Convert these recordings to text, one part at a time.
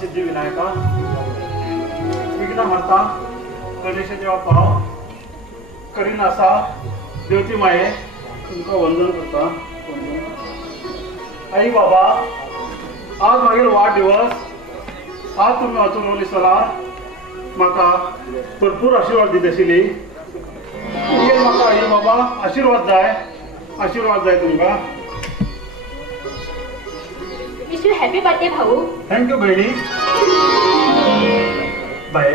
सिद्धिविनायका विघ्नहर्ता गणेश देवा पाव करीन असा देवती माये तुमका वंदन करता. आई बाबा आज मागील वाढदिवस आज तुम्ही वाचून उलिसला म्हाका भरपूर आशीर्वाद दित आशिल्ली. म्हाका आई बाबा आशीर्वाद जाय तुमका. विश यू हॅपी बर्थडे भाऊ. थँक्यू बहिणी. बाय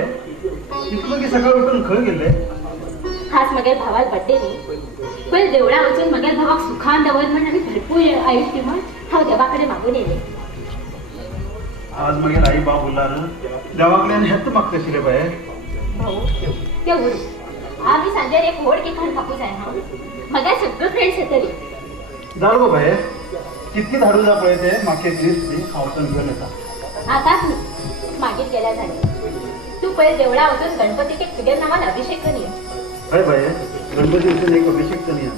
इतकं की सकाळ उठून खंय गेले? हाच मगे भावाल बर्थडे न्ही पण देवळा वचून मगे भावाक सुखान दवर म्हण आनी भरपूर आयुष्य म्हण हांव देवाकडे मागून येले. आज मागीर आई बाब उरला देवाकडे हेच मागता आशिल्ले बाय. भाऊ ते उर आमी सांजेर एक व्हड केक हाडून कापूं जाय. हांव म्हागे सगळे फ्रेंड्स येतली. जाल गो बाय कितकी धाडू जा पळय ते म्हाका एक लिस्ट दी हांव वचून घेवन येता. आताच न्ही मागीर गेल्या जालें. तू पळय देवळा वचून गणपतीक एक तुगे नांवान अभिषेक करून ये. हय बाय गणपती वचून एक अभिषेक करून या.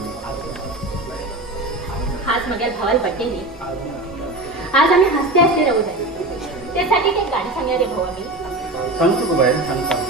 हाच मगे भावाल बर्थडे न्ही आज आमी हसते हसते राहू जाय. त्यासाठी एक गाणी सांगया रे भाऊ. आमी सांगतो गो बाय सांगता.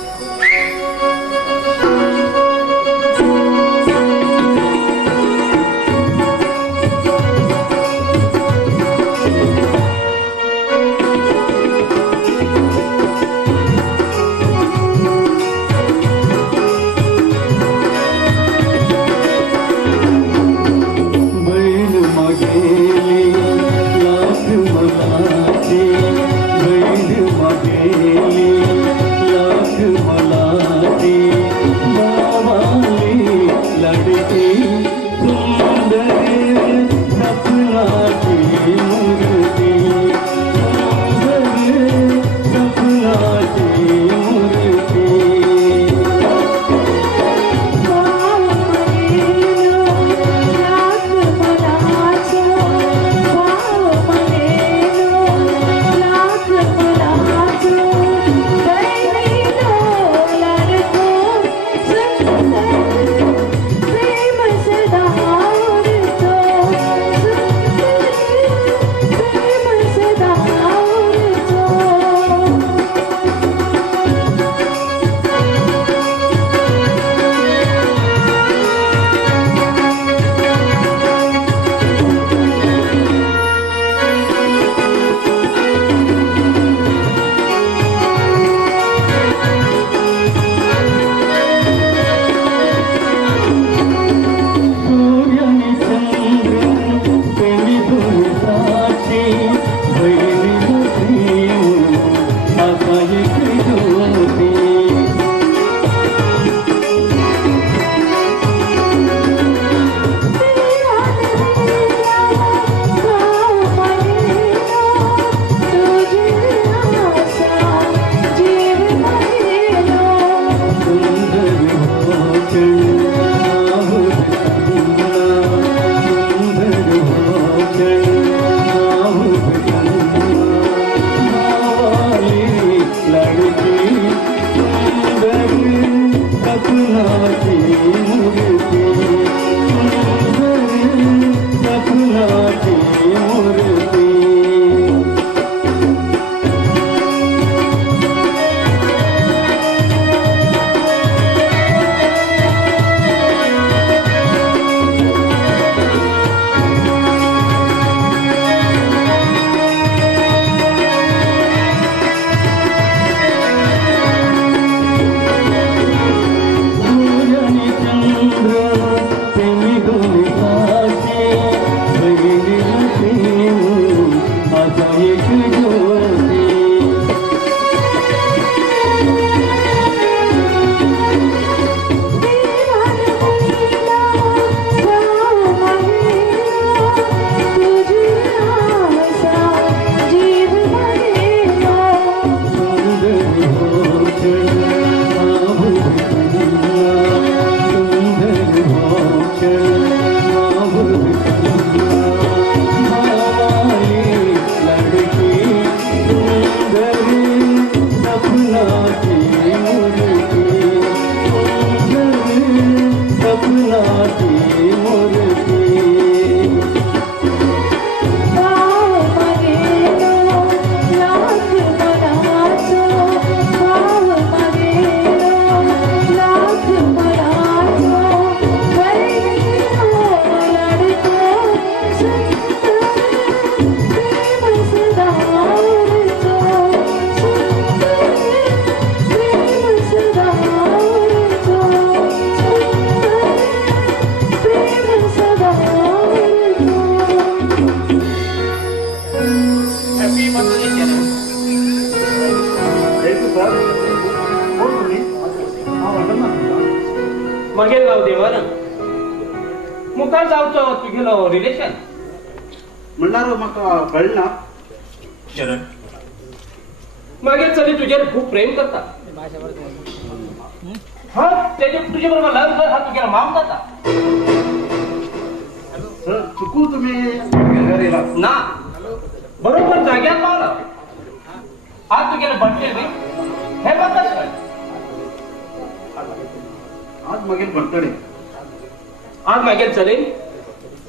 चंद्र प्रेमी दोन्ही मागेल गाव देवाना मुखार जावचो तुगेलो रिलेशन म्हणणार म्हाका कळना. चरण मागे चली तुझ्यावर खूप प्रेम करता. हा त्याच्या तुझ्या बरोबर लग्न हा तुझ्या माफ जाता. सर चुकून तुम्ही घरी येला ना बरोबर जाग्यात पावला. आज तुझ्या बर्थडे रे हे बघताच काय. आज मागील बर्थडे. आज मागे चले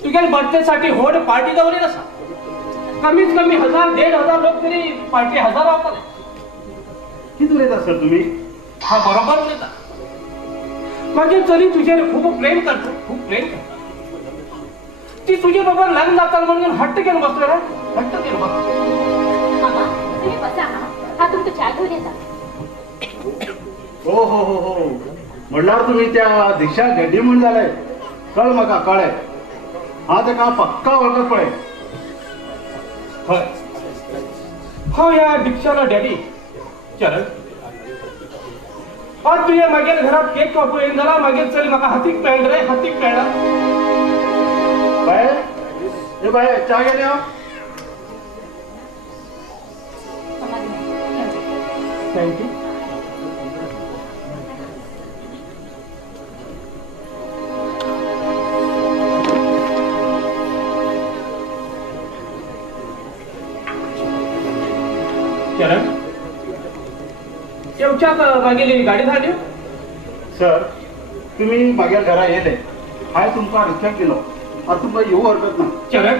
तुझ्या बर्थडे साठी होड पार्टी दवरी नसा. कमीत कमी 1000-1500 लोक तरी पार्टी 1000 वापरले. किती उलयता सर तुम्ही? हा बरोबर उलयता. मागे चली तुझ्यावर खूप प्रेम करतो. खूप प्रेम करतो. ती तुझ्या बरोबर लग्न जाताल म्हणून हट्ट केलं बसलं रे. हट्ट केलं बसलं. मामा तुम्ही बसा. हा तुमचं चहा घेऊन येता. हो हो हो हो म्हणल्यार तुम्ही त्या दिशा गड्डी म्हणून झालाय. कळ म्हाका कळ्ळें. हा तेका पक्का वळखत पळय. होय हो या दीक्षाला डॅडी. चरण आज तुझ्या मागेल घरात केक कापू येईन झाला. मागेल चल म्हाका हातीक पेंड रे. हातीक पेंडा बाय ए बाय चहा घेऊन या. थँक्यू. चरण येवच्याक मागेली गाडी धाडली. सर तुम्ही मागेल घरा येले. हाय तुमका रिस्पेक्ट दिलो. आता तुमका येऊ हरकत ना. चरण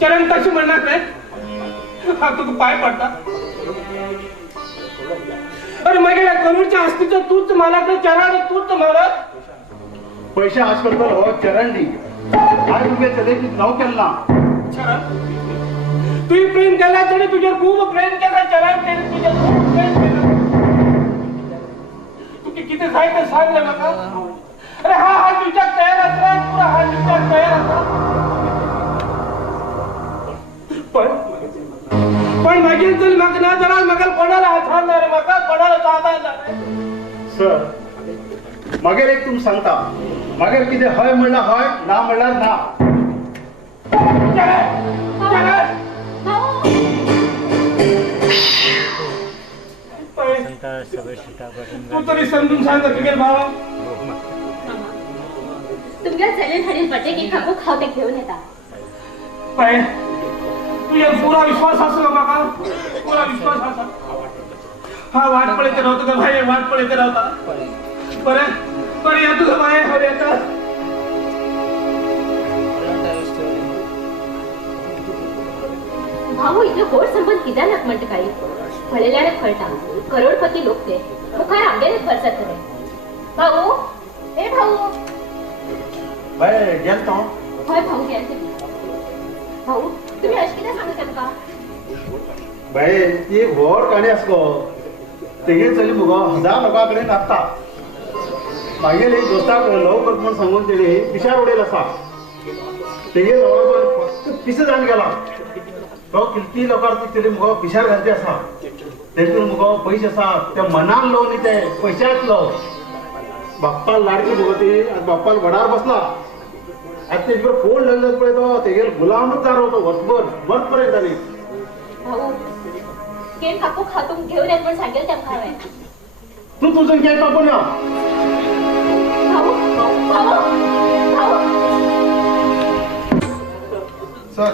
चरण कशी म्हणणार नाही. हा तुका पाय पडता. अरे मागे या करूरच्या आस्तीचं तूच मालक रे. चरण तूच मालक. पैसे आज करतो हो चरण दी. हाय तुमचे चले की नाव केला. चरण तुझी प्रेम केला तरी तुझ्या खूप प्रेम केला. चरण त्याने तुझ्या खूप प्रेम केलं. तू किती जायचं सांग रे मला. अरे हा हा तुझ्या तयार असला. पुरा हा तुझ्या तयार असला. पण मागील चल मग ना जरा मग कोणाला हाताळणार मग कोणाला चालणार. सर मागेल एक तुम सांगता. मागेल किती हय म्हणला हय ना म्हणल्यार ना. तू तरी समजून सांग तुझ्या भावा. तुमच्या चलेन हडील बर्थडे केक कापू खाऊ ते घेऊन येता. पाय तुझ्या पुरा विश्वास असला माका. पुरा विश्वास असा. हा वाट पळेते नव्हतं का भाई. वाट पळेते नव्हता. बरं या तुझं माय हो येतात. भाऊ इथे गोड संबंध किदानक म्हणते काही फळेल्याने फळता. करोडपती लोक ते मुखार आंबेने फरसत करे. भाऊ ए भाऊ. बाय गेलतो. होय भाऊ गेलते. भाऊ तुम्ही अशी किती सांगत आमका. बाय ती व्हड काणी आस गो. तेगे चली मुगो 1000 लोकां कडेन नाचता. मागीर एक दोस्ताक लव करता म्हूण सांगून तेणी पिशार उडयल आसा. तेगे लवाक फक्त पिस जावन गेला. तो कितकी लोकांक तेणी मुगो पिशार घालचे आसा. तेतून मुगो पयशे आसा त्या मनान लव न्ही ते पयशांत लव. बाप्पाल लाडकी मुगो ती आज बाप्पाल वडार बसला. आज तेजे बरोबर फोन लागलो पळय तो तेगेर गुलामूच जालो तो वर्सभर बर्थ पर्यंत जाली. भाऊ केक कापू खातून घेऊन येत पण सांगेल त्या भावे. तू तुझं केक कापून या. भाऊ भाऊ भाऊ. सर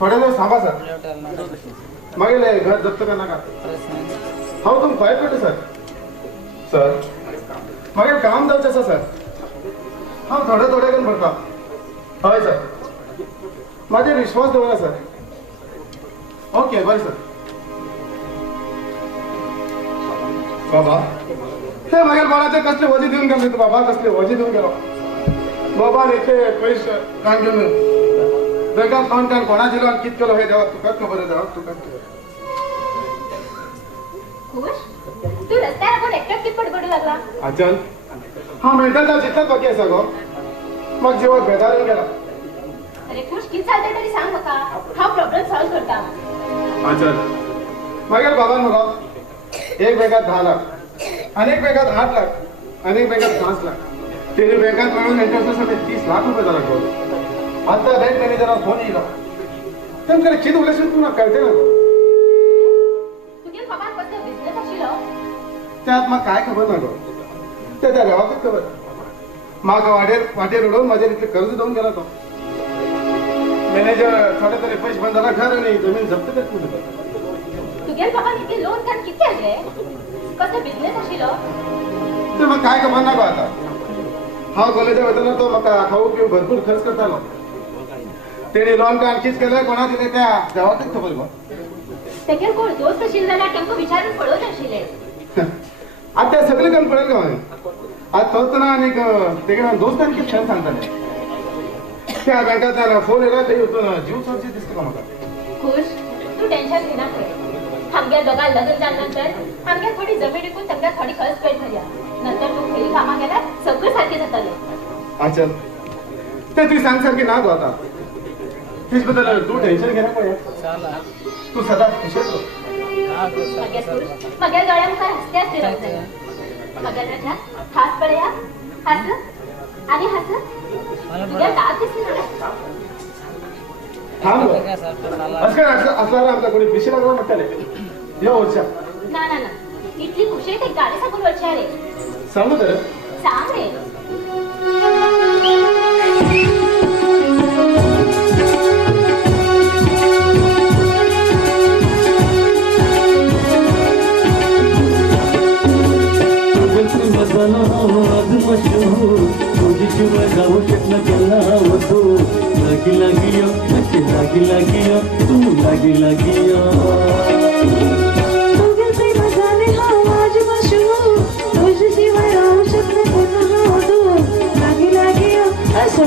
थोडे दिवस थांबा सर. मागेल घर जप्त का नका. हांव तुमकां खंय पडटा सर. सर मागीर काम जावचें आसा सर. हांव थोडे थोडे करून भरता. हय सर म्हाजेर विश्वास दवरा सर. ओके बरें सर. बाबा ते मागीर कोणाचे कसले वजी दिवन गेले. तू बाबा कसले वजी दिवन गेलो. बाबा इतले पयशे काण घेवन बेकार कोण काण कोणा दिलो आनी कितें केलो हे देवा तुकाच खबर आहे. देवा तुकाच खबर. खुश तू रस्त्यावर कोण एकट्यात किती पडपडू लागला. आचल हा मेंटल जाव जितलोच बाकी आसा गो. मग जिवाक बेजारून गेला. अरे खुश किती चालते तरी सांग म्हाका. हा प्रॉब्लेम सॉल्व करता. आचल मागीर बाबान मगो एक बॅगात 10 लाख आनी एक बॅगात 8 लाख अनेक बँकात 5 लाख तिने बँकात मिळून इंटरेस्ट समेत 30 लाख रुपये झाला ठेवले आता बँक मॅनेजरला फोन येईल तेमकडे किती उलयसून तुला कळते ना तुझ्या बाबा कसं बिझनेस आशिलो त्यात मग काय खबर ना गो त्या गावातच खबर माग वाटेर उडवून माझ्या इथले कर्ज देऊन गेला तो मॅनेजर थोडे तरी पैसे बंद झाला घर आणि जमीन जप्त करत म्हणत तुझ्या बाबा इतके लोन काढ किती आणले कसं बिझनेस आशिलो ते मग काय खबर ना गो आता हा कॉलेजा वयताना तो म्हाका खाऊ पिऊ भरपूर खर्च करतालो तेणे लोन का आणखीच केलं कोणा दिले त्या गावातच खबर गो तेगे कोण दोस्त आशिल जाल्यार तेमकां विचारून पळोवंक आशिल्ले आता ते सगळे करून पळेल का आज तोच ना आणि तेगे दोस्त आणखी छान सांगताले त्या बँकात फोन येला ते जीव सोडचे दिसतो का म्हाका खुश तू टेन्शन घेना पळय आमच्या दोघां लग्न जाल्यानंतर आमच्या थोडी जमीन विकून सगळ्या थोडी खर्च पेड करूया नंतर तू खरी कामां गेल्यार सगळं सारखें जातलें अच्छा ते तुझी सांग सारखी ना गो आता तीच बद्दल तू टेन्शन घेना पळय तू सदा खुशच हो मगे दोळ्या मुखार हसत्याच फिरत जाय मगे राजा हास पळया हास आणि हास तुझ्या दात दिसले थांब असला आमचा कोणी पिशी लागला म्हटले यो वर्षा ना ना ना इतली खुशी ते गाडी सांगून वरच्या रे सांगू तर सांग रे तुझी शिवाय जाऊ शकणं केला होतो लागी लागियो नक्की लागी लागियो तू लागी लागियो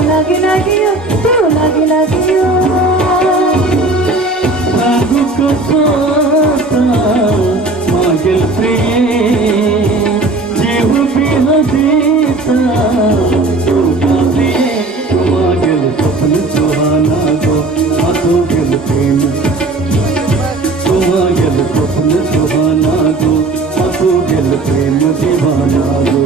लागी लागियो तू लागी लागियो लागू कसो मागेल प्रिये जीव बिह देता तो काले मागेल स्वप्न सुहाना गो हाथों गेल प्रेम तो मागेल स्वप्न सुहाना गो हाथों गेल प्रेम दीवाना गो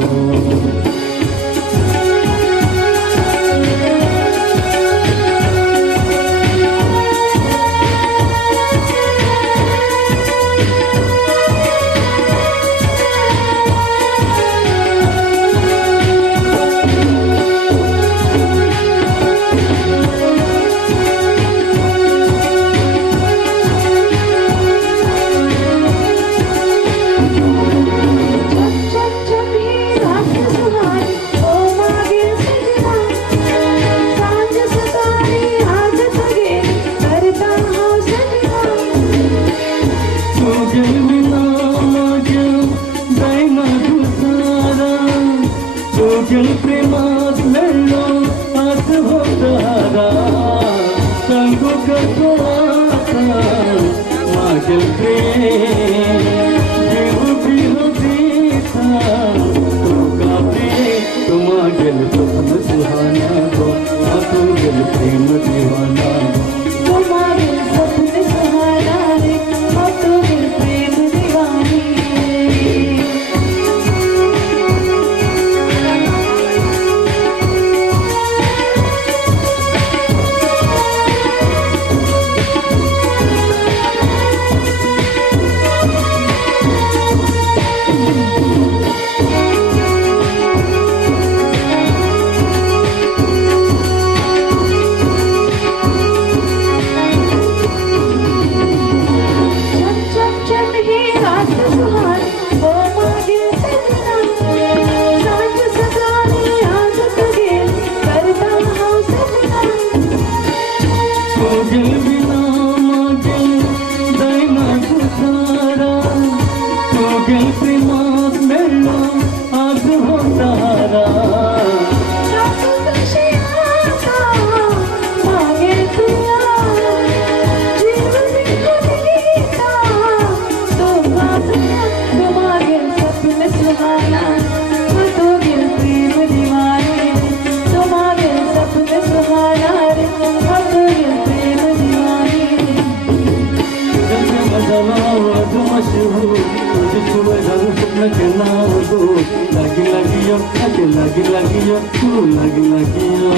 लागी लागियो मातशें लागीं लागीं यो तू लागीं लागीं यो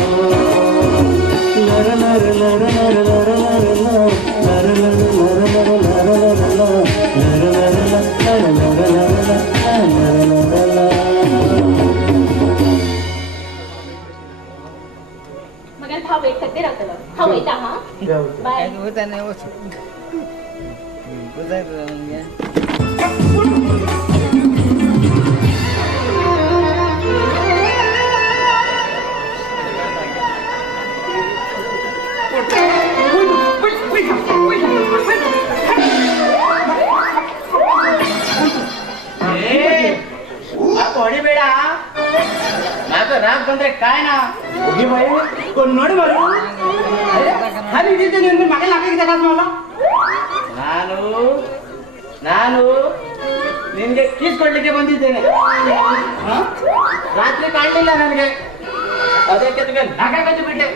लारा लारा लारा लारा लारा लारा लारा लारा लारा लारा लारा लारा लारा लारा लारा मग भाव वेट करते राहतलो हा वयता हा बाय कोणी बेडा माझं राग ಬಂದ್ರೆ काय ना होगी भाई कोण ನೋಡಿ ಮಾಡು ಹಾಗೆ ಇದ್ದಿದ್ದೆ ನಿನ್ನ ಮಗ ಲಾಕಿಗೆ ಕಾಸು ಮಾಡ ನಾನು ನಿನಗೆ ಕಿಸ್ ಕೊಡ್ಲಿಕ್ಕೆ ಬಂದಿದ್ದೇನೆ ರಾತ್ರಿ ಕಾಣಲಿಲ್ಲ ನನಗೆ ಅದಕ್ಕೆ तुगे नाका कधी बिटे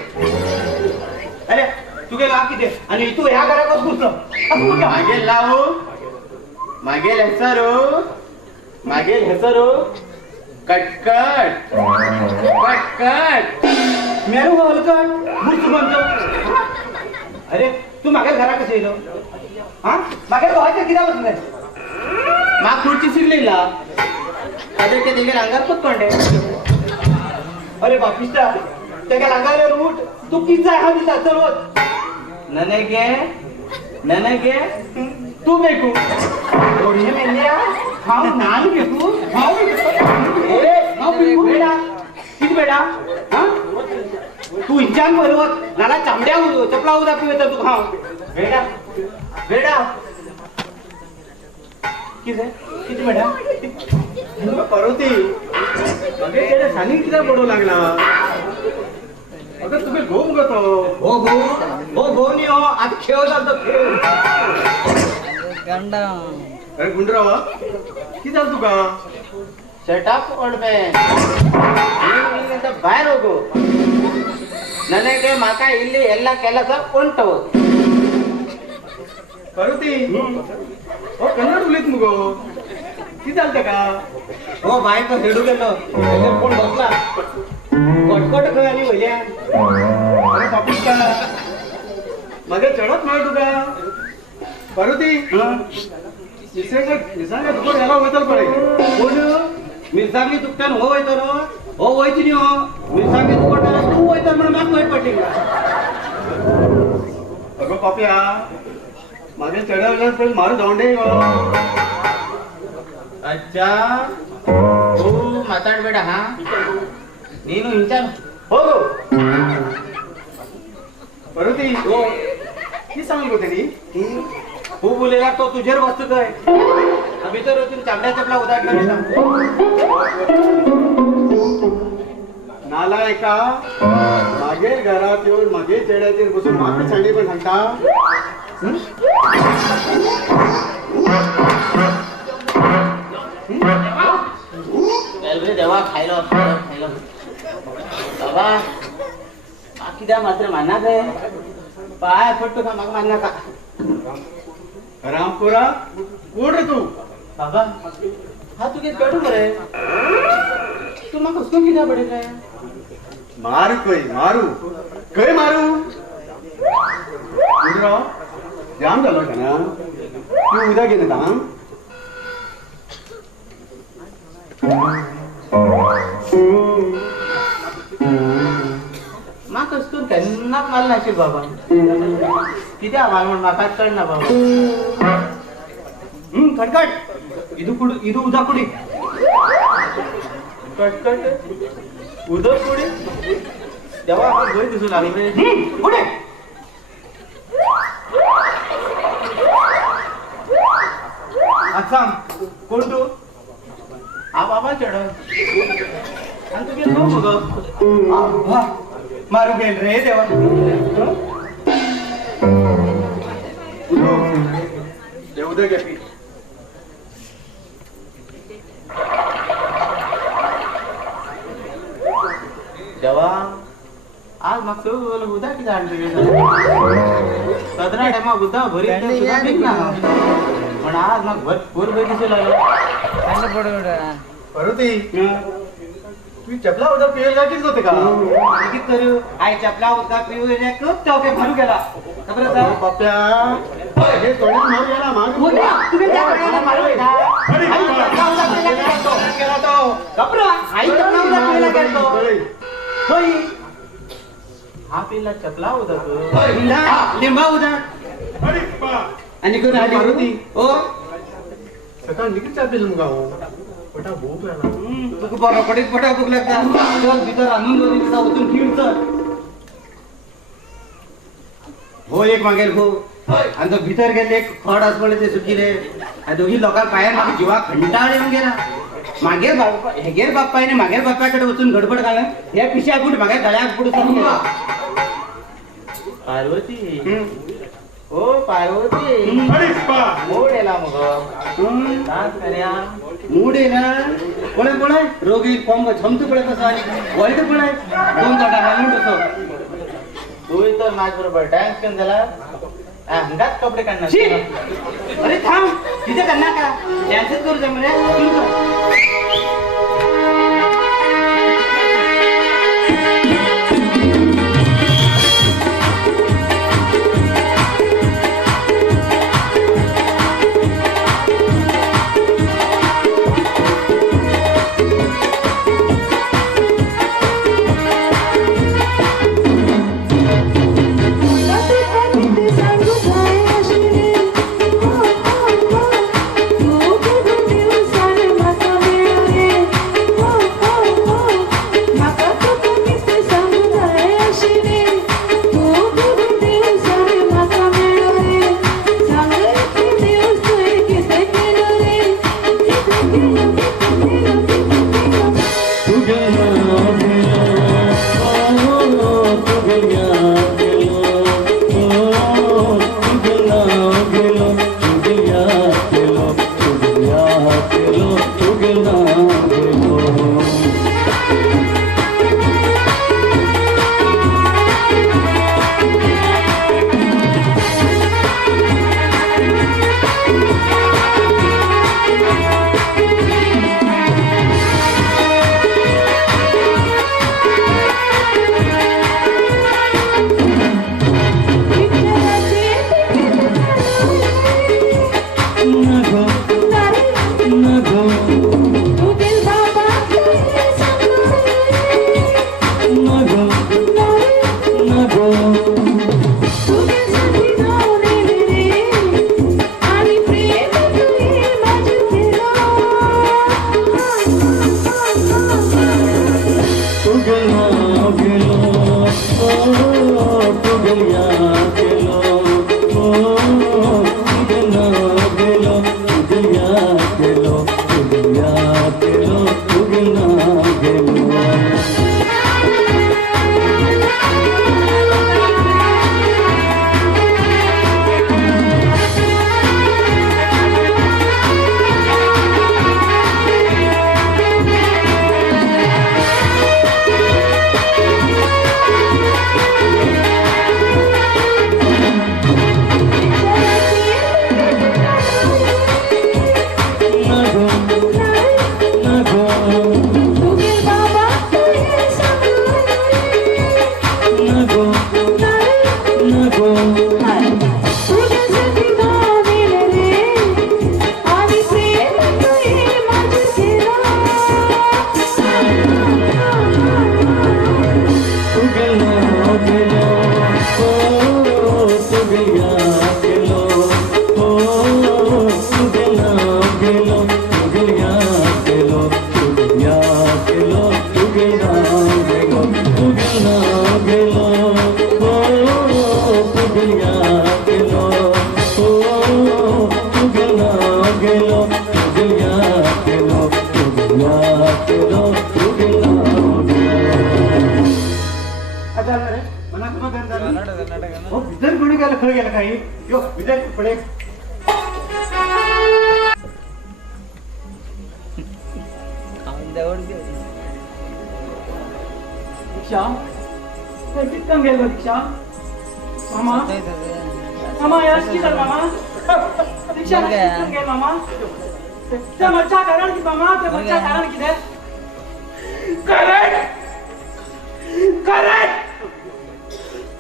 अरे तुगे लाकिದೆ आणि तू ह्या घरात बसतो मागेल लावू मागेल ಹೆಸರು कटकट मेरू हलकट मुर्तू बनतो अरे तू मागेल घरा कशी येलो हा मागेल व्हायचं किती बसले मा खुर्ची सिगलेला ಅದಕ್ಕೆ ತೆಗೆ ಅಂಗಾರ ಕೂತ್ಕೊಂಡೆ अरे बापिस्टा ತೆಗೆ ಅಂಗಾರ ರೂಟ್ तू किती हा दिसा चलवत ನನಗೆ तू ಬೇಕು ओढे मेल्या हाव ನಾನು ಬೇಕು हाव बेडा किती बेडा हा तू इंजान बरोबर नाला चामड्या चपला उदा पिवेत तू हा बेडा किती बेडा पार्वती मगे तेरे सानी किती पडू लागला अगं तुम्ही गो उगतो हो नी हो आज खेळ चालतो खेळ गंडा अरे गुंडरावा किती चालतो का शटअप ओडबे ನೀನಿಂದ ಬಾಯ್ ಹೋಗು ನನಗೆ ಮಕ ಇಲ್ಲಿ ಎಲ್ಲ ಕೆಲಸ ಉಂಟು पार्वती ओ कन्नड उलयत मुगो किती चालतं का हो बायको हेडू गेलो कोण बसला कटकट खंय आनी वयल्या अरे पापूस का मागे चढत मारतो का पार्वती निसर्ग तुका याला वयतल पळय कोण मिरसांगी तुकट्यान हो वयतलो हो वयची न्ही हो मिरसांगी तुकट्यान तू वयतल म्हणून म्हाका वयत पडली अगो पापया मागे चढवल्यार पळय मारू धांवडे गो अच्छा तू माताडಬೇಡ हा ನೀನು ಇಂಚಾನ ಹೋಗು पार्वती हो की सांगू होते तू बोलेला तो तुझ्यावर वस्तू काय अभी तर तुम्ही चामड्या चपला उदा घेऊन नालायका मागे घरात येऊन मागे चेड्याचेर बसून मागे सांडी पण सांगता देवा खायला बाबा कित्याक मात्र मानना काय पाय पडतो का म्हाका मानना का रामपुरा कोण रे तू बाबा हा तुगे कळू मरे तू म्हाका उसको कित्याक पडयले मारू खंय मारू गुंडराव जाम जालो का ना तू उद्या गेले का म्हाका उसको केन्नाच मारला नाशिल बाबा कित्याक मारमण म्हाकाच कळना बाबा कटकट ಇದು ಉದಾ ಕುಡಿ कटकट उदक कुडी देवा बरी दिसू लागले कुडे अच्छा कोण तू हा बाबा चढ आणि तुगे नो मग मारू गेल रे देवा उदक घे देवा आज म्हाका सगळं उदक कितें हाडून सदरा टायमा उदक भरी ना पण आज म्हाका भरपूर बरी दिसू लागलो पार्वती तुम्ही चपला होता पिवेल का किती होते का किती करू आई चपला होता पिऊ रे खूप चौके मारू गेला बाप्या हे तोंडात मारू गेला मारू तुम्ही त्या करायला मारू गेला आई चपला होता पिवेला गेला तो गप्रा आई चपला होता पिवेला गेला होय हा पिला चपला होता तो लिंबा होता आणि कोण आली होती ओ सकाळ निघित चापेल मग गाव पटा भूक लागला तुका बरं पडीत पटा भूक लागता चल भीतर आणून दोन्ही कसा उतरून ठेवून चल हो एक मागेल हो आणि तो भीतर गेले एक खड आसपडले ते सुकिले आणि दोघी लोकांना पायार मागे जीवा खंटाळ येऊन गेला मागेर बाप्पा हेगेर बाप्पाने मागेर बाप्पाकडे वचून गडबड घालून ह्या पिशा फूट मागे तळ्याक फूट गेला पार्वती ओ पार्वती मोड येला मग नाच कर्या मूड आहे ना कोणे कोणे रोगी फॉर्म छमतू पडे कसं आणि वाईट पण आहे दोन तोटा घालून तसं तू तर माझ बरोबर डान्स करून झाला अंगात कपडे काढणार अरे थांब तिथे करणार का डान्सच करू दे म्हणे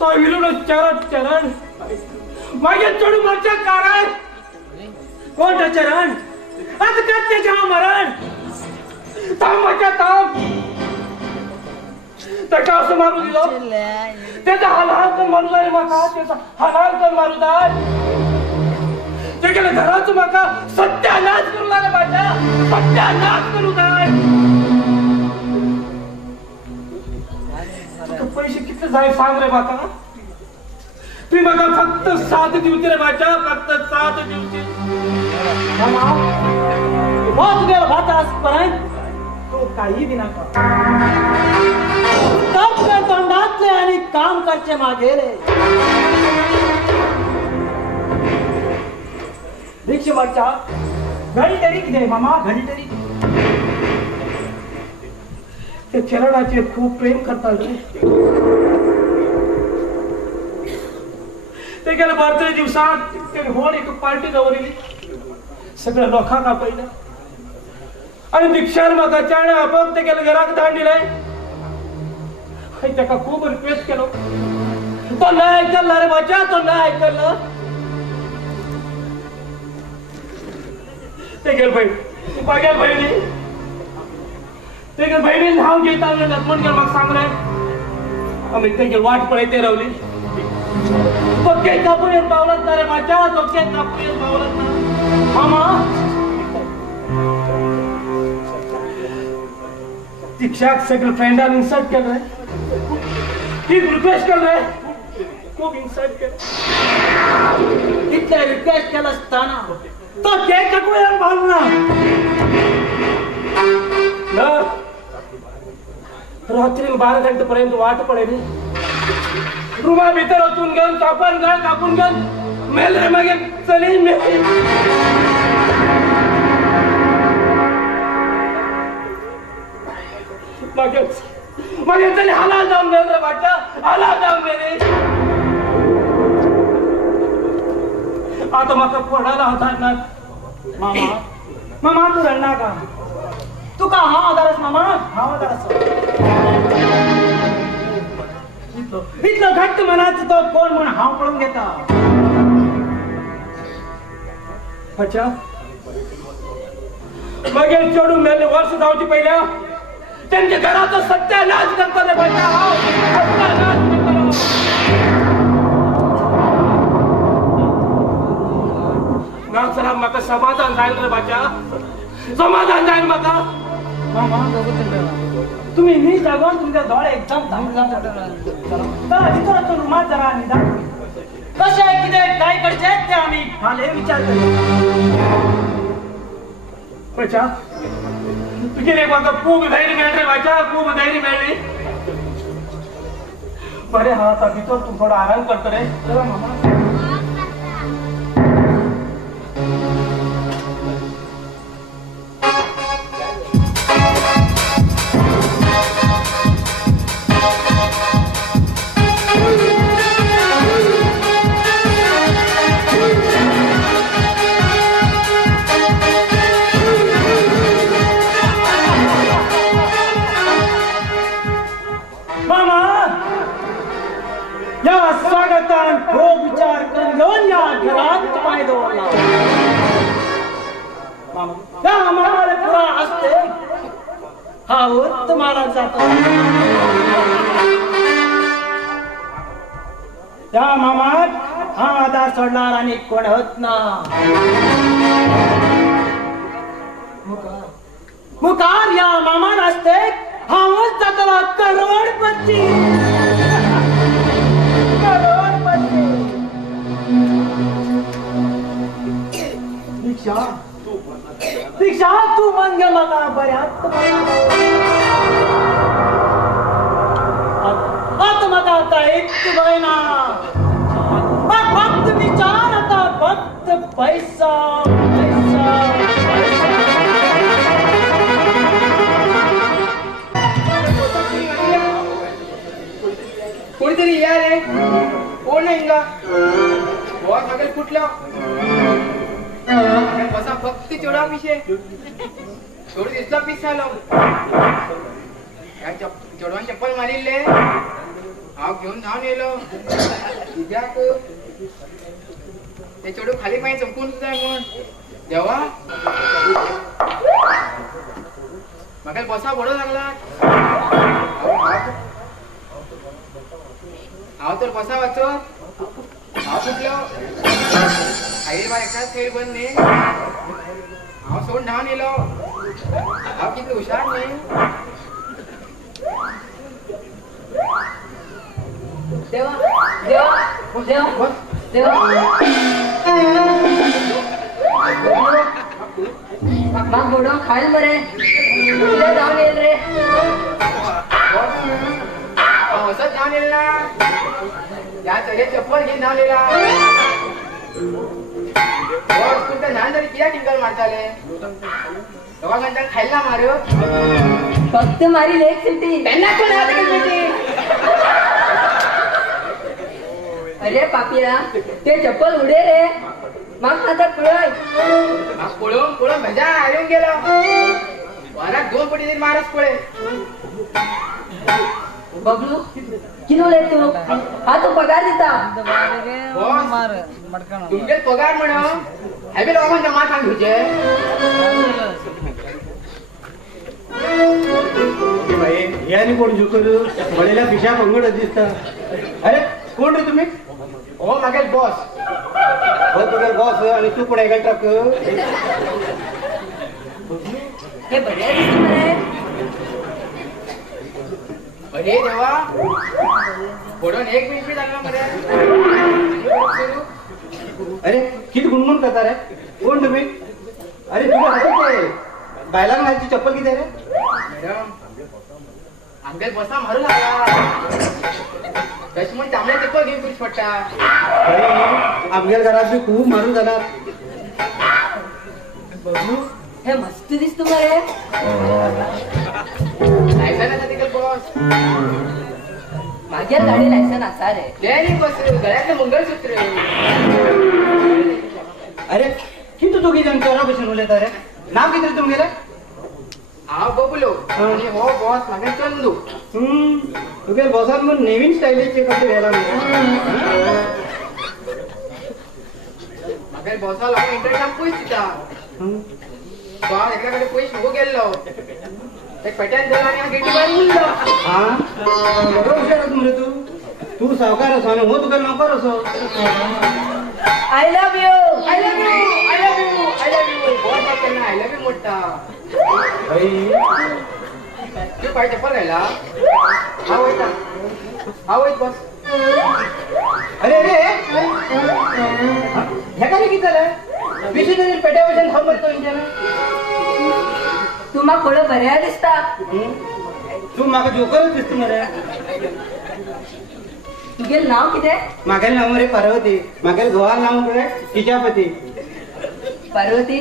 तो विलून चरण मागे चढू मोर्चा कारण कोण चरण आता त्याच्या मरण तांबाच्या ताप त्याचा असं मारू दिलं त्याचा हालहाल पण मारू जाईल माका त्याचा हालहाल पण मारू जाय ते गेलं घराचं माका सत्यानाश करू लागला माझ्या सत्यानाश करू जाय पैसे किती जाय सांग रे माका तुम्ही बघा फक्त 7 दिवस रे माझ्या फक्त 7 दिवस बहुत वेळ भातास पर्यंत तो काही विना कर तोंडातले आणि काम करचे मागे रे भिक्षेवरच्या घडी तरी किती मामा घडी तरी ते चरणाचे खूप प्रेम करतात रे ते गेल्या बर्थडे दिवसात ते होण एक पार्टी दवरली सगळ्या लोकांक आपयला आणि भिक्षान म्हाका चाणे आपक ते गेल्या घराक धाड दिलाय हांवें ताका खूब रिक्वेस्ट केलो तो नाही ऐकला रे माझ्या तो नाही ऐकलं ते गेल बहिणी ते गेल बहिणी धावून घेता लक्ष्मण गेल म्हाका सांग रे आम्ही ते गेल वाट पळयते रावली तो काही कापून पावलत ना रे माझ्या तो काही कापून पावलत ना मामा शिक्षक सगळं फ्रेंडान इन्सल्ट केलं रे ती रिक्वेस्ट केलं रे खूप इन्सल्ट केलं इतल्या रिक्वेस्ट केलं असताना तो केक कापून पावला ना रात्री 12 घंटेपर्यंत वाट पडेल रूमा भीतर ओतून घेऊन कापून घेऊन मेल रे मागे चली मागे चली हाला जाऊन मेल रे बाच्या हाला जाऊन मेले आता माका पडायला होता ना मामा तू रडणार का तू का हा आधारस मामा हा आधारस इतलं घट्ट मनाचं तो कोण म्हणून हाव पळून घेता अच्छा मागे चढू मेले वर्ष जाऊची पहिल्या त्यांच्या घराचा सत्यानाश करता रे बाच्या सत्यानाश करता माका समाधान जाईल रे बाच्या समाधान जाईल माका मामा तुम्ही मी जागून तुमच्या डोळे एकदम तर रुमाल जरा निदान कसे आहे किती काय करचे ते आम्ही फाले विचार करू अच्छा तुझे रे माका खूप धैर्य मिळाले बाच्या खूप धैर्य मिळाले बरे हा आता भितर तू थोडा आराम करतो रे चला मामा तुम्हाला जातो या मामात हा आधार सोडणार आणि कोण होत ना मुकार या मामान असते हाच जातला करोडपती दीक्षा तू मन गे मला बऱ्यात आता एक बहिणा फक्त विचार आता फक्त पैसा कोणीतरी या रे कोण नाही का बॉस सगळे कुठला बसा फक्त तेवढा विषय थोडं दिसला पीस झाला चेडवान चप्पल मारिल्ले हांव घेवन धांवन येयलो कित्याक ते चेडू खाली पांय चमकून जाय म्हूण देवा म्हाका बसा बडो लागला हांव तर बसा वाचत हांव फुटलो आईर बाय एकाच खेळ बंद न्ही हांव सोडून धांवन येयलो हांव कितले हुशार न्ही देवा देवा देवा देवा म्हाका बोडो खायल मरे कितें जावन येयल रे हांव असोच धांवन येयलो ना ह्या चडे चप्पल घेवन धांवन येयला तुमच्या ल्हान तरी कित्याक टिंकल मारताले दोगा घंटा खायला मारू फक्त मारी लेग सिटी त्यांना कोण हात अरे पापिया ते चप्पल उडे रे म्हाका आता कळय पळोवन पळोवन भेजा हारून गेलो वराक 2 पटी तरी मारच पळे बबलू किनो उलय तू हा तू पगार दिता तुमचे पगार म्हणून हायवे लोकांच्या मार सांग घेवचे हे आणि कोण झुकरू वळेला पिशा पंगड दिसता अरे कोण रे तुम्ही हो मागेल बॉस हो तुझा बॉस आणि तू कोण आहे ट्रक हे बरे दिसत मरे अरे देवा पडून 1 मिनिट बी लागला मरे अरे किती गुणगुण करता रे कोण तुम्ही अरे तुला हातात बायलांना घालची चप्पल किती रे मॅडम आमच्या बसा मारू लागला तशी म्हणून तांबड्या चप्पल घेऊन तुझ पडटा आमच्या घरात बी खूप मारून जाणार बबलू हे मस्त दिसतो मरे लायसन आसा तिकडे बॉस माझ्या गाडी लायसन असा रे लेनी बस गळ्यातलं मंगळसूत्र अरे किती दोघी जण चोरा बसून उलयता रे नाव किती रे तुमगेले हांव बबलो आणि हो बॉस म्हाका चंदू तुगे बॉसान मग नवीन स्टायलीचे कपडे घ्यायला म्हाका बॉसा लागून इंटरनेटान पयस दिता तो हांव एका कडेन पयस नको गेल्लो ते पेट्यान धरलो आनी हांव गेटी भायर उरलो हा बरो हुशार मरे तू सावकार असो आणि हो तुका नोकर असो I love you I love you I love you I love you boss तेन्ना आय लव्ह यू म्हणटा तू पाय चप्पल घायला हांव वयत बॉस अरे अरे ह्या किती झालं पिशे तरी पेट्या वचन थांब मरतो इंजन तू म्हाका बरो बऱ्या दिसता तू म्हाका जोकरच दिसतो मरे तुगे नाव कितें म्हागेलें नांव मरे पार्वती म्हागेलें घोवाल नांव मरे तिच्यापती पार्वती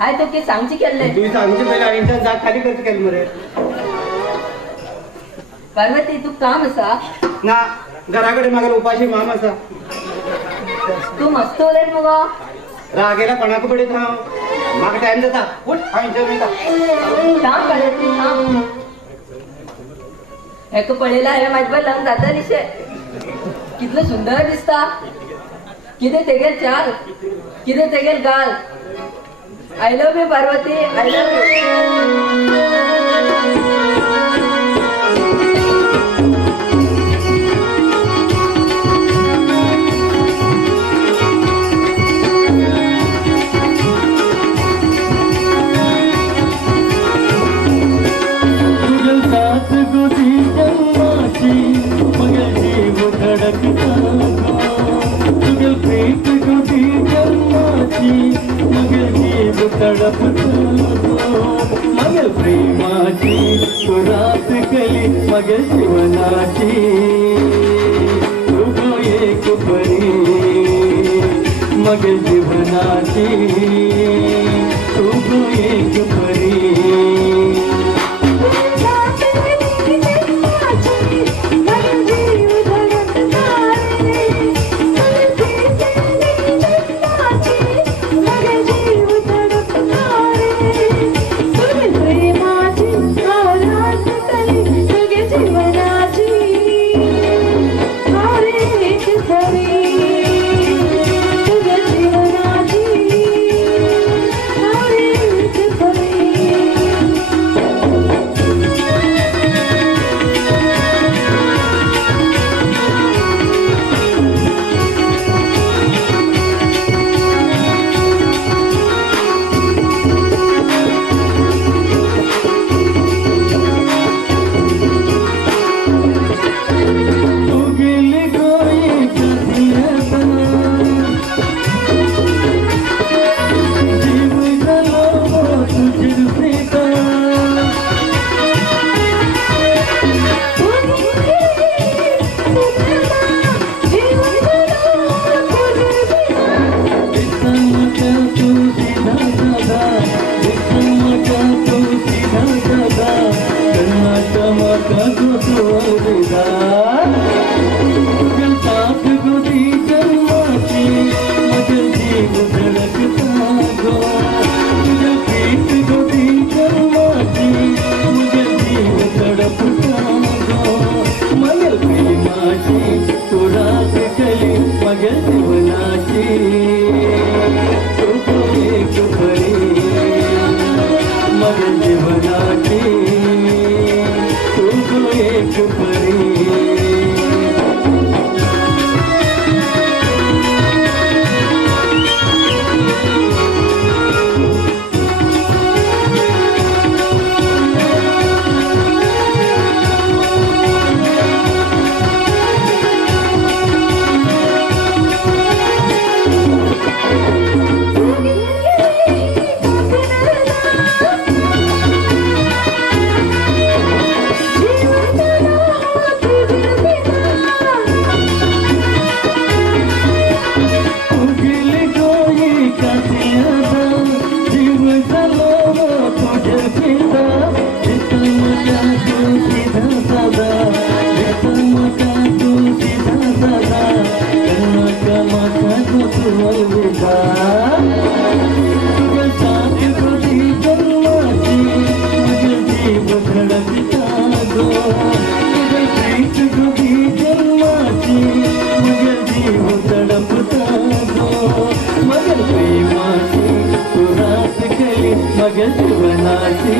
हाय तू कितें सांगची केल्ले तुवें सांगचे पयलीं हांवें इंसान जाग खाली करची केली मरे पार्वती तू काम आसा ना घरा कडेन म्हागेलो उपाशी माम आसा तू मस्त उलयत मुगो रागेला कोणाक पडयत हांव म्हाका टायम जाता उठ हांव इंजन वयता थांब पार्वती थांब हेका पळयला हे म्हाजे लग्न जाता दिशे कितलो सुंदर दिसता कितें तेगेल चाल कितें तेगेल गाल I love you Parvati I love you मगर प्रेमाची सुरात कली मगर शिवनाची तुझो एक परी मगर जीवनाची तुझो एक परी प्रेमाची तू अलविदा तुझ्या साथ गोदी जन्माची माझं जीव धडकता गो तुझ्या पीठ गोदी जन्माची माझं जीव धडकता गो मगर प्रेमाची तू रात कली मगर जीवनाची तू तो एक परी मगर जीवनाची तू तो एक परी मगर जीवनाची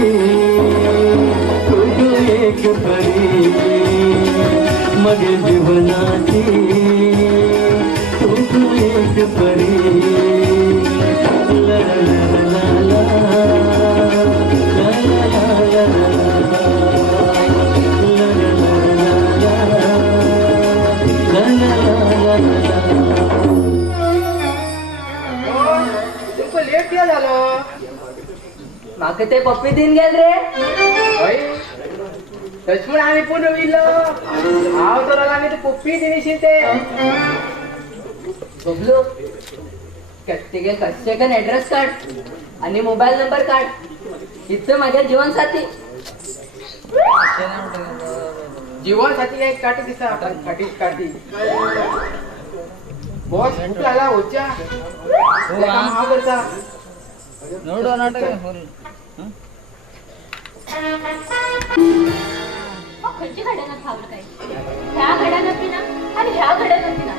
तू तो एक परी मगर जीवनाची तू तो एक परी ला ला ला ला ला ला ला तुमको लेट किया झालं मागे ते पप्पी दिन गेल रे होय तसमून आम्ही पुन्हा विलो हाव तर आम्ही ते पप्पी दिनीशी ते बबलू तेगे कसे कन ऍड्रेस काढ आणि मोबाईल नंबर काढ इथं माझ्या जीवनसाथी जीवनसाथी एक काठी दिसा आपण काठी बॉस भूक लागला होच्या काम हा करता ನೋಡು ನಾಟಕ खंयची घडण थांबलं काय ह्या घडानं ना आणि ह्या घडानं ना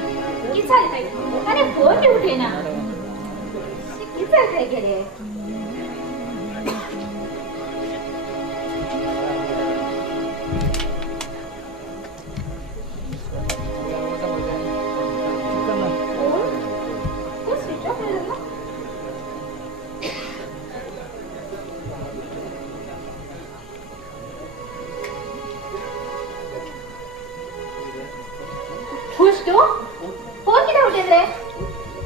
की चाल काय आणि फोन उठे ना की चाल काय गेले खुश तू फोन किती उठेल रे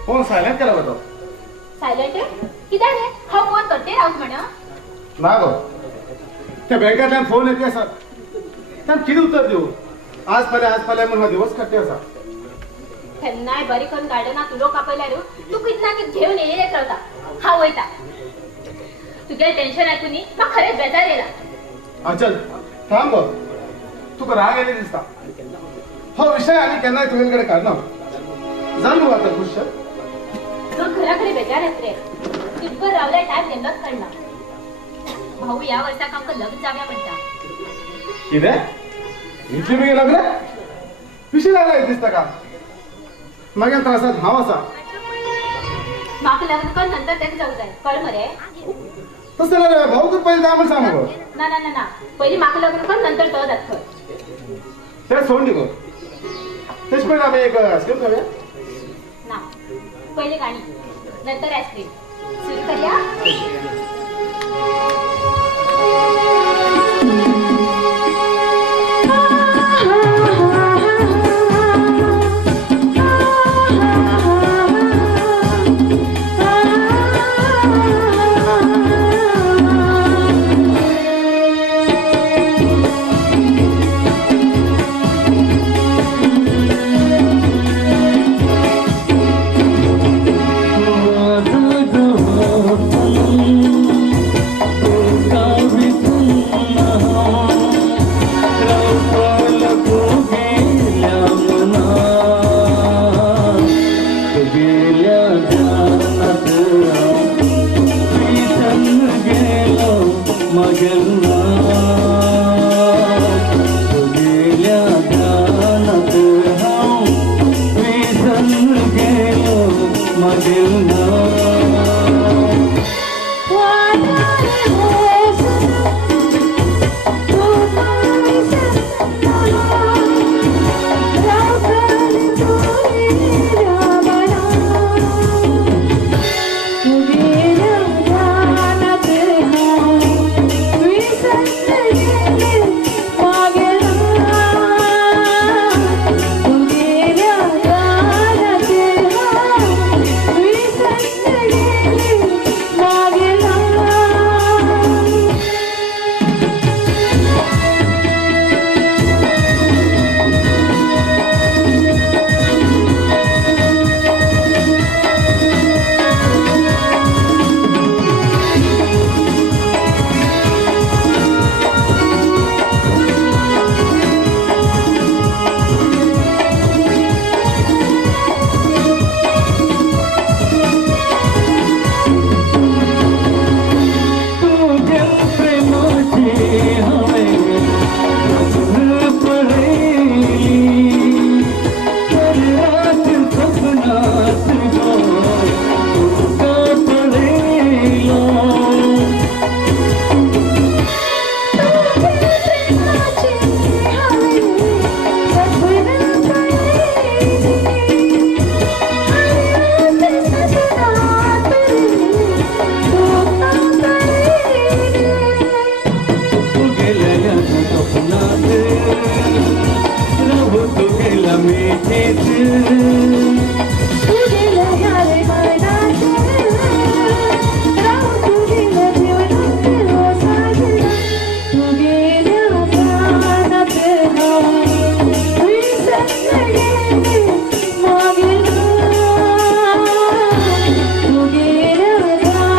फोन सायलेंट केला होता सायलेंट आहे किती रे हा फोन करते राहूस म्हणा ना गो त्या बँकेतल्यान फोन येते असा त्यांना किती उत्तर देऊ आज फाल्या म्हणून हा दिवस कट्टे असा त्यांना बरी करून गार्डना तुलो कापयला रू तू कितना की घेऊन येयले चलता हा वयता तुझे टेन्शन ऐकून मग खरेच बेजार येला अचल थांब गो तुका राग येले दिसता हो विषय आणि केन्नाय तुझ्याकडे काढणार जाण गो आता खुश मग घराकडे बेजार येत रे तुझवर रावला टाइम नेमलाच काढला भाऊ या वर्षाक आमका लग्न जाव्या म्हणता किती इतली बेगी लग्न विषय लागला दिसता का मागे त्रासात हाव असा माका लग्न कर नंतर तेच जाऊ जाय कळ मरे तसं नाही रे, भाऊ तू पहिले आम्हाला सांग गो ना ना ना ना पहिली माका लग्न कर नंतर तो जात खर ते सोड निघो तेच पहिले आम्ही एक स्किप करूया ना पहिले गाणी नंतर आईस्क्रीम सुरू करूया Oh राहू तू गेला मिठीत तू गेला ह्या रे मनात राहू तू गेला जीवनात साजरा तू गेल्या प्राणात विसरले मागे तू गेल्या प्राणात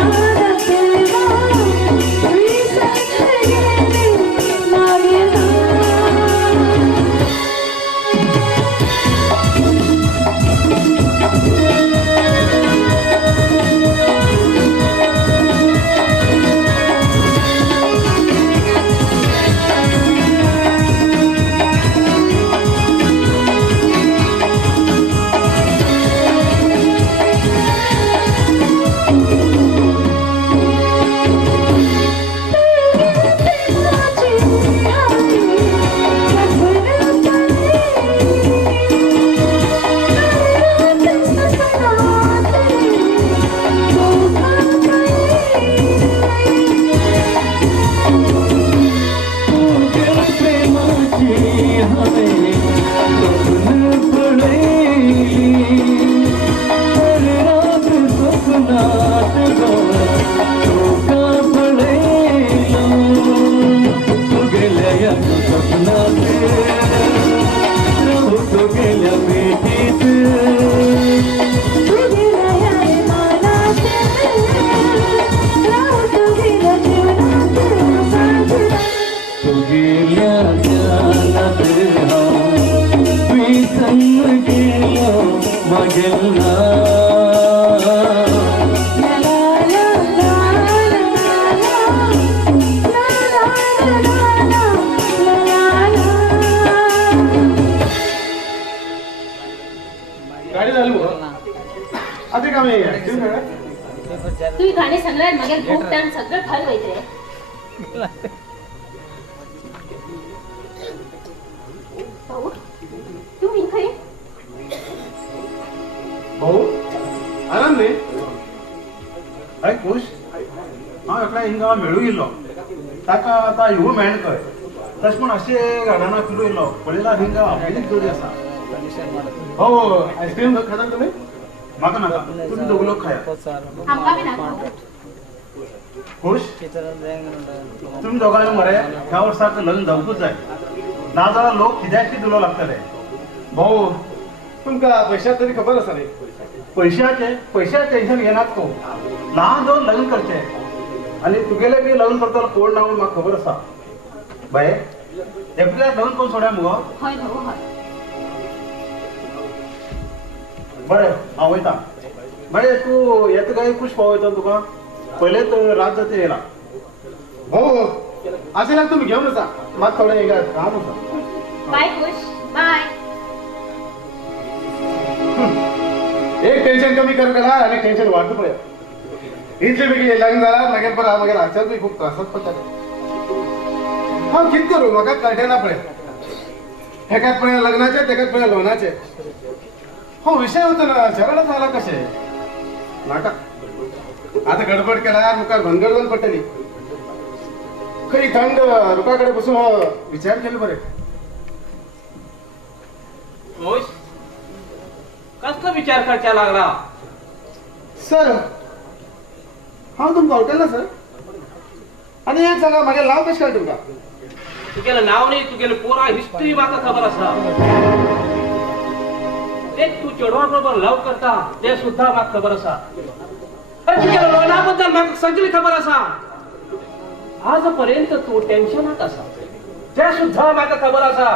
विसरले मागे गाडी झाली आता काम तू गाणे सांगणार मग खूप टाइम सगळं ठर वैते भाऊ तू खरी भाऊ आराम रे हय खुश हांव एकल्या हिंगा मेळू येयलो ताका आतां हिवू मेळना खंय तशें म्हूण अशें गार्डना फिरू येयलो पळयल्यार हिंगा आमगेलीच जोडी आसा हो आईस्क्रीम खाता तुम्ही म्हाका नाका तुमी दोग लोक खाया आमकां बी नाका खुश तुमी दोगांनी मरे ह्या वर्साक लग्न जावंकूच जाय नाजाल्यार लोक कित्याक दिलो लागतले भाऊ तुमकां पैशात तरी खबर आसा न्ही पैशाचें टेन्शन घेनात तूं ल्हान जावन लग्न करचें आनी तुगेलें बी लग्न करतलो कोण ना म्हूण म्हाका खबर आसा बाये एप्रिलाक लग्न करून सोड्या मुगो हय भाऊ हय बरें हांव वयतां बरें तूं येता काय खुश पावयता तुका पयलेच रात जाता येयला भाऊ आशिल्ल्याक तुमी घेवन वचा मात थोडें हें काम आसा बाय खुश बाय एक टेन्शन कमी कर करा आणि टेन्शन वाढतं पळय इतले बेगी लग्न जाल्यार मागीर परत मागीर हाच्यात बी खूब त्रासात पडटले हांव कितें करूं म्हाका कळटेना पळय एकाच पळय लग्नाचे तेकाच पळय लोनाचे हो विषय होतो ना झगडा झाला कशें नाका आता गडबड केल्यार मुखार भनगड जावन पडटली खंय थंड रुखा कडेन बसून हो विचार केलो बरें खुश कसलो विचार करच्या लागला सर हांव तुमकां वळखना सर आनी एक सांगा म्हागे नांव कशें कळ्ळें तुमकां तुगेलें नाव न्ही तुगेली पुरा हिस्ट्री म्हाका खबर आसा एक तू चेडवा बरोबर लव करता ते सुद्धा म्हाका खबर आसा तुगेल्या लोना बद्दल म्हाका सगळी खबर आसा आज पर्यंत तू टेन्शनात आसा ते सुद्धा म्हाका खबर आसा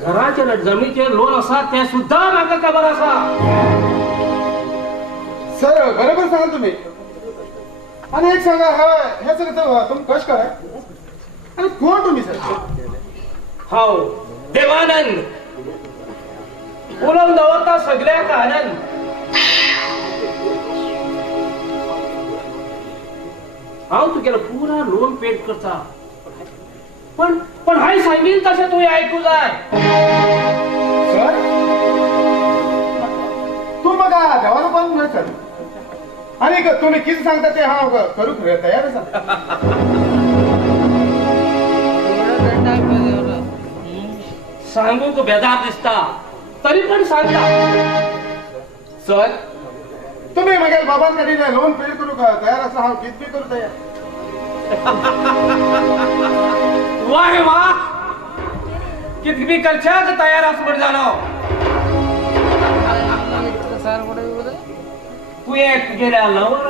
घराचे जमीचे लोन आसा ते सुद्धा म्हाका खबर आसा सर बरोबर सांगा तुम्ही आणि एक सांगा हे सगळं तुम्ही कश कळ्ळें आणि कोण तुम्ही सर हांव देवानंद उलोवन दवरता सगळ्याक आनंद हांव तुगेलो पुरा लोन पेड करता पण हांवें सांगीन तशें तुवें आयकूं जाय सर तूं म्हाका देवालो पावूंक ना सर आनी तुम्ही कितें सांगता ते हांव करूंक तयार आसा सांगूक बेजार दिसता तरी पण सांगता. सर तुम्ही मागेल बाबांकडे लोन पे करू का तयार असला हा किती करू तयार. वाह वाह कितबी करच्याक तयार आसपट जालो. तू एक गेल्या लवर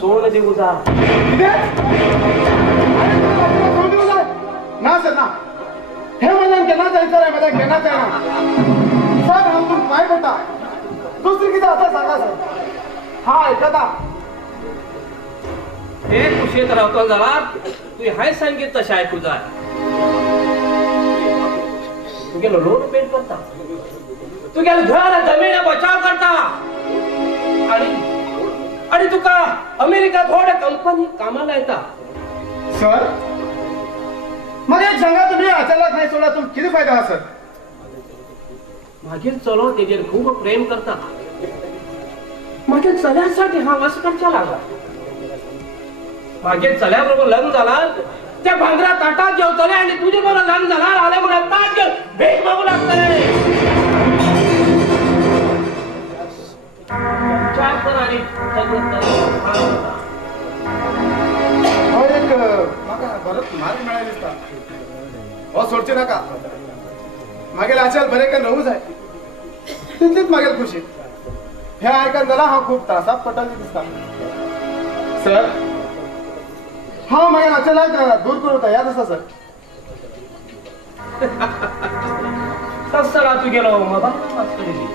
सोड देऊ जा. ना सर ना हे मैदान केना जायचं रे मैदान केना जायना सर आमतून पाय पडता दुसरी किती आता सांगा सर. हा ऐकता एक कुशेत रावतो जाला तू हाय सांगित तशें आयकू जाय. तुगेलो लोन पेड करता तुगेलो घर जमीन बचाव करता आणि तुका अमेरिका थोड्या कंपनी कामाला येता. सर मग एक सांगा तुम्ही अचानक नाही सोडा तुम किती फायदा हा सर. मागीर चलो तेजेर खूब प्रेम करता. मागीर चल्यासाठी हा वस करच्या लागला. मागीर चल्या बरोबर लग्न जाला त्या भांगरा ताटात जेवतले आणि तुझे बरोबर लग्न झाला आले म्हणून ताट घेऊन भेट मागू लागतले. विचार कर आणि एक म्हाका बरंच मार्ग मेळ्ळे दिसता. हो सोडचे नाका मागेल आचाल बरे का रहू जाय तितलीच मागेल खुशी. हे आयकन जाला हा खूप त्रासात पडटा दिसता. सर हा मागेल आचालाक दूर करू तयार आसा सर. सस्सरा तू गेलो मोबाईल वाचतली.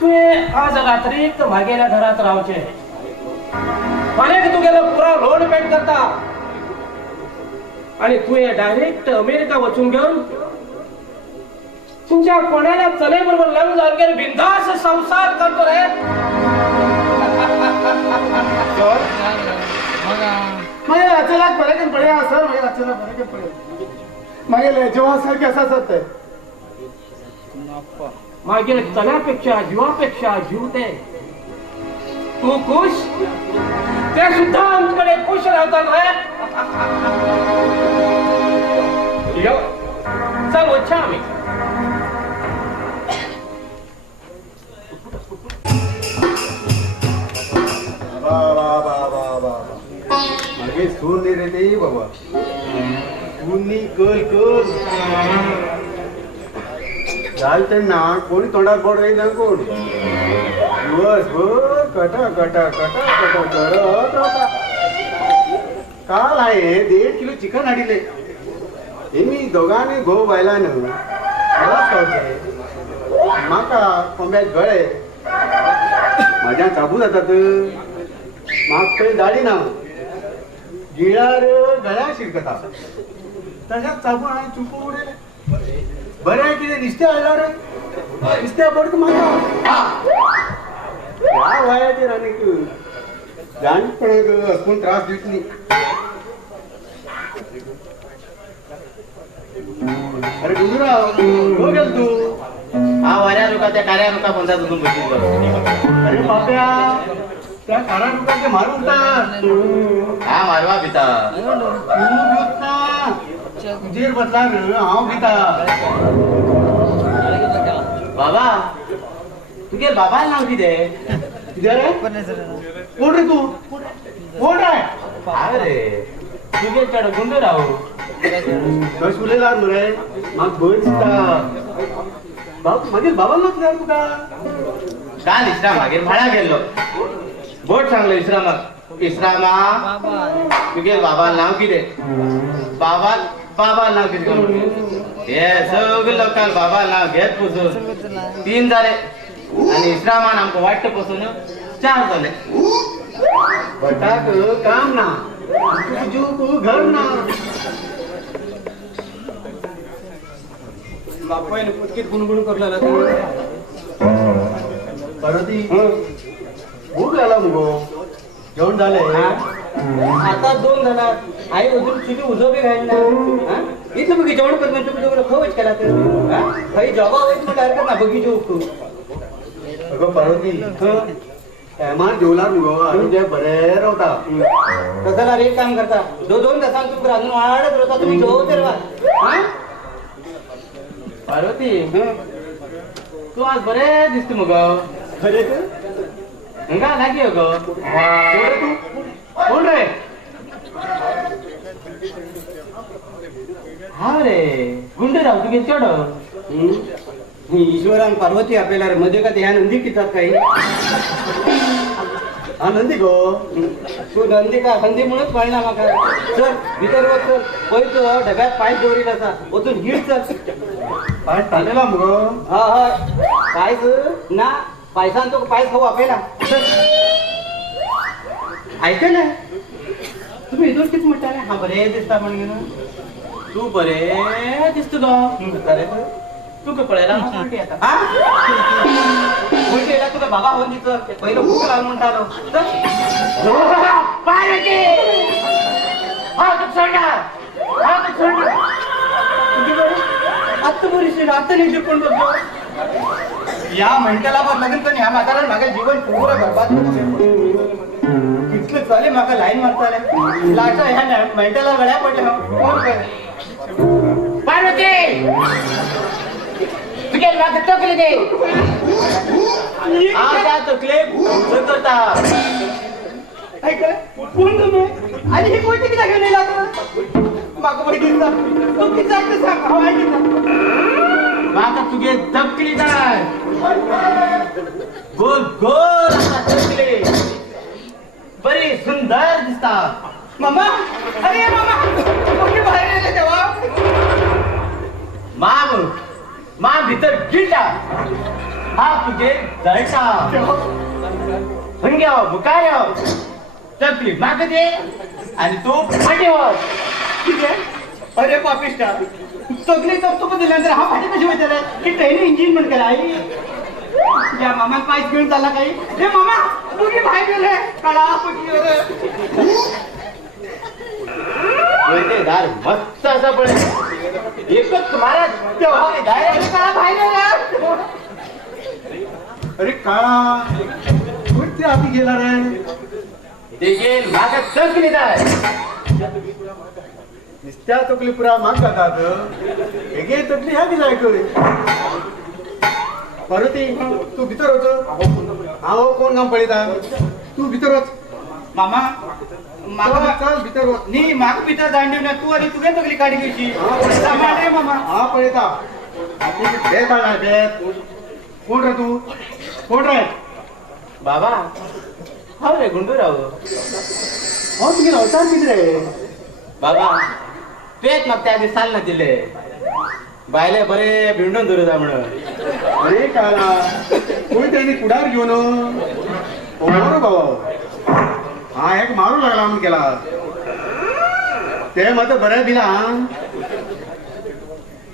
तुवें आज रात्रीक म्हागेल्या घरात रावचे. फाल्यां तुगेलो पुरो लोन पेड करता आणि तुवें डायरेक्ट अमेरिका वचून घेवन तुमच्या कोणाला चले बरोबर लग्न जावन बिंदास संसार करतो रे. मागेल अचानक बरेकन पडया सर. मागेल अचानक बरेकन पडया मागेल जेव्हा सारखे असा सर ते मागीर चल्यापेक्षा जीवापेक्षा जीव ते. तू खुश ते सुद्धा आमच्याकडे खुश राहतात रे. यो चल वच्छा आम्ही. मागे सून नाही रे ते बाबा. सूननी कल कल चालते ना कोणी तोंडात बोट राहील ना कोण दिवसभर कटा कटा कटा कटा करत होता. काल आहे 1.5 किलो चिकन हाडिले. हे मी दोघांनी घोव बायलान मला कळते म्हाका कोंब्यात गळे माझ्या काबू जातात. म्हाका खंय दाडी ना गिळार गळ्या शिरकता तशाच चाबून हांवें चुकून उडयले. बरें कितें नुस्तें हाडला रे. नुस्तें पडता म्हाका ह्या वयाचेर आनीक जाणपणाक असून त्रास दिवच न्ही. अरे गुंडूराव खंय गेल तूं. हा वाऱ्या रुका त्या कार्या रुका पंचायत उठून बसली. अरे बाप्या त्या कारा रुकाचे मारून टाक. हा मारवा पिता तुजेर बसला हांव पिता. बाबा तुगे बाबाला नाव कितें. कितें रे कोण रे तू कोण रे. अरे तुगे चढ गुंडूराव कश उलयला मरे म्हाका भंय दिसता. बाबा मागीर बाबा नाव कितें तुका. काल इस्राम मागीर भाड्या गेल्लो. बोट सांगलो इस्रामाक इस्रामा तुगे बाबाला नाव कितें. बाबा नाव कितें. हे सगळे लोकांक बाबा नाव घेत पसून 3 जाले आणि इस्रामान आमकां वाटत पसून 4 जाले. भटाक काम ना तुजूक घर ना. बापायन पुतकीत गुणगुण करलेला. पार्वती भूक लागला मुगो जेवण झाले. आता 2 जाणार आई अजून तुझी उजोबी घालना. इथलं बघी जेवण करत तुम्ही दोघं खवच केला तर काही जॉबा वयत म्हटलं हरकत ना बघी जेव. अगं पार्वती टायमार जेवला मुगो आणि ते बरे रावता. तसं जाल्यार एक काम करता, 2 तासान तुमकां रांदून वाडत रावता, तुमी जेवो तर वा. पार्वती तू आज बरे दिसता मुगो. खरेंच हंगा लागी गो. कोण रे? हा रे गुंडूराव तुगे चेडो. ईश्वरान पार्वती आपल्याला मध्ये का ह्या नंदी कितात काही. हा नंदी गो. तू नंदी का नंदी म्हणूनच पाळला म्हाका. चल भितर वच, चल पळय तू डब्यात पायस दवरिल्लो आसा, वचून हिट चल. पायस ताणलेला मुगो. हय पायस ना, पायसान तुका पायस खाऊ आपयला. आयकले तुम्ही इथून किती म्हणटाले हा बरे दिसता म्हणून. तू बरे दिसता गो. अरे तुका पळयला उलटी येयला तुका बाबा होऊन दिसतो. पहिलं भूक लागून म्हणटालो. पार्वती आत्ता बरी आता नाही शिकून बसलो. या मेंटला मग लग्न करून ह्या म्हाताऱ्यान म्हाका जीवन पुरं बरबाद कितले चाले म्हाका लाईन मारताले. लाटा ह्या मेंटला गळ्या पडल्या. कोण करे पार्वती तुगे म्हाका तकली दे. त्या तकले करता. ऐकलं कोण तुम्ही आणि हे कोणते किती घेऊन येला म्हाका बरी दिसता. तू किती जास्त सांग माहिती म्हाका तुगे तकली जाय. गोल गोल असा तकली बरी सुंदर दिसता. मामा. अरे मामा कुठे बाहेर गेले तेव्हा. माम भितर गिल्टा. हा तुगे जळटा. हंग्या मुखार तकली म्हाका दे आणि तू फाटी वच. ठीक आहे. अरे पापिष्टा तकली तर तुका दिल्यानंतर हा फाटी कशी वयतले. की ट्रेन इंजिन म्हण केला आई. या मामान पायस घेऊन चालला काही. हे मामा तुम्ही बाहेर गेले काळा पटी. दार मस्त असा पण एकच महाराज बाहेर अरे काळा कुठे आधी गेला रे. ते गेल म्हाका तकली जाय. नुसत्या तकली पुरा माग जातात. हेगे तकली ह्या दिला ऐकू रे. पार्वती तू भितर होतो. हांव कोण काम पळयता. तू भितर वच. मामा चल चल भितर वच. नी म्हाका भितर जाण ना तू आणि तुगे तकली काडी घेवची. रे मामा हा पळयता. बेत हाडला बेत. कोण रे तू. कोण रे. बाबा हांव रे गुंडूराव. हांव तुगे अवतार कितें रे. बाबा तेच म्हाका त्या दीस साल दिले. बायले बरे भिंडून दवरता म्हणून. अरे काळा कोण त्यांनी कुडार घेऊन मारू बाबा. हा एक मारू लागला म्हणून केला. ते मात्र बरें दिला.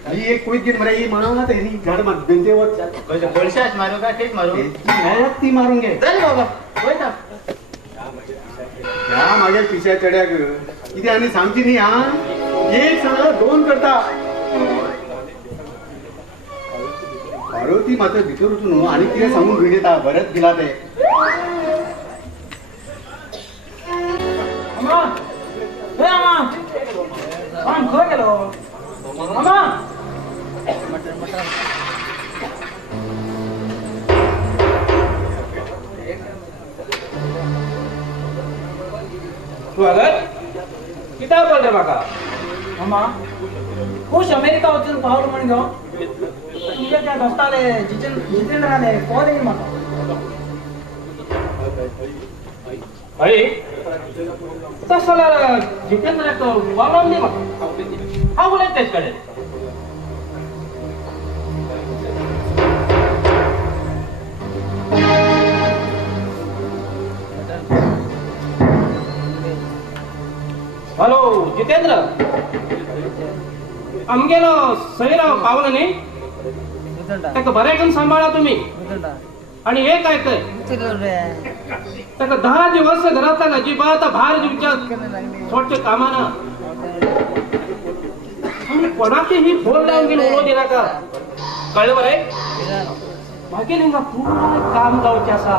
ही एक कुयत घेऊन मरे ही म्हणा ही झाड मार बेंचे वच. बळशाच मारू का तेच मारू. ती मारून घे. चल बाबा वयता. ह्या मागे पिशा चढ्याक किती आनी सांगची न्ही. हा एक सांगला 2 करता. पार्वती मात्र भितर वचून आणि कितें सांगून भिडेता. बरेंच दिला ते. खंय गेलो. मामा स्वागत किताब पडले म्हाका. मामा खुश अमेरिका वचून पावलो म्हण गो. तुमच्या त्या दोस्ताले जितेंद्राले फोन येईल म्हाका. हय तसं जाल्यार जितेंद्राक वळोन दी म्हाका. हांव उलयता तेजे कडेन. हॅलो जितेंद्र. आमगेलो सैराव पावलो न्ही. ताका बरें घेवन सांबाळा तुमी. आणि एक ऐकय ताका 10 दिवस घरांतल्यान अजिबात भायर दिवच्या थोडशे कामाना. कोणाचेही फोन लावून घेऊन उलो दिनाका. कळ्ळें मरे. मागीर हिंगा पुराय काम जावचें आसा.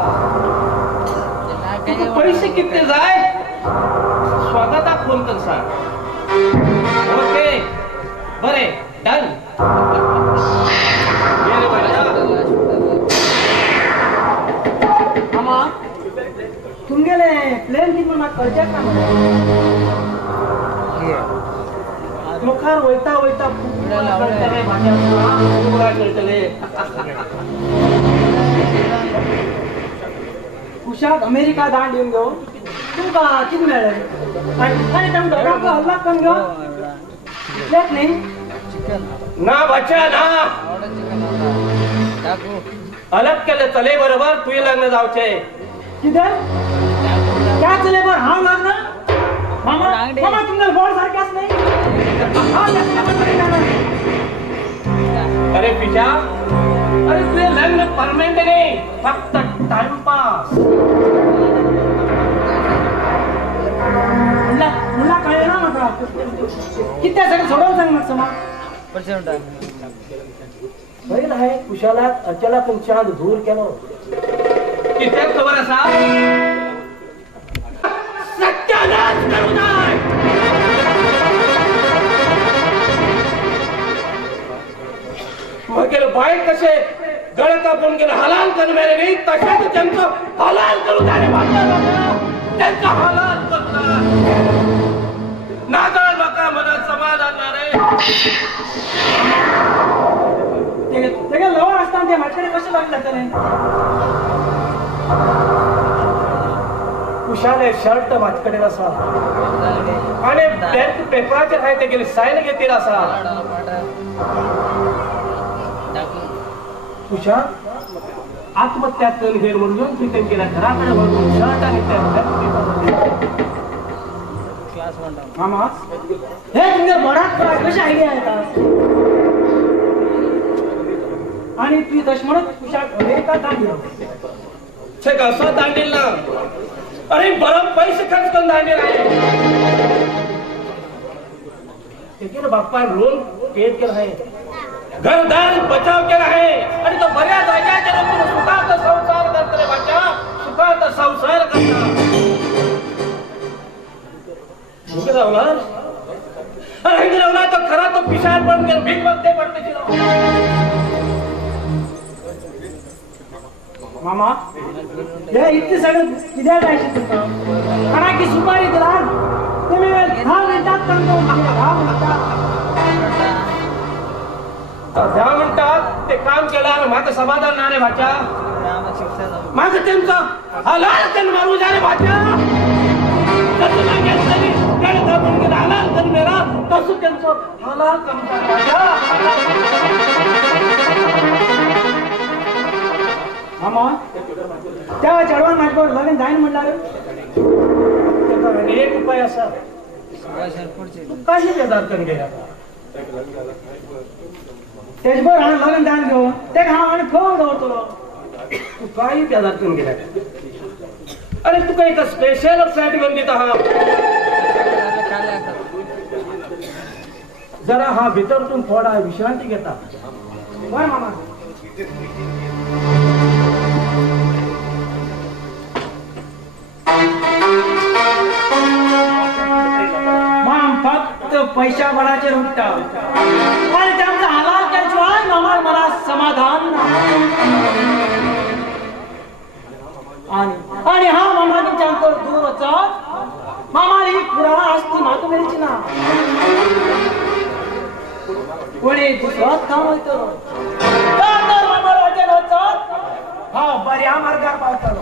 पैसे किती जाय स्वागताक फोन कर सांग. ओके बरे डन. मामा तुमगेले प्लेन किती म्हाका कळचें ना मुखार वयता वयता कळटले भाज्या कळटले. कुशाक अमेरिका दांड येऊन घेऊ तुमकां कितें मेळ्ळें आनी तांकां दोगांक हल्ला करून घेऊ इतलेंच न्ही ना बच्चा ना अलग केले चले बरोबर तुझे लग्न जावचे. कितें त्या चले बर हांव लग्न मामा मामा तुमगेले बोर्ड सारकें आसा न्ही अरे पिशा अरे तुझे लग्न परमनंट नाही फक्त टाइमपास. मुला कळ्ळें ना म्हाका कितें सगळें सोडोवन सांग म्हाका समा बैल आहे कुशालाक अचलाक चांद दूर केलो. कित्याक खबर आसा सत्यानाश करू नये. मगेर बायक कशे गळे कापून गेले हलाल करून मेले नाही तशाच त्यांचं हलाल करू जाणे त्यांचा हलाल करतात. नादाळ बाका मनात समाधान ना रे. तेगे लवर आसतना ते म्हाजे कडेन कशें लग्न जातलें कुशाले शर्ट म्हाजे कडेन आसा आणि बँक पेपराचेर हांवें तेगेली सायन घेतली आसा. कुशाल आत्महत्या करून घेर म्हणून तू तेंगेल्या घरा कडेन व्हरून शर्ट आनी ते मामा हे तुमगे बोडाक पडाक कशी आयडिया येता आणि तू तशें म्हणत कुशाक अमेरिका दांडियो छे कसो दांडील ना. अरे बरो पैसे खर्च करून दांडील आहे. तेगेर बापान लोन पेड केलं आहे घरदार बचाव केला आहे आणि तो बऱ्याच जाग्याच्या लोकांना सुखाचा संसार करतले बाचा सुखाचा संसार करता. मुके रावला अरे रावला तो खरा तो पिशार पण गेला भीक मागते पडते मामा हे इतके सगळं कित्याक जायचे तुका कारण की सुपारी दिला तुम्ही 10 मिनिटात सांगतो 10 मिनिटात 10 मिनिटात ते काम केलं आणि माझं समाधान नाही भाच्या. माझं त्यांचं हलाल करून मारू जाणे भाच्या. कसं हलाल करून मेरा तसं त्यांचं हलाल करून मामा त्या चेडवान माझ्या लग्न जायन म्हणल्यार एक उपाय असा काही बेजार करून गेला तेजभर हांव लग्न जायन घेवन तेका हांव आनी खंय दवरतलो. तू काही बेजार करून गेला. अरे तुका एक स्पेशल फ्लॅट घेऊन दिता हा जरा हा भितरतून थोडा विश्रांती घेता. बरं मामा माम फक्त पैशा बळाचेर उठता आणि त्यांचा हलाल केल्याशिवाय मामा मला समाधान आणि हा मामा तुमच्या दूर वचत मामा ही पुरा आस्ती म्हाका मेळची ना कोणी दुसरोच काम वयतलो तर मामा वाटेन वचत हा बऱ्या मार्गार पावतलो.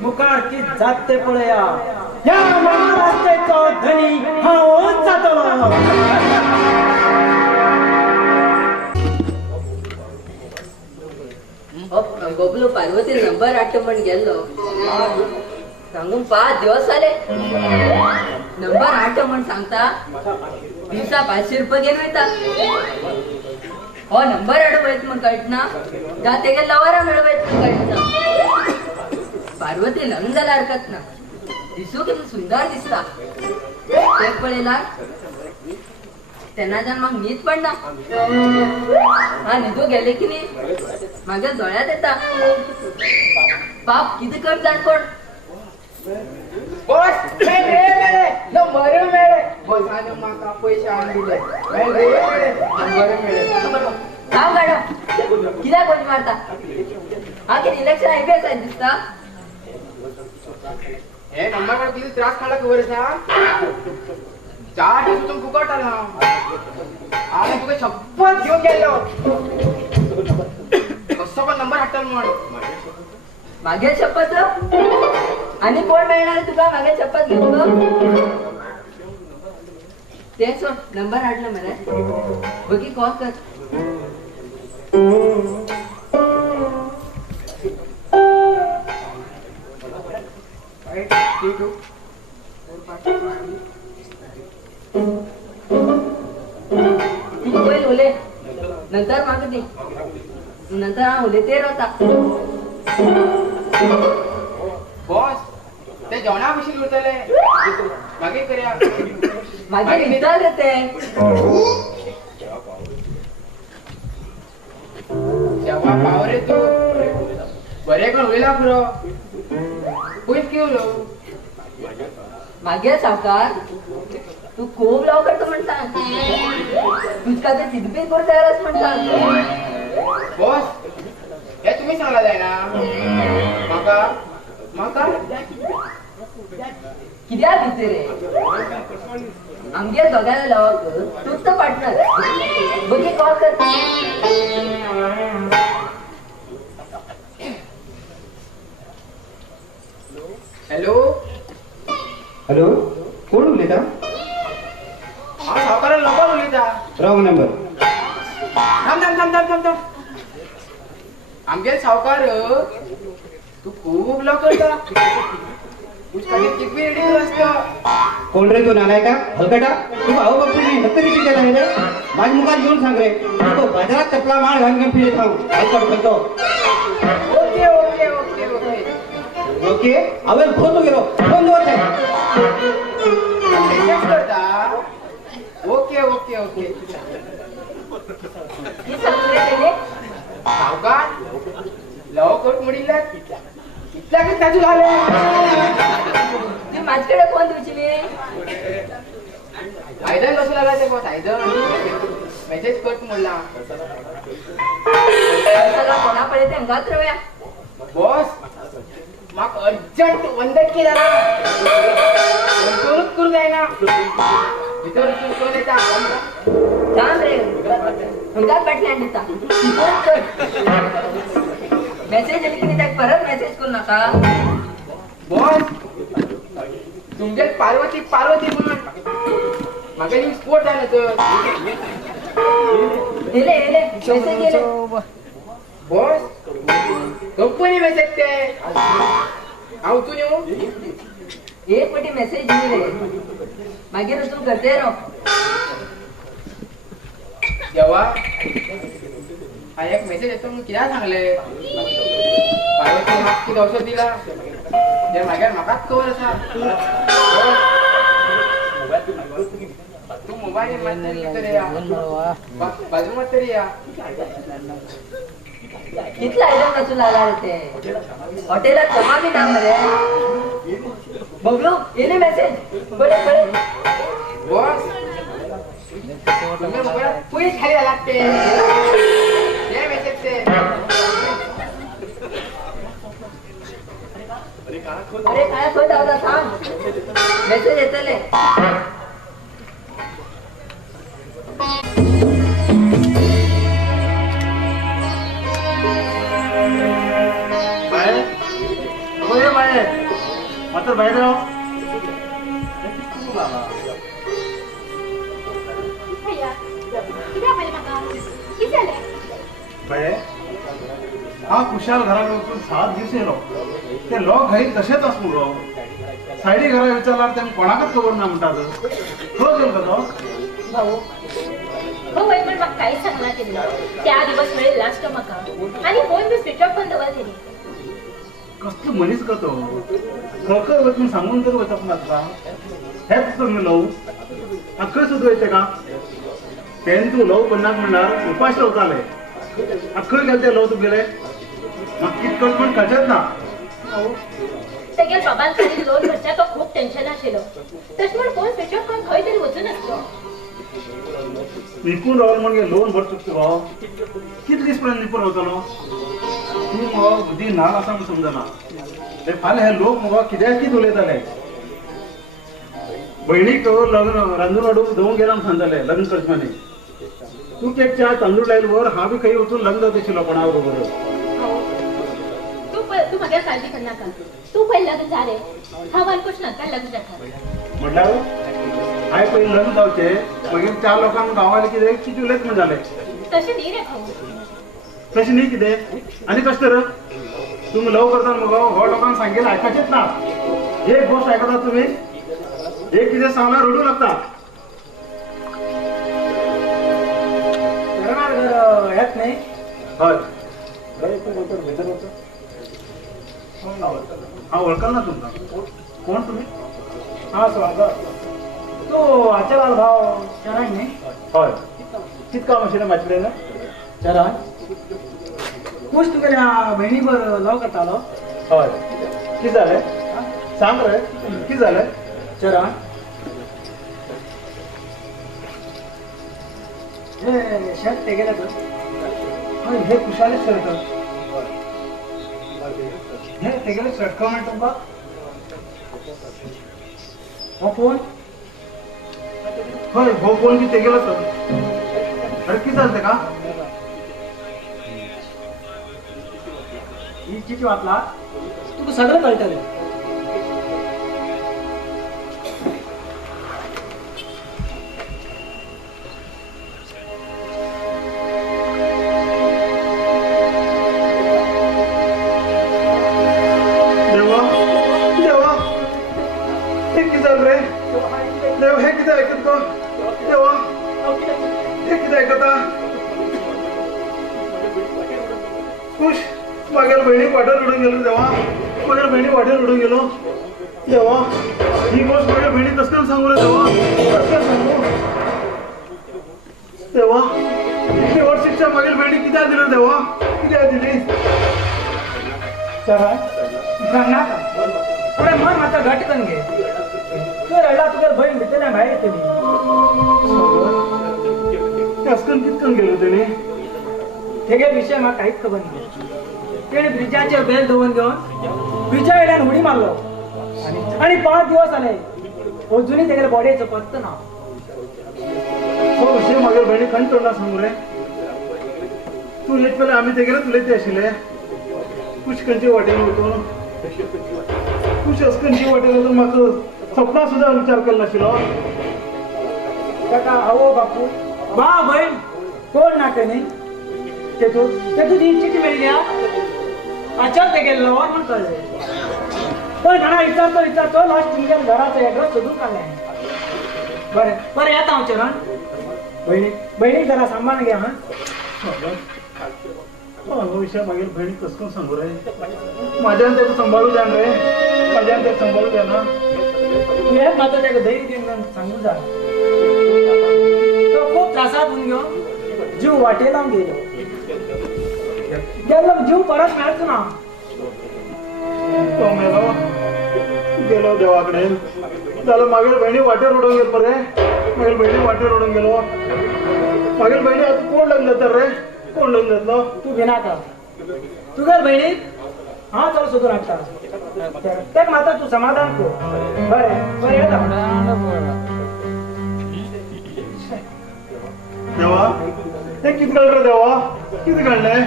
मुखार कित जात ते पळया या मामा रस्त्याचो धनी हांवूच जातलो. गोबलो पार्वती नंबर 8 म्हण गेल्लो सांगून 5 दिवस जाले. नंबर 8 म्हण सांगता दिवसा 500 रुपये घेऊन वयता. हो नंबर 8 वयत म्हण कळटना गा तेगे लवरा मेळवयत म्हण कळटना. पार्वती लग्न जाल्या हरकत ना दिसू किती सुंदर दिसता. ते पळयला तेन्नाच्यान म्हाका न्हीद पडना. हा न्हिदू गेले की न्ही म्हाज्या दोळ्यांत येता बाप किती कर जाण कोण बस मेळे न बरे मेळे बसाने माका पैसे आणून दिले मेळे बरे मेळे काम काढा कित्याक कोणी मारता हा किती इलेक्शन आयपीएस आहे दिसता हे नंबर किती त्रास खाला खबर आसा 4 दिवसातून फुकट आला आणि तुका शपथ घेऊन गेलो कसं पण नंबर हटल म्हण मागे शपथ आणि कोण मिळणार तुला मागे शपथ घेऊन ते सोड नंबर हाडलं मला बघी कॉल कर तू पहिले उले नंतर मागे दे नंतर हा उले ते होता बॉस ते जेवणाविषयी उरतले मागे करूया मागे निघताल रे ते जेव्हा पावरे तू बरे कोण उरला पुरो पयस केवलो मागे सावकार तू खूप लाव करतो म्हणता तुझका ते तिथबी करू तयारच म्हणता बॉस हे तुम्ही सांगला जाय ना माका माका कित्याक दिसते रे आमगे दोघांना लावक तूच तर पार्टनर बघी कॉल कर हॅलो हॅलो कोण उलयता हा सावकाराला लोक उलयता रॉंग नंबर थांब थांब थांब थांब थांब थांब आमगे सावकार तू खूप लोक करता तुझ्या किती रेडी असतं कोण रे तू नालाय का हलकटा तू भाऊ बापू मी हत्तरीची केला आहे रे माझ्या मुखात येऊन सांग रे तो बाजारात चपला माळ घालून घेऊन फिरत थांब हलकट करतो okay okay okay okay okay avail phone गेलो फोन दोन मेसेज करता ओके ओके ओके ही सगळे केले सावकार लवकर मुडीला इतला की ताजू झालं ती माझ्याकडे फोन दिवची आयदन कसं लागला ते बॉस आयदन मेसेज कट म्हणला कोणा पडे ते अंगात रव्या बॉस माक अर्जंट वंदट केला ना गुंतवणूक करू जाय ना भितर कोण येता थांब रे अंगात पटल्या दिसता मेसेज आली की त्याक परत मेसेज करू नका बॉस तुमचे पार्वती पार्वती म्हणून मागे न्यूज स्पोर्ट झालं तर गेले मेसेज गेले बॉस कंपनी मेसेज ते हांव तू येऊ एक पटी मेसेज दिले मागीर तू करते रो जेव्हा हा एक मेसेज येतो मी किती सांगले पार्वती म्हाका किती औषध दिला जे मागेर म्हाकाच कवर आसा तू मोबाईल तरी या बाजू मत तरी या कितला आयदन कसून आला रे ते हॉटेलात जमा बी ना मरे बघलो येले मेसेज बरे बरे बॉस तुम्ही मोबाईलात पुलिस खाली लागते ये मेसेज ते अरे काय खोद आवला थांब मेसेज येतले बाहेर होय बाहेर मात्र बाहेर राव बाहेर हा खुशाल घरात वचून 7 दिवस येलो ते लोक घरी तसेच आसू रो सायडी घरा विचारल्यार तेम कोणाकच खबर ना म्हणटात खंय गेलो तो भाऊ हो वय पण म्हाका कांयच सांगना तेणी त्या दिवस मेळ्ळे लास्ट म्हाका आनी फोन बी स्विच ऑफ करून दवरला तेणी कसलो मनीस का तो खंय खंय वचून सांगून तरी वचप ना तुका हेच तुमी लव खंय सुद्दां वयते का तेन तू लव करनाक म्हणल्यार उपाश रावताले खंय गेले ते लव तुगेले म्हाका कितकट पण कळचेच ना तेगे बाबान खाली लोन भरच्या तो खूप टेन्शन आशिल्लो तश म्हण फोन स्विच ऑफ करून खंय तरी वचून आसलो निपून रावल म्हणजे लोन भरचुक तुका कितले दीस पर्यंत निपून रावतलो तूं मुगो बुद्धी नाल आसा म्हूण समजना ते फाल्यां हे लोक मुगो कित्याक कितें उलयताले भयणीक लग्न रांदून हाडून देवूंक गेला म्हूण सांगताले लग्न करचमानी तू केक च्या तांदूळ लायले वर हांव बी खंय वचून लग्न जावंक आशिल्लो कोणा बरोबर तू म्हाका काळजी करनाका तू पयलीं लग्न जा रे हांव अल्कुश नाका लग्न जाता म्हटल्यार हांवें पयलीं लग्न जावचें मागीर 4 लोकांक गांवांनी कितें उलयत म्हण जालें तशें न्ही रे भाऊ तशें न्ही कितें आनी कशें तर तुमी लव करता मुगो हो लोकांक सांगिल्लें आयकचेंच ना एक गोश्ट आयकता तुमी एक कितें सांगल्यार रडू लागता येत नाही हय भितर वचो हांव वळखना तुमकां कोण तुमी हा स्वागत तू आचेलाल भाव चरण न्ही हय कितें काम आशिल्लें म्हाजें चरण तूच तुगेल्या भयणी बर लव करतालो हय कितें जालें सांग रे कितें जालें चरण हे शेत तेगेलें तर हय हे कुशालें शर्ट हे तेगेलें शर्ट कळ्ळें तुमकां हो फोन हय हो फोन बी तेगेलो तर अरे कितें जालें तेका ही चिठी वाचला तुका सगळें कळटलें मागेल बहिणी वाटेर उडून गेलो देवा मागेल बहिणी वाटेर उडून गेलो देवा ही गोष्ट मागेल बहिणी कसं सांगू रे देवा कसं सांगू देवा शेवट शिक्षा मागेल बहिणी कित्याक दिली देवा कित्याक दिली चरण नाका पुढे मन आता घट करून घे तू रडला तुझ्या बहीण भितर भायर येतली कसकन कितकन गेलो तेणी तेगे विषय म्हाका काहीच खबर नाही तेणे ब्रिजाचेर बेल दवरून घेवन ब्रिजा वेल्यान उडी मारलो आणि 5 दिवस जाले अजुनूय तेगेल्या बॉडीचो पत्तो ना हो विषय मागेल बहिणी खंय तोंडा सांगू रे तू येत पयलीं आमी तेगेलेच उलयते आशिल्ले कुश खंयचे वाटेन वचून कुश खंयचे वाटेन वचून म्हाका सपना सुद्दां विचार केलो नाशिल्लो ताका आवो बापू बा भयण कोण नाका न्ही तेतून ही चिठी मेळ्ळ्या आचार तेगेलो म्हण कळ्ळें पण घरा विचारतो लास्ट तुमच्या घराचो एड्रेस सोदून काडलें बरें बरें येता हांव चरण भयणीक जरा सांबाळून घे हां हो विषय मागीर भयणी कसकन सांगू रे म्हाज्यान तेका सांबाळू जाय रे म्हाज्यान तेका सांबाळू जायना तुवें मात्र तेका धैर्य दिवन सांगूं जाय तो खूब त्रासात उरून घेवन जीव वाटेर लावन गेलो जीव परत मेळचो ना तो मेलो गेलो देवा कडेन जाल्यार मागीर भयणी वाटेर उडोवन गेलो मरे मागीर भयणी वाटेर उडोवन गेलो मागीर भयणी आतां कोण लग्न जाता रे कोण लग्न जातलो तूं भिनाका तुगेर भयणीक हांव चड सोदून हाडटा तेका मात्र तूं समाधान कर बरें बरें येता देवा हे कितें घडलें रे देवा कितें घडलें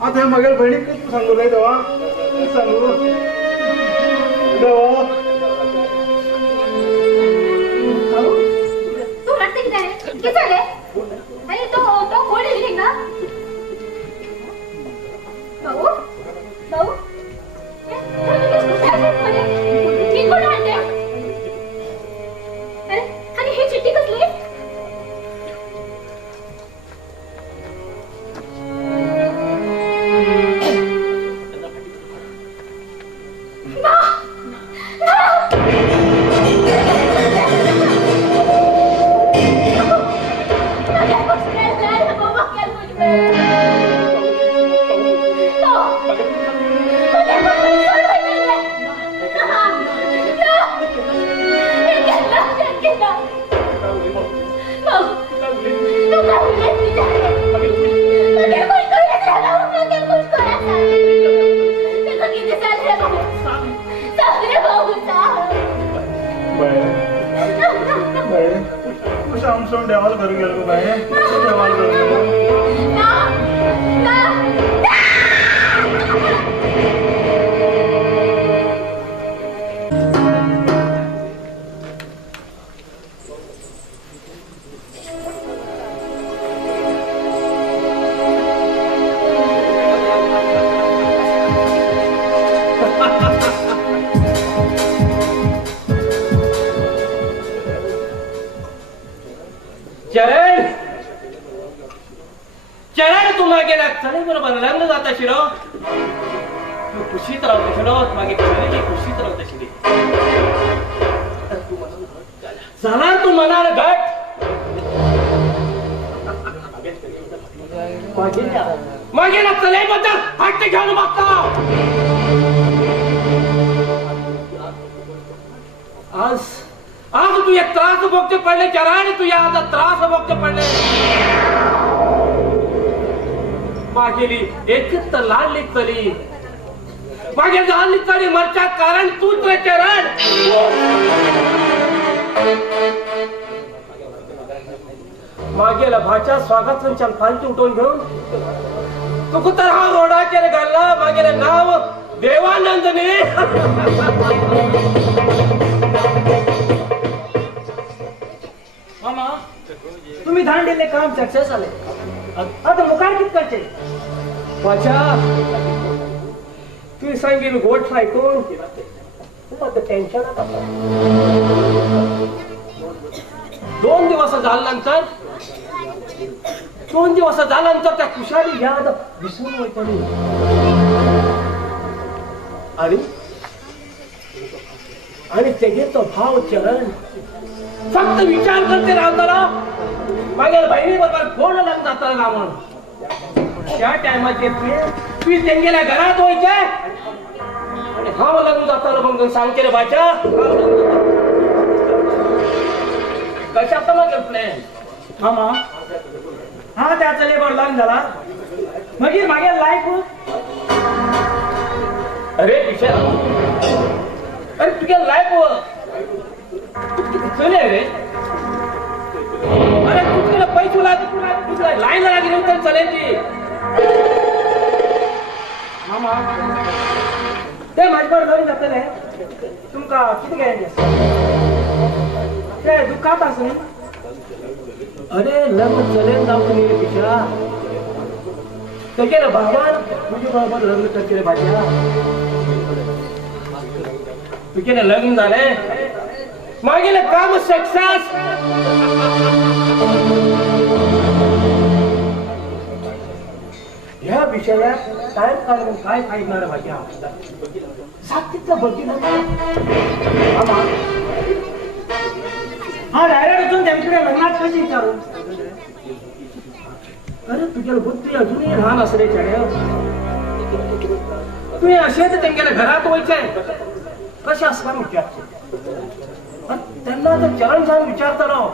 आतां हे मागीर भयणीक कितें सांगू रे देवा कितें सांगू देवा तू रडते किती रे किती झाले अरे तो कोण आहे ना भाऊ भाऊ ही कोण आणते अरे आणि ही चिठ्ठी कसली No! तू शामसून देवाला करून गेलो गो बाय देवाला करून गेलो चरण चरण तू मागे चले बरोबर लग्न जाता शिरो तू खुशीत राहतो शिरो मागे चलेची खुशीत राहता शिरी झाला तू मनाला घट मागे ना चले बद्दल हट्ट घेऊन मागता आज तू एक त्रास भोगते पडले चरण तू आज त्रास भोगते पडले मागेली एकच तर लाडली चली मागे लाडली चली मरच्या कारण तूच रे चरण मागेला भाच्या स्वागत संचाल फालतू उठवून घेऊन तू कुतर हा रोडाचे घालला मागेला नाव देवानंदने मामा तुम्ही धान दिले काम सक्सेस आले आता मुखार कित करते भाच्या तू सांगेल गोष्ट ऐकून तू टेन्शन दोन दिवस झाल्यानंतर त्या कुशाली याद विसरून पडली आणि तेगे तो भाव चरण फक्त विचार करते राहताना मागे बहिणी बरोबर कोण लग्न जाता गावण त्या टायमाचे तू तेंगेल्या घरात व्हायचे आणि हा लग्न जाताना मग सांगते रे बाच्या कशात मग प्लॅन मामा हा त्याचा लेबर लग्न झाला मग मागे लाईफ अरे विचार अरे तुझ्या लाईफ चले रे अरे तुला पैसे तुला लाईन लागली नंतर चलायची मामा ते माझ्यावर लग्न जातले तुमका किती घ्यायचे ते दुःखात असं अरे लग्न चलेन जाऊ तुम्ही पिशा त्याच्या बाबा तुझ्या बरोबर लग्न करते रे भाज्या तुझे लग्न झाले मागेल काम सक्सेस ह्या विषयात काय काढून काय फायदा भाज्या सात्विकचा बघितलं हा डायरेक्ट अजून त्यांच्याकडे लग्नात कशी विचारू अरे तुझ्या बुद्धी अजूनही लहान असले चढ्या तुम्ही असे तर त्यांच्या घरात व्हायचंय कसे असणार विचारते त्यांना आता चरण छान विचारता राव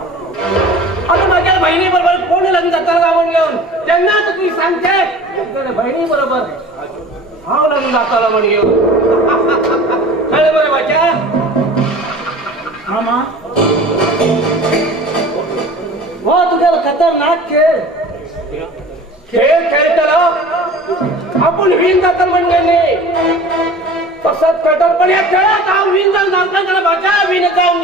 आता माझ्या बहिणी बरोबर कोण लग्न जाताना गावून घेऊन त्यांना आता तुम्ही सांगते बहिणी बरोबर हा लग्न जाताना म्हण घेऊन कळलं बरं माझ्या मामा हो तुझ्या खतरनाक खेळ खेळताना आपण विण जातात म्हणजे तसंच कटर पण या खेळात हा विण जाऊन जातात त्याला भाषा विण जाऊन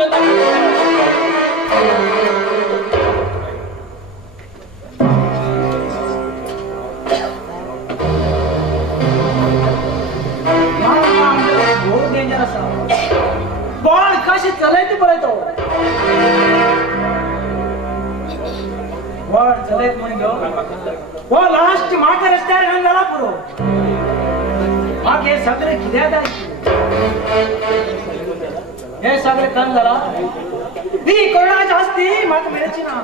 बहुत डेंजर असा बॉल कशी चलायची पळतो बॉल चलायत म्हणजे हो लास्ट मागे रस्त्यावर घेऊन झाला पुरो हे सगळे किद्यात हे सगळे काम झाला ती कोणाची हस्ती माग मिळायची ना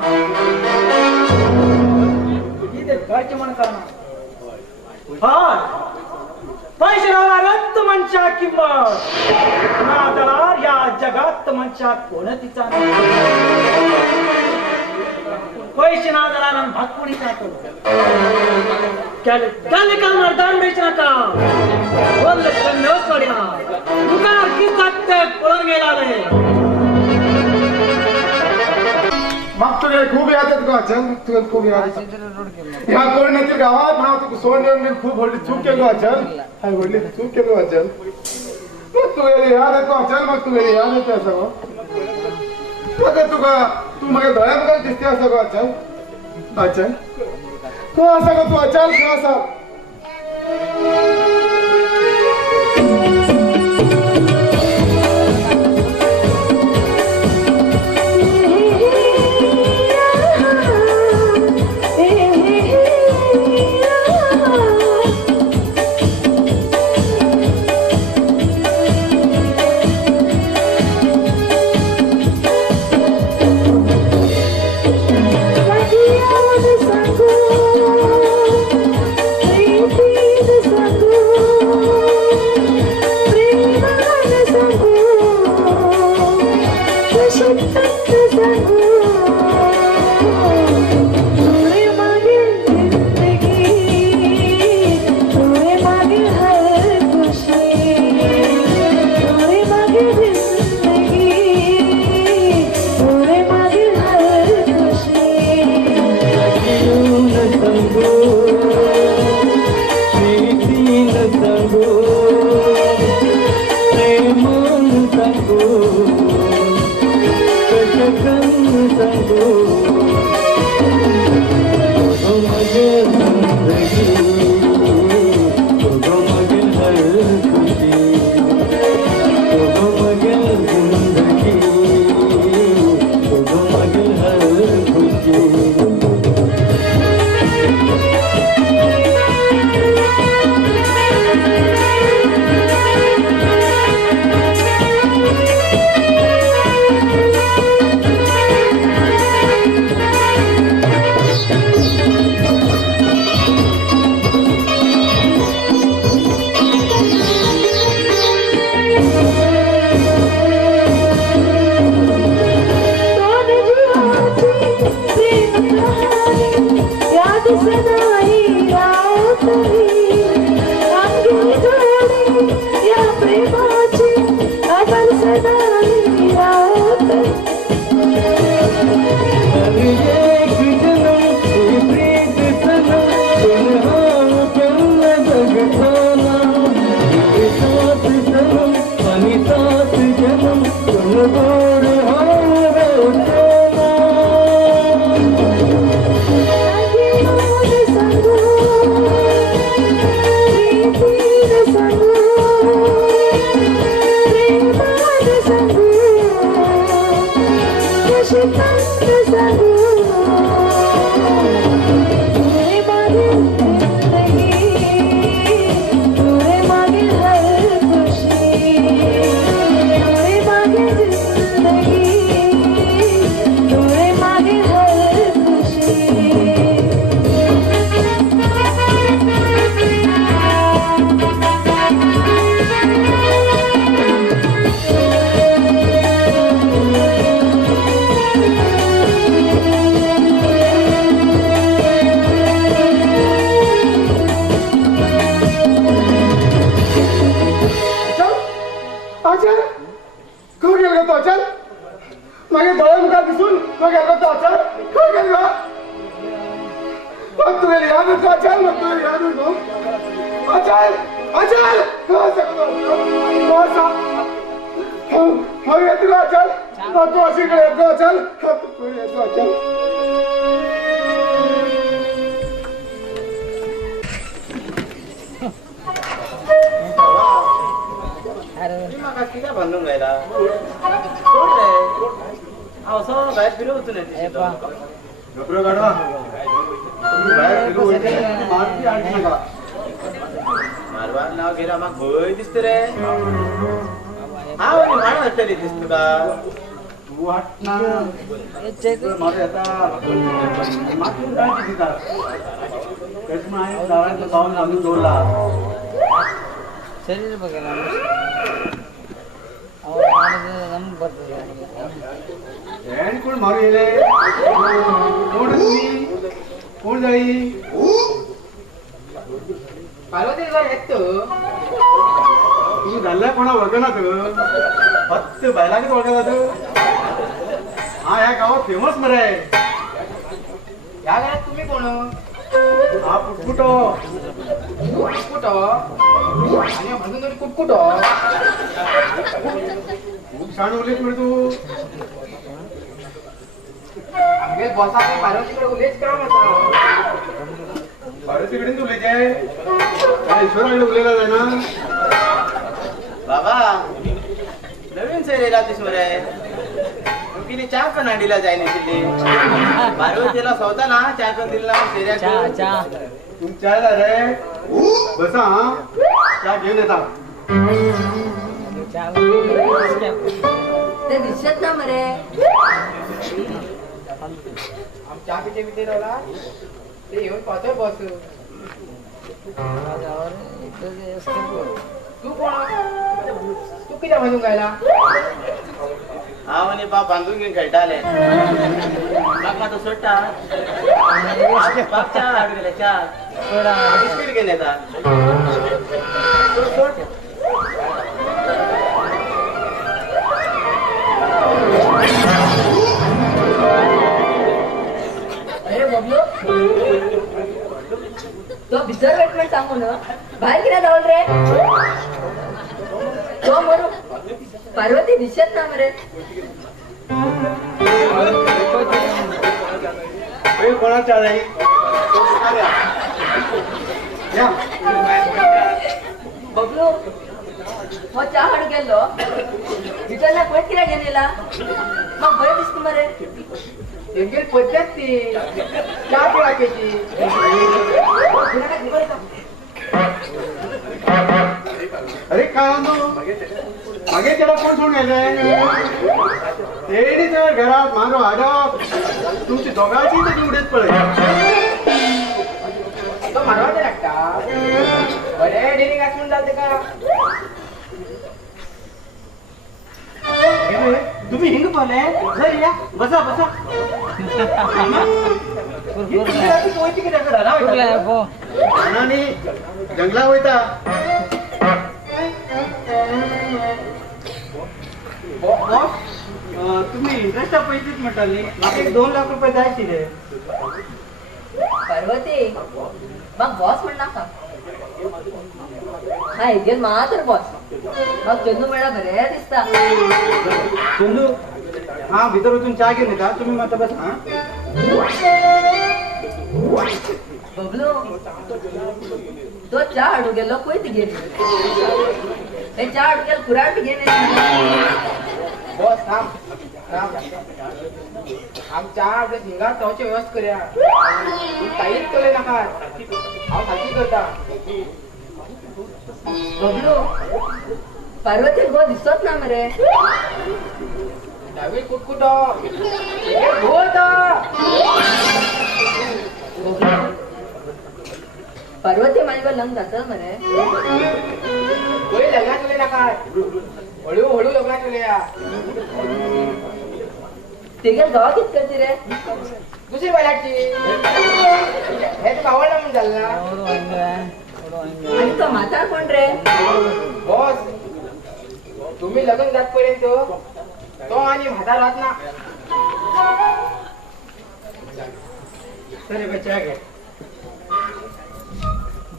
इथे घरचे मन करणार हा पैसे रक्त मनच्या किंमत नादळा या जगात मनच्या कोणतीचा पैसे नादळा भातपुडी जातो त्याने का मर्दान बेचना का बोल न पड्या तुका की पळून गेला रे खूप याद येत अचल तुला खूप याद ह्या कोण नाही गावात ना तू सोन येऊन खूप व्हडली चूक केलो अचल हाय व्हडली चूक केलो अचल मग तू याद येतो अचल मग तू याद येते असं तुका तू म्हाका दोळ्या बघायला दिसते असं गो अचल अचल तू असा गो तू अचल तू असा शरीर बघायला कोण मारू येले कोण कोण जाई पार्वती येतो तू झाल्या कोणा वळखनात फक्त बायलांनीच वळखनात हा ह्या गावात फेमस मरे या घरात तुम्ही कोण हा पुटपुटो कुटकुट आणि म्हणून तुम्ही कुटकुट खूप छान उलेच मिळतो आमगे बसा पार्वतीकडे उल्लेख करा म्हणता पार्वतीकडे तुले काय ईश्वराकडे उलेला जाय ना बाबा नवीन सैरे राहतेस मरे किती चहा पण हांडीला जाय नसली पार्वतीला स्वतः ना चहा पण दिला सेऱ्या तुमच्या रे बसा हा चहा घेऊन येता ते दिसत ना मरे चहा पिते पिते राहिला ते येऊन पाहतोय बस तू कोण तू किती म्हणून गायला हा म्हणे बाप बांधून घेऊन खेळटाले बापा तो सोडटा बाप चहा हाडून गेले चहा बिस्किट घेऊन येतात सोड अरे बबलू तो भितर वेटमेंट सांगू ना बाहेर किती धावल रे तो मरू पार्वती दिसत ना मरे कोणा चहा जाई बबलू हो चहा हाड गेलो भितर ना पळत किती गेलेला मग बरं दिसत मरे एंगेल पद्धत ती चहा पिवायची अरे काय मागे त्याला कोण सोडून गेले तेडी तर घरात मारो आडप तुमची दोघांची तर निवडेच पडेल तो मारवायला लागता बरे डेली गाठून जाते का तुम्ही हिंग पावले घरी या बसा बसा आणि जंगला वयता तुम्ही इंटरेस्ट पैसेच म्हटले म्हाका 2 लाख रुपये जाय आशिल्ले पार्वती मग बॉस म्हण नाका हा हेगेल मात्र बॉस मग चंदू मेळा बरे दिसता चंदू हा भितर वचून चहा घेऊन येता तुम्ही मात्र बस हा बबलू तो चहा हाडू गेलो पळय घेन हे चहा हाडू गेलो कुराड घेन बॉस थांब थांब आमच्या आपल्या सिंगार तवची व्यवस्था करूया काहीच केले नका हांव खाती करता बबलू पार्वती गो दिसत ना मरे डावी कुटकुट होत पार्वती माझ्या लग्न जात मरे कोणी लग्नात केले नका हळूहळू लग्नात केल्या तेगे गावा कित करते रे दुसरी बायलाची हे तुका आवडला म्हणून चालला आणि तो म्हातार कोण रे बॉस तुम्ही लग्न जात पर्यंत तो आणि म्हातार राहत ना सर बच्चा घे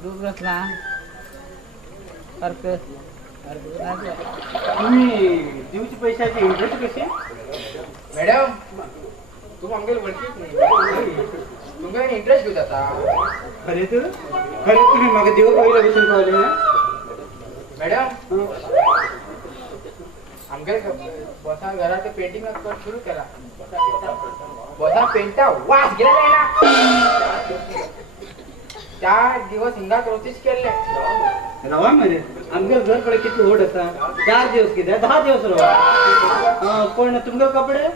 दूध घातला तुम्ही दिवची पैशाचे इंटरेस्ट कसे मॅडम तू आमगे वळखीच नाही तुमका इंटरेस्ट घेऊ जाता खरे तुम्ही म्हाका देव पहिला बसून पावले ना मॅडम आमगे बसा घरात पेंटिंग सुरू केला बसा पेंटा वास गेला ना 4 दिवस हिंगात रोतीच केले रवा मरे आमच्या घर कडे किती ओढ असा 4 दिवस किती 10 दिवस रवा पण तुमचे कपडे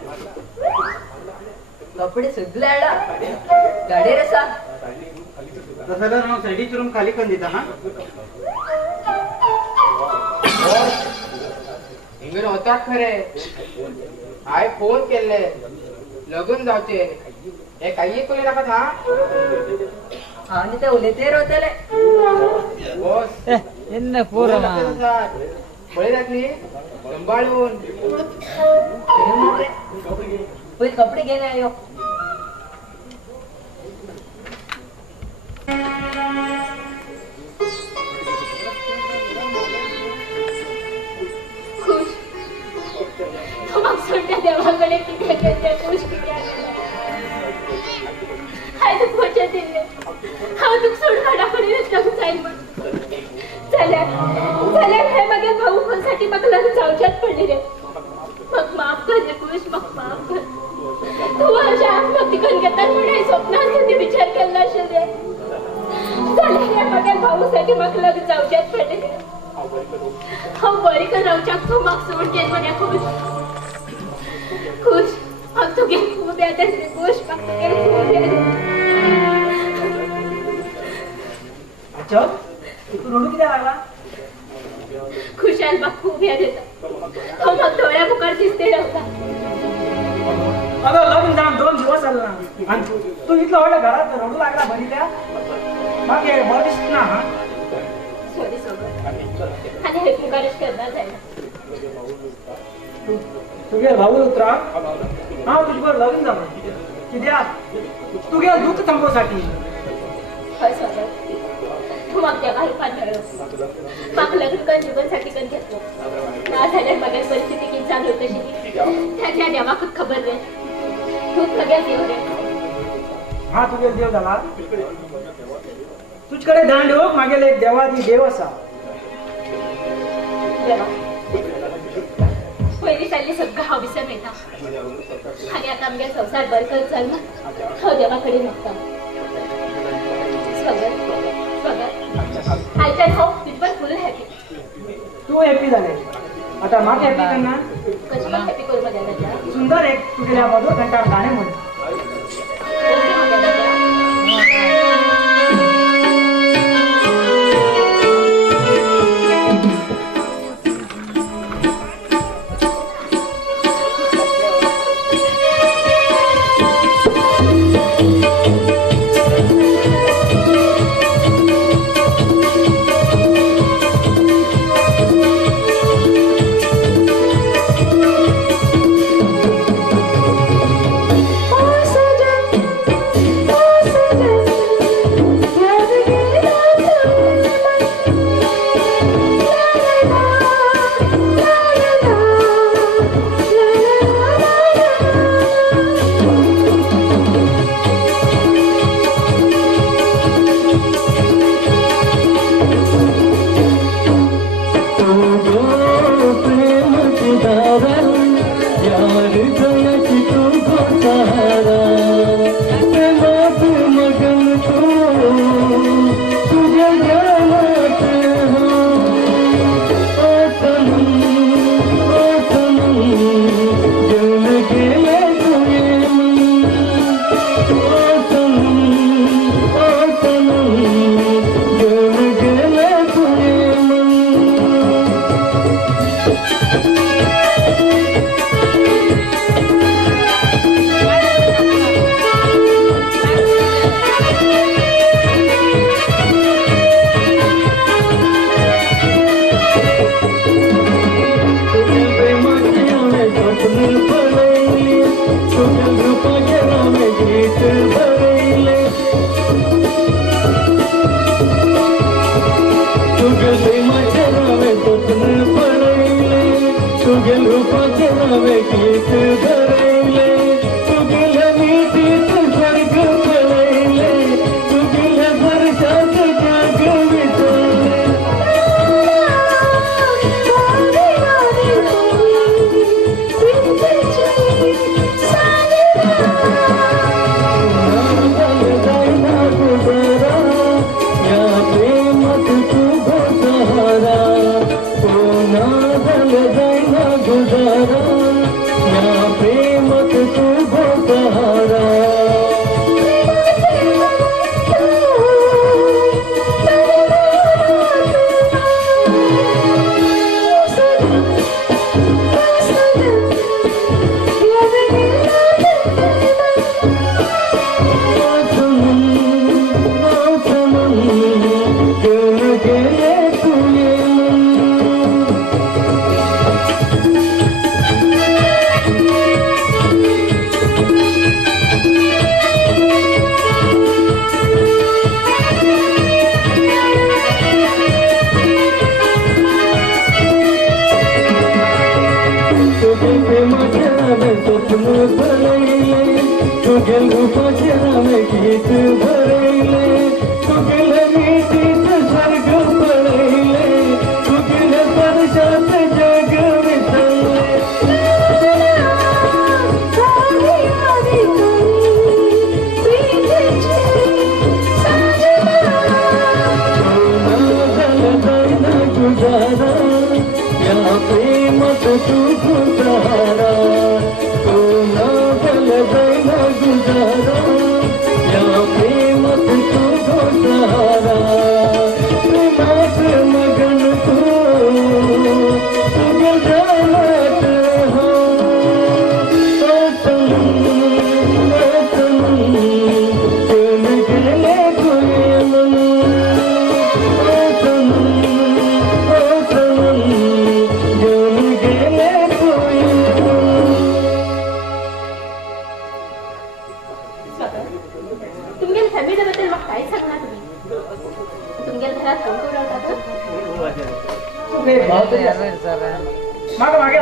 कपडे सगळे आडा गाडी रे सा तसं तर साईडीची रूम खाली पण देता हा हिंगण होतात खरे हाय फोन केले लगून जावचे हे काही तुले नका था आणि ते उलेते रोतले बॉस என்ன பூரமா बळे जातली संभाळून पहिले कपडे घेणे आयो खुश तू मग सोडल्या देवाकडे किती करते खुश किती हाय तू खोच्या दिले हा तू सोड काढाकडे जाऊन जाईल चला चला हे मग भाऊ कोणसाठी मग लग्न जाऊच्यात पडले रे मग माफ कर रे खुश मग माफ कर तू अशा आत्महत्या करून घेतात म्हणून स्वप्नात कधी विचार केला असेल रे चला हे मग भाऊसाठी मग लग्न जाऊच्यात पडले रे हम बरी कर रावच्याक तू मग सोड केल म्हणे खुश खुश मग तू गेल खूप याद असते खुश मग तू गेल खूप याद अच्छा तू रडू किती लागला खुशाल मग खूप याद येतं तो मग डोळ्या मुखार दिसते राहता अगं लग्न जाऊन 2 दिवस झाले ना आणि तू इथलं एवढ्या घरात रडू लागला भरी त्या मग हे बरं दिसत ना हा सॉरी सोबत आणि हे पुकारच करणार जायला तुझे भाऊ उतरा हा तुझ्यावर लग्न झालं किती तू गे दुःख थांबवसाठी होय सोबत तू मग त्या काही पाठवलं मग लग्न कर जीवनसाठी कर घेतलो ना झाल्यास बघायला परिस्थिती किती चालू तशी त्याच्या देवाक खबर रे तू सगळ्या देव रे हा तुझे देव झाला तुझकडे दांड हो मागेल एक देवादी देव असा देवा पहिली चालली सगळं हा विसर मिळता आणि आता आमच्या संसार बरकत चालला हो देवाकडे नव्हता आयच्या हो बिलकुल फुल हॅपी तू हॅपी झाले आता माग हॅपी करणार कशी पण हॅपी करू माझ्या सुंदर एक तुझ्या मधुर घंटा गाणे म्हण तुगे प्रेमाचे नामे स्वप्न भरले तुगे रूपाचे नामे गीत भरले तुगे मीठीच स्वर्ग पडले तुगे स्पर्शात जग विसरले गुजारा या प्रेमात तू सहारा तो ना चल जाना गुजारा या प्रेमात तू सहारा प्रेमात मगन तू तुझे जात हो तुम गेले तुमच्या फॅमिलीबद्दल मग काय सांगणार तुम्ही तुमच्या घरात कोण कोण राहतात मागे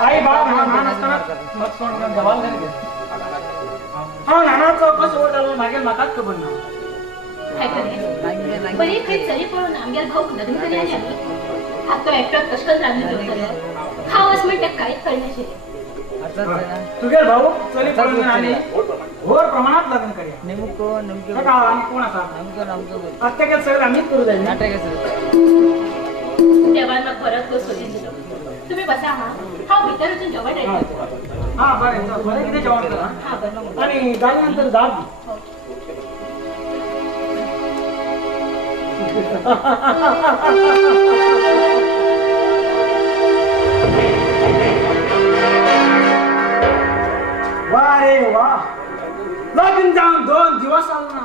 आई बाळा लहान असताना मग सोडून जवान झाले हा नानाचं कसं होत आलं मागे माकाच खबर ना काय करेल बरी काही चरी पळून आमच्या भाऊ लग्न करी आले हा तो एकटा कष्टच लागले हा वास म्हणतात काहीच करण्याचे तुझे भाऊ चली पळून आले घोर प्रमाणात लग्न करूया नेमकं आणि कोण असा प्रत्येकात सगळं आम्हीच करू जाईल तेव्हा मग परत तो सोडून दिलं तुम्ही बसा हा भीतर अजून जेवण आहे हा बरं बरं किती जेवण करा हा बरं आणि झाल्यानंतर दाब वा रे वा लगीन जाऊन 2 दिवस आलो ना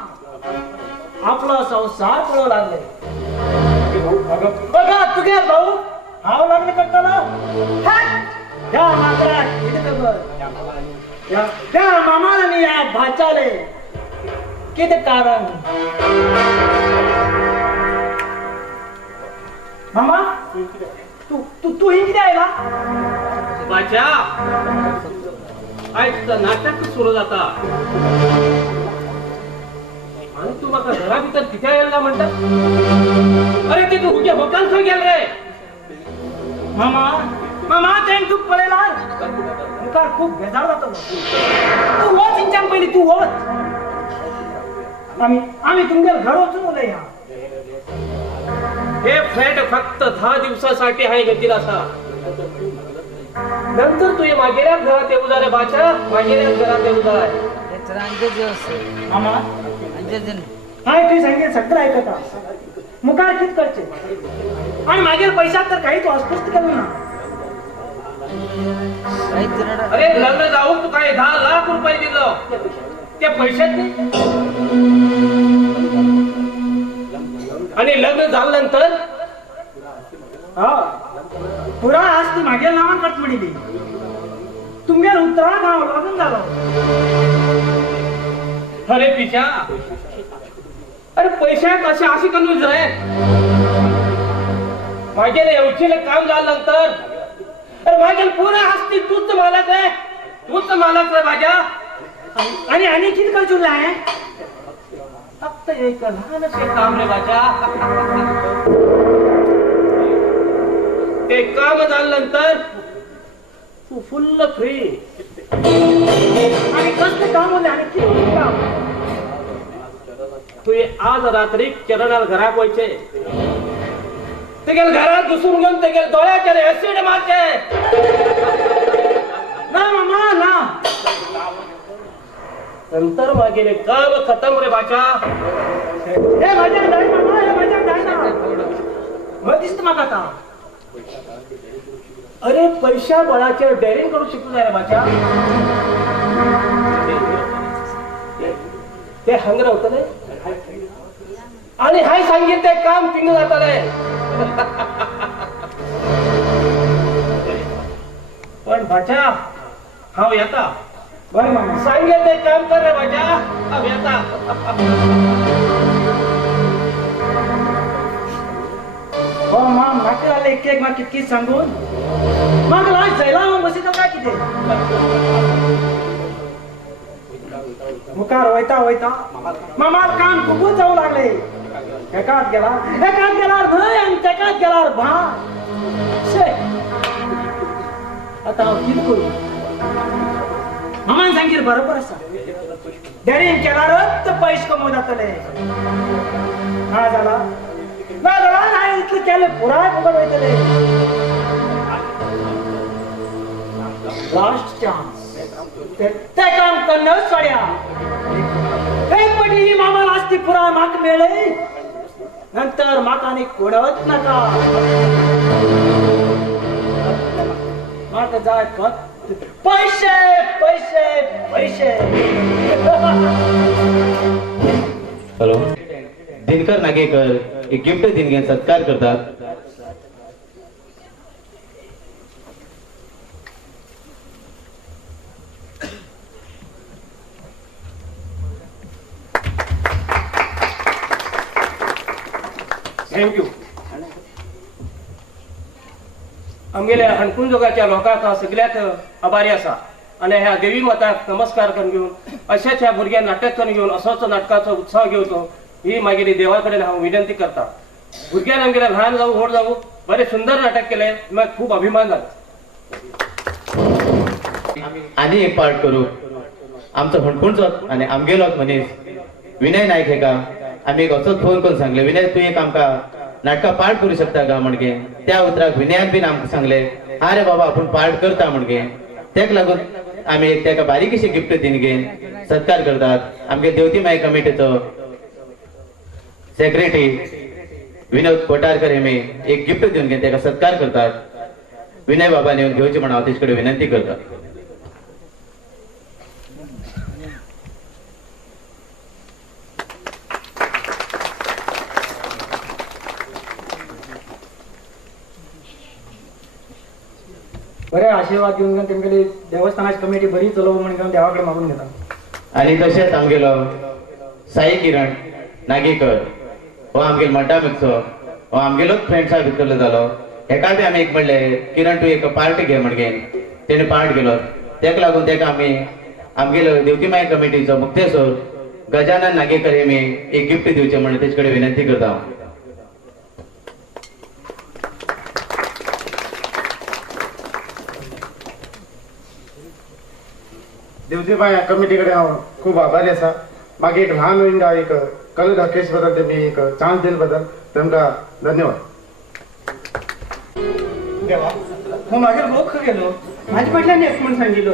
आपला संसार पळू लागले बघा तुझे भाऊ हाव लग्न करताना त्या मात्रा त्या मामाला आणि या भाच्याले किती कारण मामा तू तू तू ही किती आहे ना बाच्या आज नाटक सुरू जाता आणि तू माका घरा भितर किती यायला म्हणतात अरे ते तू उद्या होकाल खंय गेल रे मामा मामा ते तू पळेला मुखार खूप बेजार जातो तू होत इंचान पहिली तू होत आम्ही तुमच्या घर वाचून उद्या या हे फ्लॅट फक्त 10 दिवसासाठी आहे घेतील असा नंतर तू मागेल्या घरात येऊ जा रे बाच्या मागेल्या घरात येऊ जा मामा हाय तू सांगितलं सगळं ऐकता मुखार कित करचे आणि मागील पैशात तर काही तू अस्पष्ट केलं ना अरे लग्न जाऊ तू काय 10 लाख रुपये दिलं त्या पैशात नाही आणि लग्न झाल्यानंतर हा पुरा आज ती मागे नावान कट मिळली तुमच्या उत्तरा नाव लग्न झालं अरे पिशा अरे पैशात असे अशी कंजूस रे मागे एवढीला काम झाल्यानंतर अरे माझ्या पुरा असती तूच मालक आहे तूच मालक रे माझ्या आणि किती कंजूस आहे फक्त एक लहानसे काम रे माझ्या ते काम झाल्यानंतर तू फुल्ल फ्री आणि कसं काम होते आणि किती काम तू आज रात्री किरणाला घरात व्हायचे ते गेल घरात घुसून घेऊन ते गेल डोळ्याच्या ऍसिड मारते ना मामा ना नंतर मागे काम खतम रे बाचा हे माझ्या दाई मामा हे माझ्या दाई ना दिसत माका का अरे पैशा बळाच्या डेअरिंग करू शिकू रे बाचा ते हंगर होत रे आणि हाय सांगितले काम पिंग जात रे पण बाचा हाव येता बरं मामा सांगितले काम कर रे बाचा हाव येता हो म्हाका एक एक म्हाका कितकी सांगून म्हाका लायक जायला हांव बसीत काय कितें मुखार वयता मामार काम खूपच जाऊ लागले एकात गेल्यार न्हय आनी तेकात गेल्यार भा आता हांव कितें करूं मामान सांगीर बरोबर आसा डॅडीन केल्यारच पयशे कमोव जातले ना जाला हांवें इतलें केलें पुराय फुकट वयतले लास्ट चान्स ते काम कन्नच सोड्या एक पटी ही मामाला आस्ती पुराय म्हाका मेळ्ळी नंतर म्हाका आनी कोणच नाका म्हाका जाय फक्त पैसे पैसे पैसे हॅलो दिनकर नागेकर एक गिफ्ट दिनगे सत्कार करतात थँक्यू आमगेल्या हणकुंजोगाच्या लोकांक सगळ्यात आभारी आसा आणि ह्या देवी माताक नमस्कार करून घेवन अशाच ह्या भुरग्या नाटक करून घेवन असोच नाटकाचो उत्सव घेवचो ही मागेली देवा कडेन हांव विनंती करता भुरग्यान आमगेल्या ल्हान जावं व्हड जावं बरें सुंदर नाटक केलें म्हाका खूब अभिमान जाला आनी एक पार्ट करू आमचो हणकुणचो आणि आमगेलो मनीस विनय नायक हेका आम्ही एक असोच फोन करून सांगले विनय तू एक आमकां नाटका पार्ट करू शकता का म्हणगे त्या उतराक विनयान बीन आमकां सांगले हा रे बाबा आपूण पार्ट करता म्हणगे तेका लागून आम्ही एक तेका बारीकशी गिफ्ट दिवन घेवन सत्कार करतात आमगे देवती माय कमिटीचो सेक्रेटरी विनोद कोटारकर हेमी एक गिफ्ट दिवन घेवन तेका सत्कार करतात विनय बाबा येवन घेवचे म्हणून हांव तेचे कडेन विनंती करता बरे आशीर्वाद घेऊन तेमगेली देवस्थानाची कमिटी बरी चलोव म्हणून देवाकडे मागून घेता आणि तशेंच आमगेलो साई किरण नागेकर हो आमगेलो मड्डामिकचो हो आमगेलोच फ्रेंड्सा भितरलो जालो हेका बी आमी एक म्हणले किरण तूं एक पार्ट घे म्हणगे तेणे पार्ट गेलो तेका लागून तेका आमी आमगेलो देवतीमाय कमिटीचो मुख्तेसोर गजानन नागेकर हेमी एक गिफ्ट दिवचे म्हणून तेचे कडेन विनंती करता देवजीबाई कमिटी कडेन हांव खूब आभारी आसा म्हाका एक ल्हान विंगा एक कला दाखयचे बद्दल तेमी एक चान्स दिले बद्दल तांकां धन्यवाद देवा हांव मागीर लोक गेलो म्हाजे फाटल्यान एक म्हण सांगिल्लो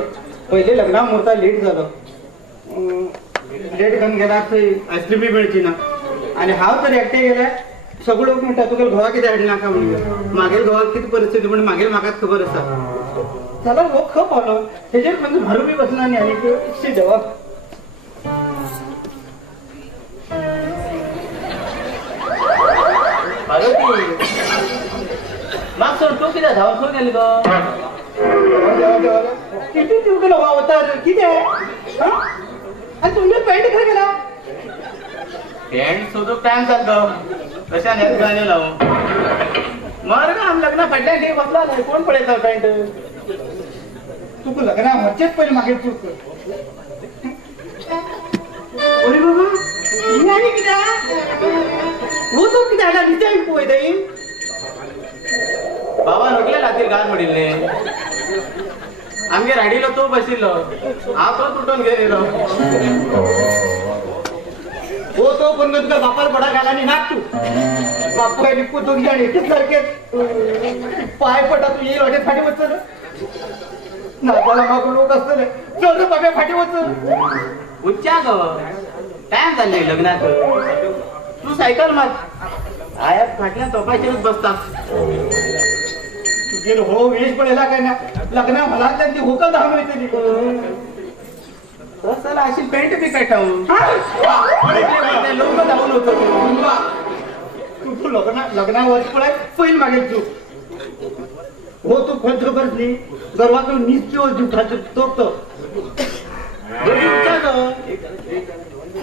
पयले लग्ना मुहूर्ता लेट जालो लेट घेवन गेल्यार थंय आयस्क्रीमी मेळची ना आनी हांव तर एकटे गेल्यार सगळे लोक म्हणटा तुगेले घोवा कितें हाडले नाका म्हणून मागेल घोवाक कितें परिस्थिती म्हणून मागेल म्हाकाच खबर आसा जाल्यार हो खप पावलो तेजेर खंय मारू बी बसना न्ही आनीक इतशी देवा म्हाका सोड तूं कितें धांवन खंय गेली गो कितें तुगेलो अवतार कितें आनी तुमगे पॅन्ट खंय गेला पॅन्ट सोदूंक टायम जाता तशें हेच गाणे लावूं मर गा आमी लग्ना फाटल्यान खंय बसला न्हय कोण पळयता पॅन्ट तुका लग्ना व्हरचेच पयलीं मागीर चूक कर अरे बाबा ही आनी कित्याक हो तो कितें हाडा दिसता पळयताय बाबा रोखले खातीर घाल म्हणिल्ले आमगे हाडिल्लो तो बशिल्लो हांव तो तुटून गेलेलो हो तो पण तुका बापार पडा घाला आनी नाक तूं बापू आनी पुतूक जाण एकच सारकें पांय पडटा तूं येयलो वाटेन फाटीं वचत ना जाल्यार म्हाका लोक आसतले चल बाबा फाटीं वच उच्चा गो टायम जाल्ले लग्नाक तूं सायकल मार आयात फाटल्यान तोपाचेरच बसता तुगेलो हो वेश पळयला काय ना लग्ना हलांतल्यान ती होकल धांवन वयतली चला अशी पॅन्ट बी पेटावूं लोक धांवन वचत तू लग्ना वच पळय पयलीं मागीर चूक हो तू खंयच खबर न्ही गर्वाचो निश्चय जुठाचो तोपतो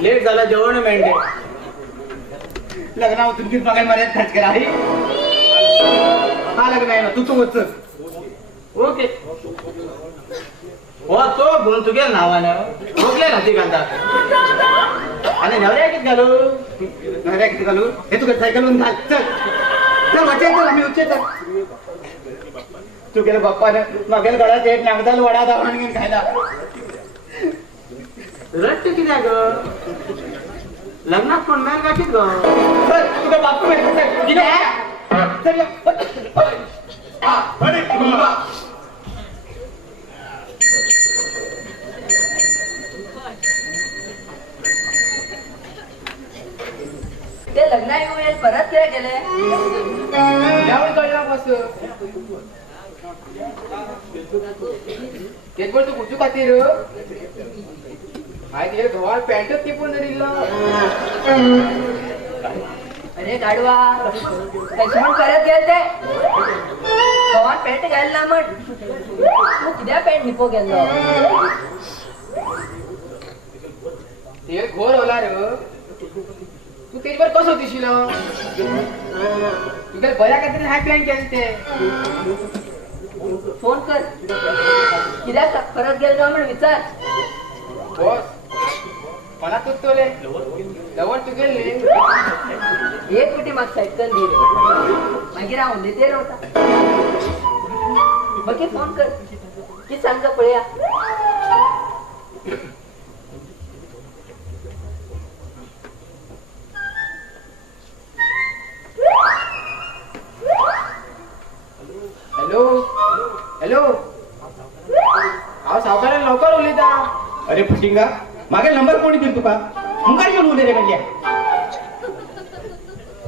लेट जाला जेवण मेळटे लग्ना वचून कितें मागीर मर्याद खाच करा हा लग्न आहे ना तू वच ओके हो तो बोल तुगे नावानं बघले ना ती घालतात आणि नवऱ्या किती घालू हे तुका सायकलून घाल चल चल वचे चल आम्ही उच्चे चल तू गेलं बाप्पाने मागेल गळ्यात एक नागदाल वडा दावण घेऊन खायला रट्ट किती ग लग्नात कोण नाही गाठीत ग तुझा बापू ते लग्न येऊन परत खेळ गेले यावर कळलं बस तेच बोल तू कुठू खातीर हाय ते गव्हाळ पॅन्टच टिपून दिला अरे गाडवा कशावर परत गेल ते गव्हाण पॅन्ट घालला म्हण तू कित्या पॅन्ट निपो गेलो ते घोर होला रे तू तेजवर कसं दिशील तुझ्या बऱ्या काहीतरी हाय प्लॅन केले ते फोन कर कित्याक परत गेल का म्हण विचार बॉस मला तूच तोले जवळ तू गेली एक कुटी माग सायकल दे मागीर हांव उलयते रावता मागीर फोन कर की सांग पळया हॅलो हॅलो हांव सावकारान लवकर उलयता अरे फटिंगा मागे नंबर कोणी दिल तुका मुखार घेऊन उलय रे म्हणजे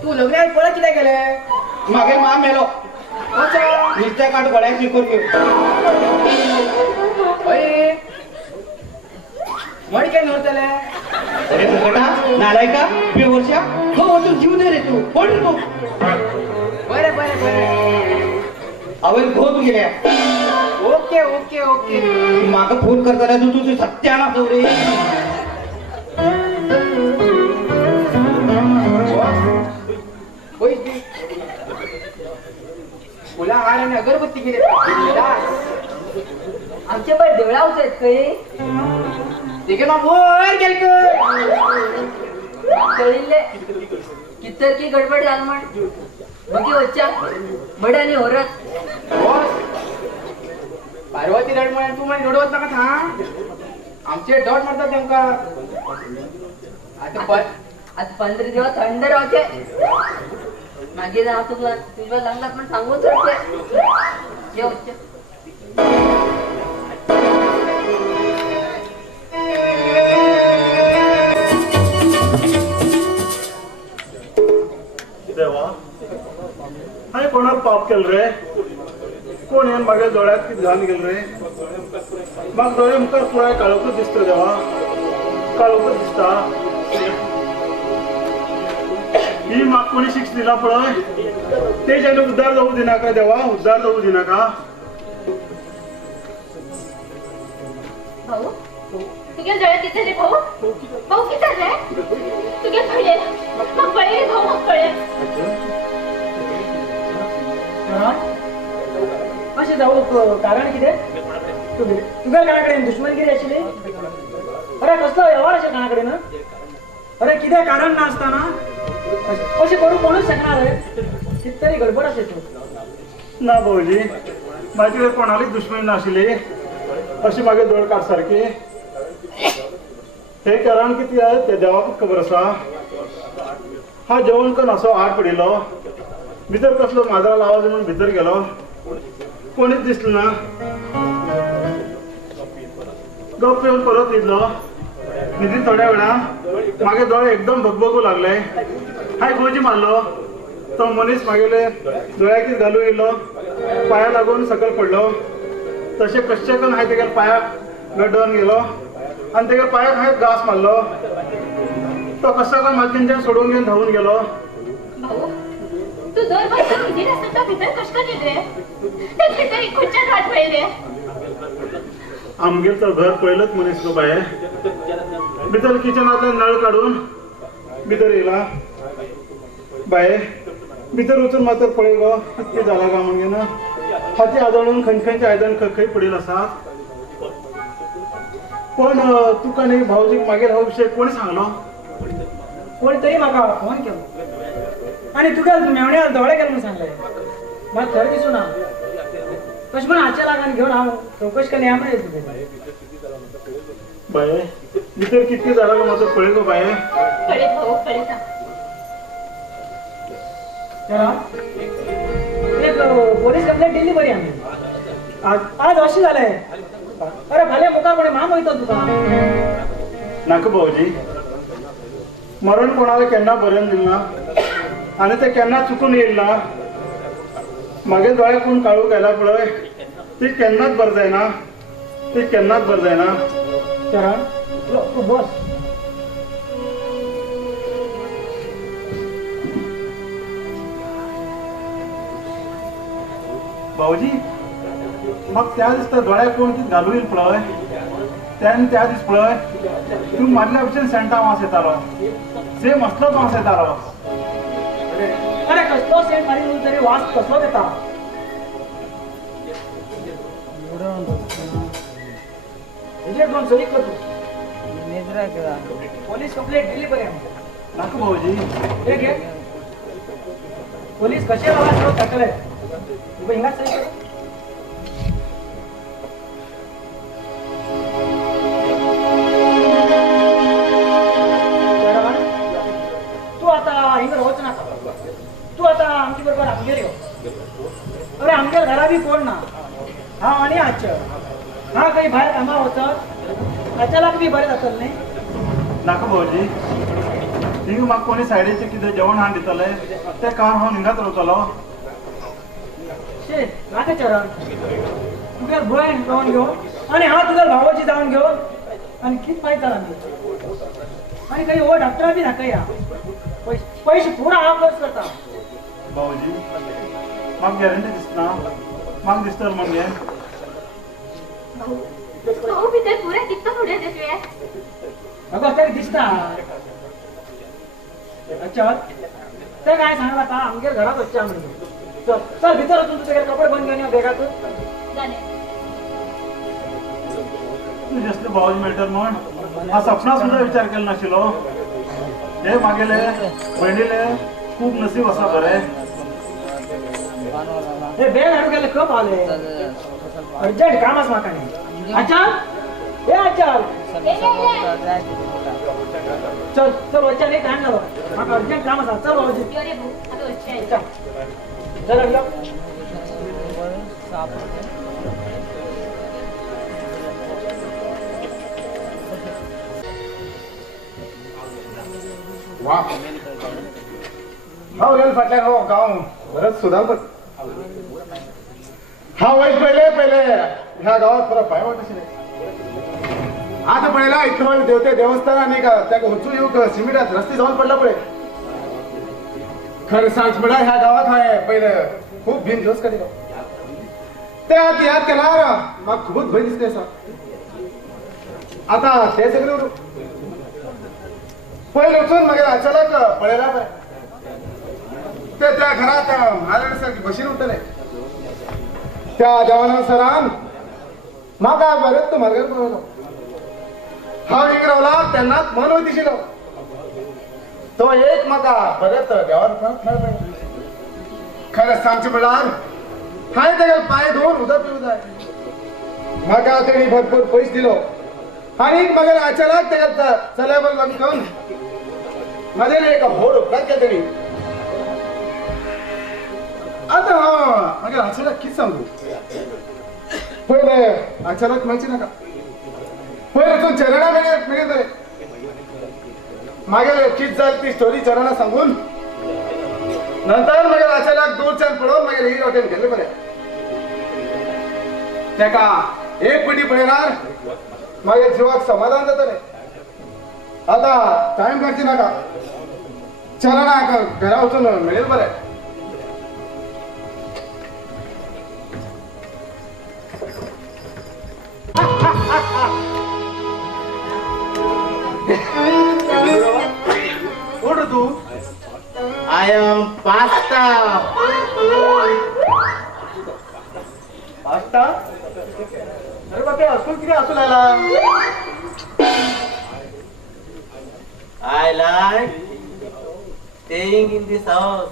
तू लग्नात पळत कित्याक गेले मागे मा मेलो अच्छा नुसत्या काढ गळ्यात शिकून घेऊ अरे मडी काय नव्हतले अरे फुकटा नालायका बेवर्षा हो वचून जीव दे रे तू कोण रे तू बरे बरे बरे अवल खो तू गेल्या ओके ओके ओके माग फोन करताना तू तुझं सत्याना रे फुला हार आणि अगरबत्ती गेले आमचे पण देवळावच आहेत खंय ते मग वर गेल कळिल्ले कितर की गडबड जाल म्हण मगी वच्चा बड्यानी होरत पार्वती रड म्हण तू म्हणे रडवत नका था आमचे डॉट मारतात नेमका आता 15 दिवस थंड रावचे मागीर हांव तुका तुज्या लग्नाक म्हण सांगून सोडचे ये वच्चा देवा हाय कोणाक पाप केल रे कोण येन मागे दोळ्यात कितें घालन गेल रे म्हाका दोळे मुखार पुराय काळोखूच दिसता देवा काळोखूच दिसता ही म्हाका कोणी शिक्षा दिला पळय ते जेन्ना उद्धार जावूं दिनाका देवा उद्धार जावूं दिनाका भाऊ तुगे जळत किती रे भाऊ भाऊ किती रे तुगे पळे मग पळे भाऊ मग पळे अशें जावं कारण कितें तुगे काना कडेन दुश्मनगिरी आशिल्ली अरे कसलो व्यवहार अशें काना कडेन अरे कितें कारण नासतना अशें करूंक कोणूच शकना रे कितें तरी गडबड आसा तूं ना भाऊजी म्हाजे कडेन कोणालीच दुश्मनी नाशिल्ली अशी मागे दोळ काड सारकी हे कारण किती आहे ते देवाकूच खबर आसा हा जेवण करून असो आड पडिल्लो भितर कसलो माजराला आवाज म्हणून भितर गेलो कोणीच दिसलो ना गप येवन परत न्हिदलो न्हिदीन थोड्या वेळा मागे दोळे एकदम भगभगू लागले हाय गोजी मारलो तो मनीस मागेले दोळ्याकीच घालून येयलो पांया लागून सकयल पडलो तशें कशें करून हांवें तेगेल्या पांयाक गड्डोवन गेलो आनी तेगेल्या पांयाक हांवें घास मारलो तो कसो करून म्हाका तेंच्यान सोडून घेवन धांवून गेलो भाऊ तू दोन वर्ष भितर आसता भितर कशें काय गेले ते भितर खंयच्यान वाट पळयले आमगेर तर घर पयलंच मनीस गो बाये भितर किचनांतल्यान नळ काडून भितर येयला बाये भितर वचून मात्र पळय गो कितें जाला काय मगे ना हाती आदळून खंयखंयचे आयदन खंय पडेल आसा पण तुका न्ही भाऊजीक मागीर हो विशय कोणी सांगलो कोणी तरी म्हाका फोन केलो आनी तुका मेवण्यार दोळे गेले म्हूण सांगलें म्हाका खरें दिसूं ना तशें म्हण हाच्या लागान घेवन हांव चवकशी केली आमी बाये भितर कितके जाला गो मात्र पळय गो बाये पळयत भाऊ पळयता एक पोलीस कंप्लेंट दिल्ली बरी आमी आज अशें जालें अरे फाल्यां मुखार कोणी माम वयता तुका नाका भाऊजी मरण कोणाला केन्ना बरें दिलना आनी तें केन्ना चुकून येयल ना मागे दोळे कोण काळू गेला पळय ती केन्नाच बरें जायना ती केन्नाच बरें जायना चरण तूं बस भाऊजी मग त्या दिसता दोळ्याक कोण कितें घालूं येईल पळय त्या दीस पळय तूं मारल्या भशेन सेंटा वास येतालो सेम असलोच वास येतालो अरे कसलो सेंट मारी तरी वास कसलो येता दोन चलितलो तूं पोलीस कंप्लेंट दिली बरी आमी नाका भाऊजी हे घे पोलीस कशे बाबा सगळं टाकले तुका हिंगाच सही कर तू आता हिंग रावच नाका तू आता आमच्या बरोबर आमगेर यो अरे आमगेर घरा बी कोण ना हांव आनी आजच्या हा काही भायर कामा वचत अचानक बी बरें जातलें न्ही नाका भाऊजी हिंग म्हाका कोणी सायडीचे कितें जेवण हाड दितले ते कारण हांव हिंगाच रावतलो शे नाका चरण तुगेर भयण जावन घेवन आनी हांव तुगेर भावाची जावन घेवन आनी कितें पायत जाला आमी आनी खंय हो डॉक्टरा बी नाका पयशे पुरो हांव खर्च करता भाऊजी म्हाका गॅरंटी दिसना म्हाका दिसता मगे भाऊ भितर पुरे कितलो फुडें दिसले म्हाका तरी दिसता अच्छा ते काय सांगला आता आमगेर घरात वचच्या म्हणजे चल चल भितर वचून तुझे कपडे बंद घेवन बेगात जालें तुजे असले भाऊजी मेळटात म्हण हा सपना सुद्धा विचार केलो नाशिल्लो हे मागेले भयणीले खूब नसीब आसा बरें हे बेग हाडून गेले खप आले अर्जंट काम आसा म्हाका न्ही आचाल हे आचाल चल चल वच्चा नाही टाइम जालो म्हाका अर्जंट काम आसा चल भाऊजी यो रे भाऊ आता वचचें चल चल वा हांव गेलो फाटल्यान हो गांव बरेंच सुदारता हांव वयस पयले ह्या गांवांत परत पांय वाट आशिल्लें आता पळयला इतलो व्हड देवते देवस्थान आनी ताका वचून येवंक सिमिटात रस्ते जावन पडला पळय खरें सांग म्हणल्यार ह्या गांवांत हांवें पयले खूब भिन दिवस काडिलो ते आतां याद केल्यार म्हाका खूबच भंय दिसता आसा आतां ते सगळे पयले वचून मागीर अचानक पळयला पळय ते त्या घरांत म्हारड सारकी बशीन उरतले त्या देवाना सरान म्हाका बरेंच मार्गार पळयलो हांव हिंग रावला तेन्नाच मन वयत दिशिल्लो तो एक म्हाका बरेंच देवान मेळ्ळो खरें सांगचें म्हणल्यार हांवें तेगेले पांय धुवन उदक पिवूं जाय म्हाका तेणी भरपूर पयस दिलो आनीक मागीर अचानक तेगेले चल्या बरोबर लग्न करून म्हाजेर एक व्हड उपकार केलो तेणी आतां हांव मागीर अचानक कितें सांगू पयले अचानक मेळचें नाका पयले वचून चरणा मेळ्ळे बरें मागीर कितें जाली ती स्टोरी चरणा सांगून नंतर मागीर अचानक दूरच्यान पळोवन मागीर ही वाटेन गेले बरें तेका एक पिटी पळयल्यार मागीर जिवाक समाधान जातलें आतां टायम काडची नाका चरणाक घरा वचून मेळेल बरें कोण तू I am pasta. पास्ता अरे बापरे असं किती असू लागला I like staying in this house.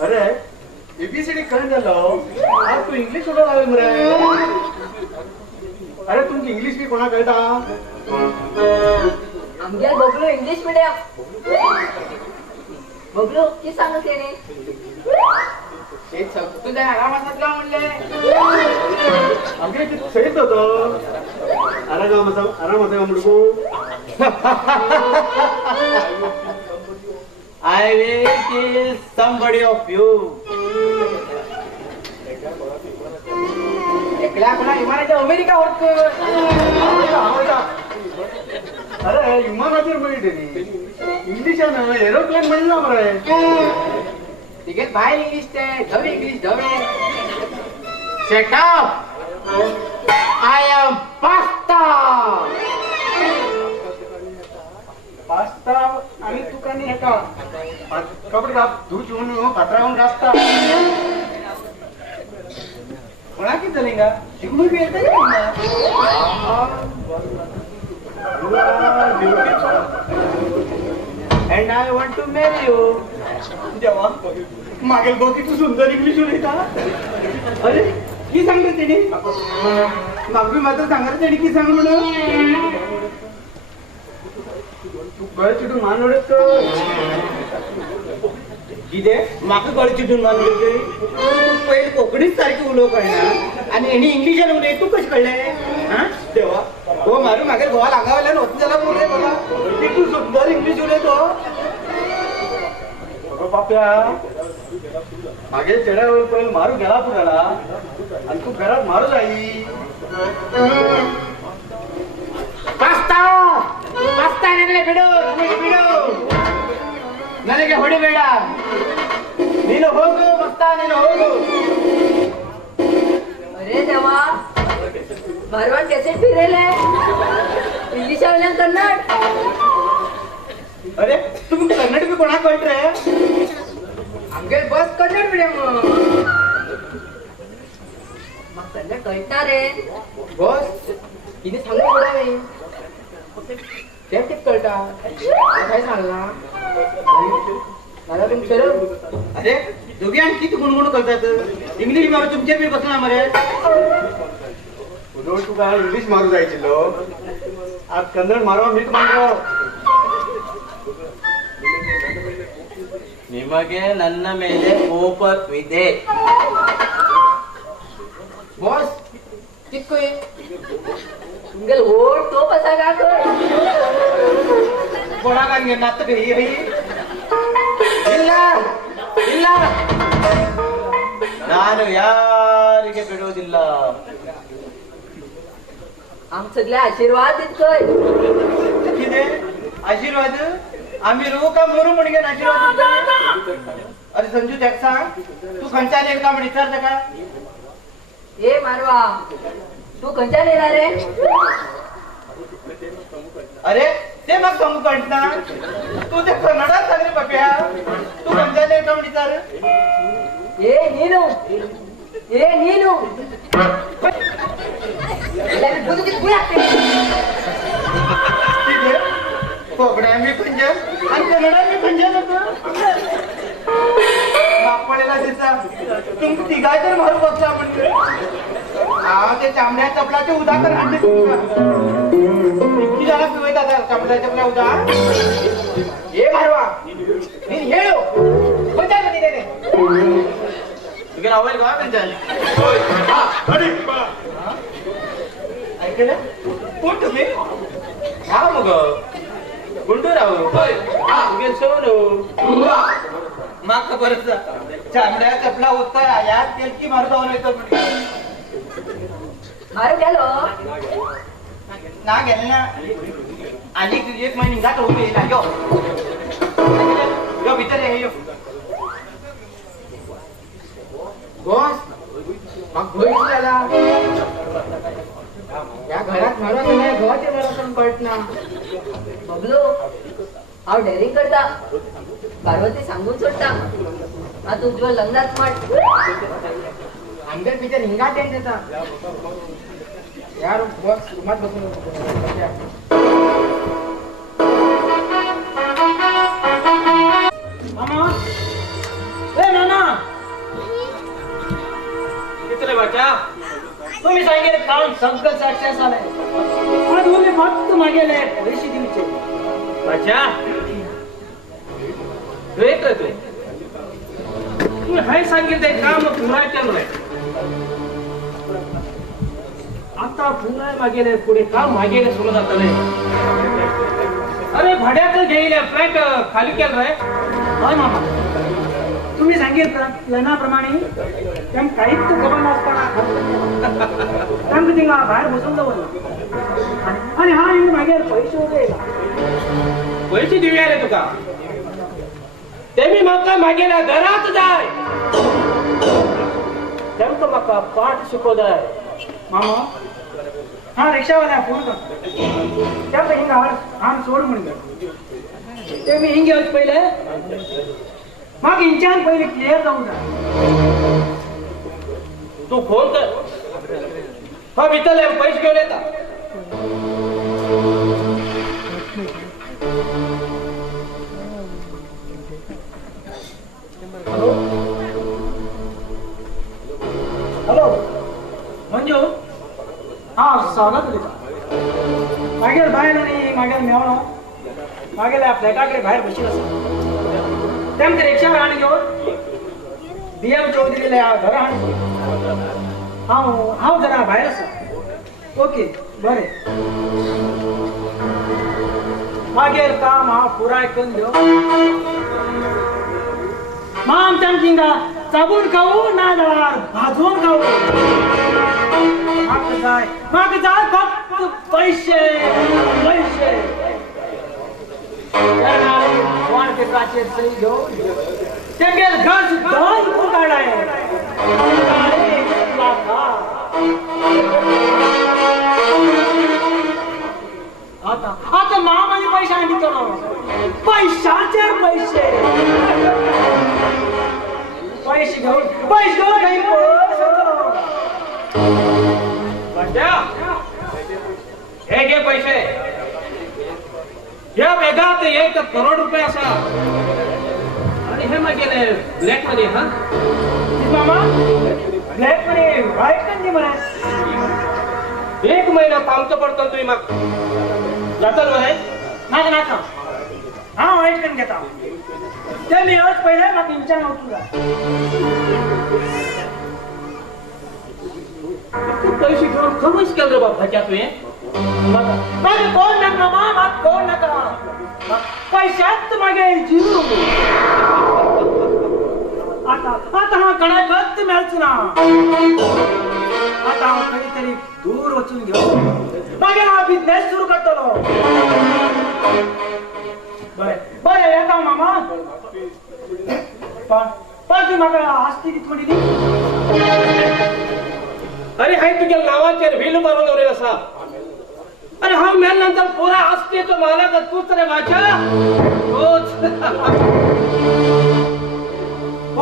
अरे एबीसीडी कळून झालो आज तू इंग्लिश उडवून आले मरे अरे तुमची इंग्लिश बी कोणा कळता आमच्या बबलू इंग्लिश मिडियम बबलू की सांगत येणे ते तुझ्या आरामातला म्हणले आमच्या इथे सहीच होतो आराम होता मुडकू I will kill somebody of you. एकला कोणा इमानाच्या अमेरिका होत अरे विमानाचेर मिळते इंग्लिशान एरोप्लेन म्हणला मरे तिघे बाहेर इंग्लिश ते धवे इंग्लिश धवे Shut up! I am pasta. Pasta आणि तुकानी एका कपडे घाप धूच होऊन पत्रावून घासता कोणा किती झाली का शिकून बी येते And I want to marry you. जेव्हा मागेल बघ किती सुंदर इंग्लिश उलयता अरे की सांगतो तेणी म्हाका मात्र सांगता तेणी की सांग म्हणून तू गळ चिडून मान उडत कितें म्हाका गळ चिडून मान उडयतली तूं पयलीं कोंकणीच सारकी उलोवंक कळना आनी हेणी इंग्लिशान उलय तूं कशें कळ्ळें हां देवा हो मारू म्हागे घोवा हांगा वयल्यान वता जाल्यार उलय बाबा कितू सुंदर इंग्लीश उलयतो पाप्या मागे चेड्यावर पहिले मारू गेला पुराला आणि तू घरात मारू जाई पास्ता पास्ता ನನಗೆ ಬಿಡು ಬಿಡು ನನಗೆ ಹೊಡಿಬೇಡ ನೀನು ಹೋಗು ಪಾಸ್ತಾ ನೀನು ಹೋಗು अरे देवा मारवाड कॅसेट फिरेले इंग्लिशावल्यान कन्नड अरे तुम्ही कन्नड बी कोणा कळट रे आमगे बस कन्नड मिडियम मग कन्नड कळटा रे बस किती सांगू पडा नाही ते किती कळटा काय सांगला मला तुम चलो अरे दोघे आणखी किती गुणगुण करतात इंग्लिश बाबा तुमचे बी बसना मरे उदोळ तुका इंग्लिश मारू जायचिल्लो आज कन्नड मारवा मीठ मारलो ನಿಮಗೆ ನನ್ನ ಮೇಲೆ ಕೋಪವಿದೆ बॉस कितको ये तुमगे ओट तो बसा का कर ಕೊಡಾಗಂಗೆ ನತ್ತ ಬಿ ಇಲ್ಲ ಇಲ್ಲ ನಾನು ಯಾರಿಗೆ ಬಿಡುವುದಿಲ್ಲ आम सगळे आशीर्वाद दितकय किती आशीर्वाद आम्ही रू का मोरू म्हणगे आशीर्वाद अरे संजू त्याक सांग तू खंयच्यान येईल का म्हण विचारता का ए मारवा तू खंयच्यान येणार रे अरे ते मग सांगू कळना तू ते कन्नडात सांग रे बाप्या तू खंयच्यान येईल का म्हण विचार ए नीनू कोकण्या मी पंजाब आणि कन्नडा मी पंजाब होतो बापडेला दिसा तुम्ही तिघा तर मारू बसला म्हणजे हा ते चामड्या चपलाचे उदाहरण आणले किती जण पिवयता चामड्या चपला उदा हे मारवा मी हेळो पंजाब मध्ये रे तुझे नाव का पंजाब ऐकलं कोण तुम्ही हा मग गुंडूराव तुगे सोनू माका परत चामड्या चपला उत्तर यात तेलकी मारू जाऊन येतो मारू गेलो ना गेले ना आणि तुझी एक महिने जात होऊ येईल यो यो भीतर ये यो बॉस मग भोईस झाला या घरात मला नाही गव्हाचे मला पण कळत ना बबलू हांव डेअरिंग करता पार्वती सांगून सोडटा आता उज्ज्वल लग्नात माट आमच्या पिक्चर हिंगा टेंट येता यार बॉक्स रूमात बसून मामा ए नाना कितले बच्चा तुम्ही सांगेल काम सगळं सक्सेस आलंय आज तुम्ही फक्त मागेले पैसे दिवचे बच्चा तू येतोय तू हाय सांगितलं ते काम पुरा केलंय आता पुन्हा मागेले पुढे काम मागेले सुरू जात नाही अरे भाड्यात घेईल फ्लॅट खाली केलंय होय मामा तुम्ही सांगेल प्लॅनाप्रमाणे त्या काहीच खबर नसताना त्यामुळे तिला बाहेर बसून जाऊ आणि हा मी मागेल पैसे होते पैसे देऊया रे तुका ते मी म्हाका मागेल्या घरात जाय तेमका म्हाका पाठ शिकवताय मामा हा रिक्षावाला फोन करतो त्याचं हिंग हाण सोड म्हणतो ते मी हिंग येऊच पहिले मग इंच्यान पहिले क्लिअर जाऊ द्या तू फोन कर हा भितरले पैसे घेऊन येता हॅलो मंजू हा स्वागत तुझा मागेल बाहेर आणि मागेल मेवणं मागेल फ्लॅटाकडे बाहेर बशील असं त्यामध्ये रिक्षावर आणि घेऊन बीएम चौधरीला घर आणि हांव जरा बाहेर आसा ओके बरें मागेर काम हांव पुराय करून घेऊ माम तेम थिंगा चाबून खाऊ ना जाल्यार भाजून खाऊ म्हाका जाय फक्त पैसे पैसे वाणपेपराचेर सही घेवन तेंगेर घर सुद्दां विकून काडलाय आता आता मामाने पैसे आनी दितलो पैशाचे पैसे पैसे घेऊन काही हे घे पैसे या वेगात 1 करोड रुपये असा आणि हे मग गेले ब्लॅक मध्ये हा मामा ब्लॅक मध्ये वाईट कंदी म्हणा 1 महिना पावतो पडतो तुम्ही मग जातात म्हणे नाका नाका हा वाईट करून घेता ते मी आज पहिले मग इंचा नव्हतो पैसे घेऊन खमूच केलं रे बाबा तुझे मग कोण नका मामा कोण नका पैशात मागे जीव आता आता हा कणाय फक्त मिळच ना आता हा कधीतरी दूर वचून घेऊ मागे हा बिझनेस सुरू करतो बरं येता मामा पण तू म्हाका आस्ती कित म्हणली अरे हाय तुझ्या नावाचेर व्हील बनवलं रे असा अरे हा मेल्यानंतर पुरा आस्तीचो मालक तूच रे माझ्या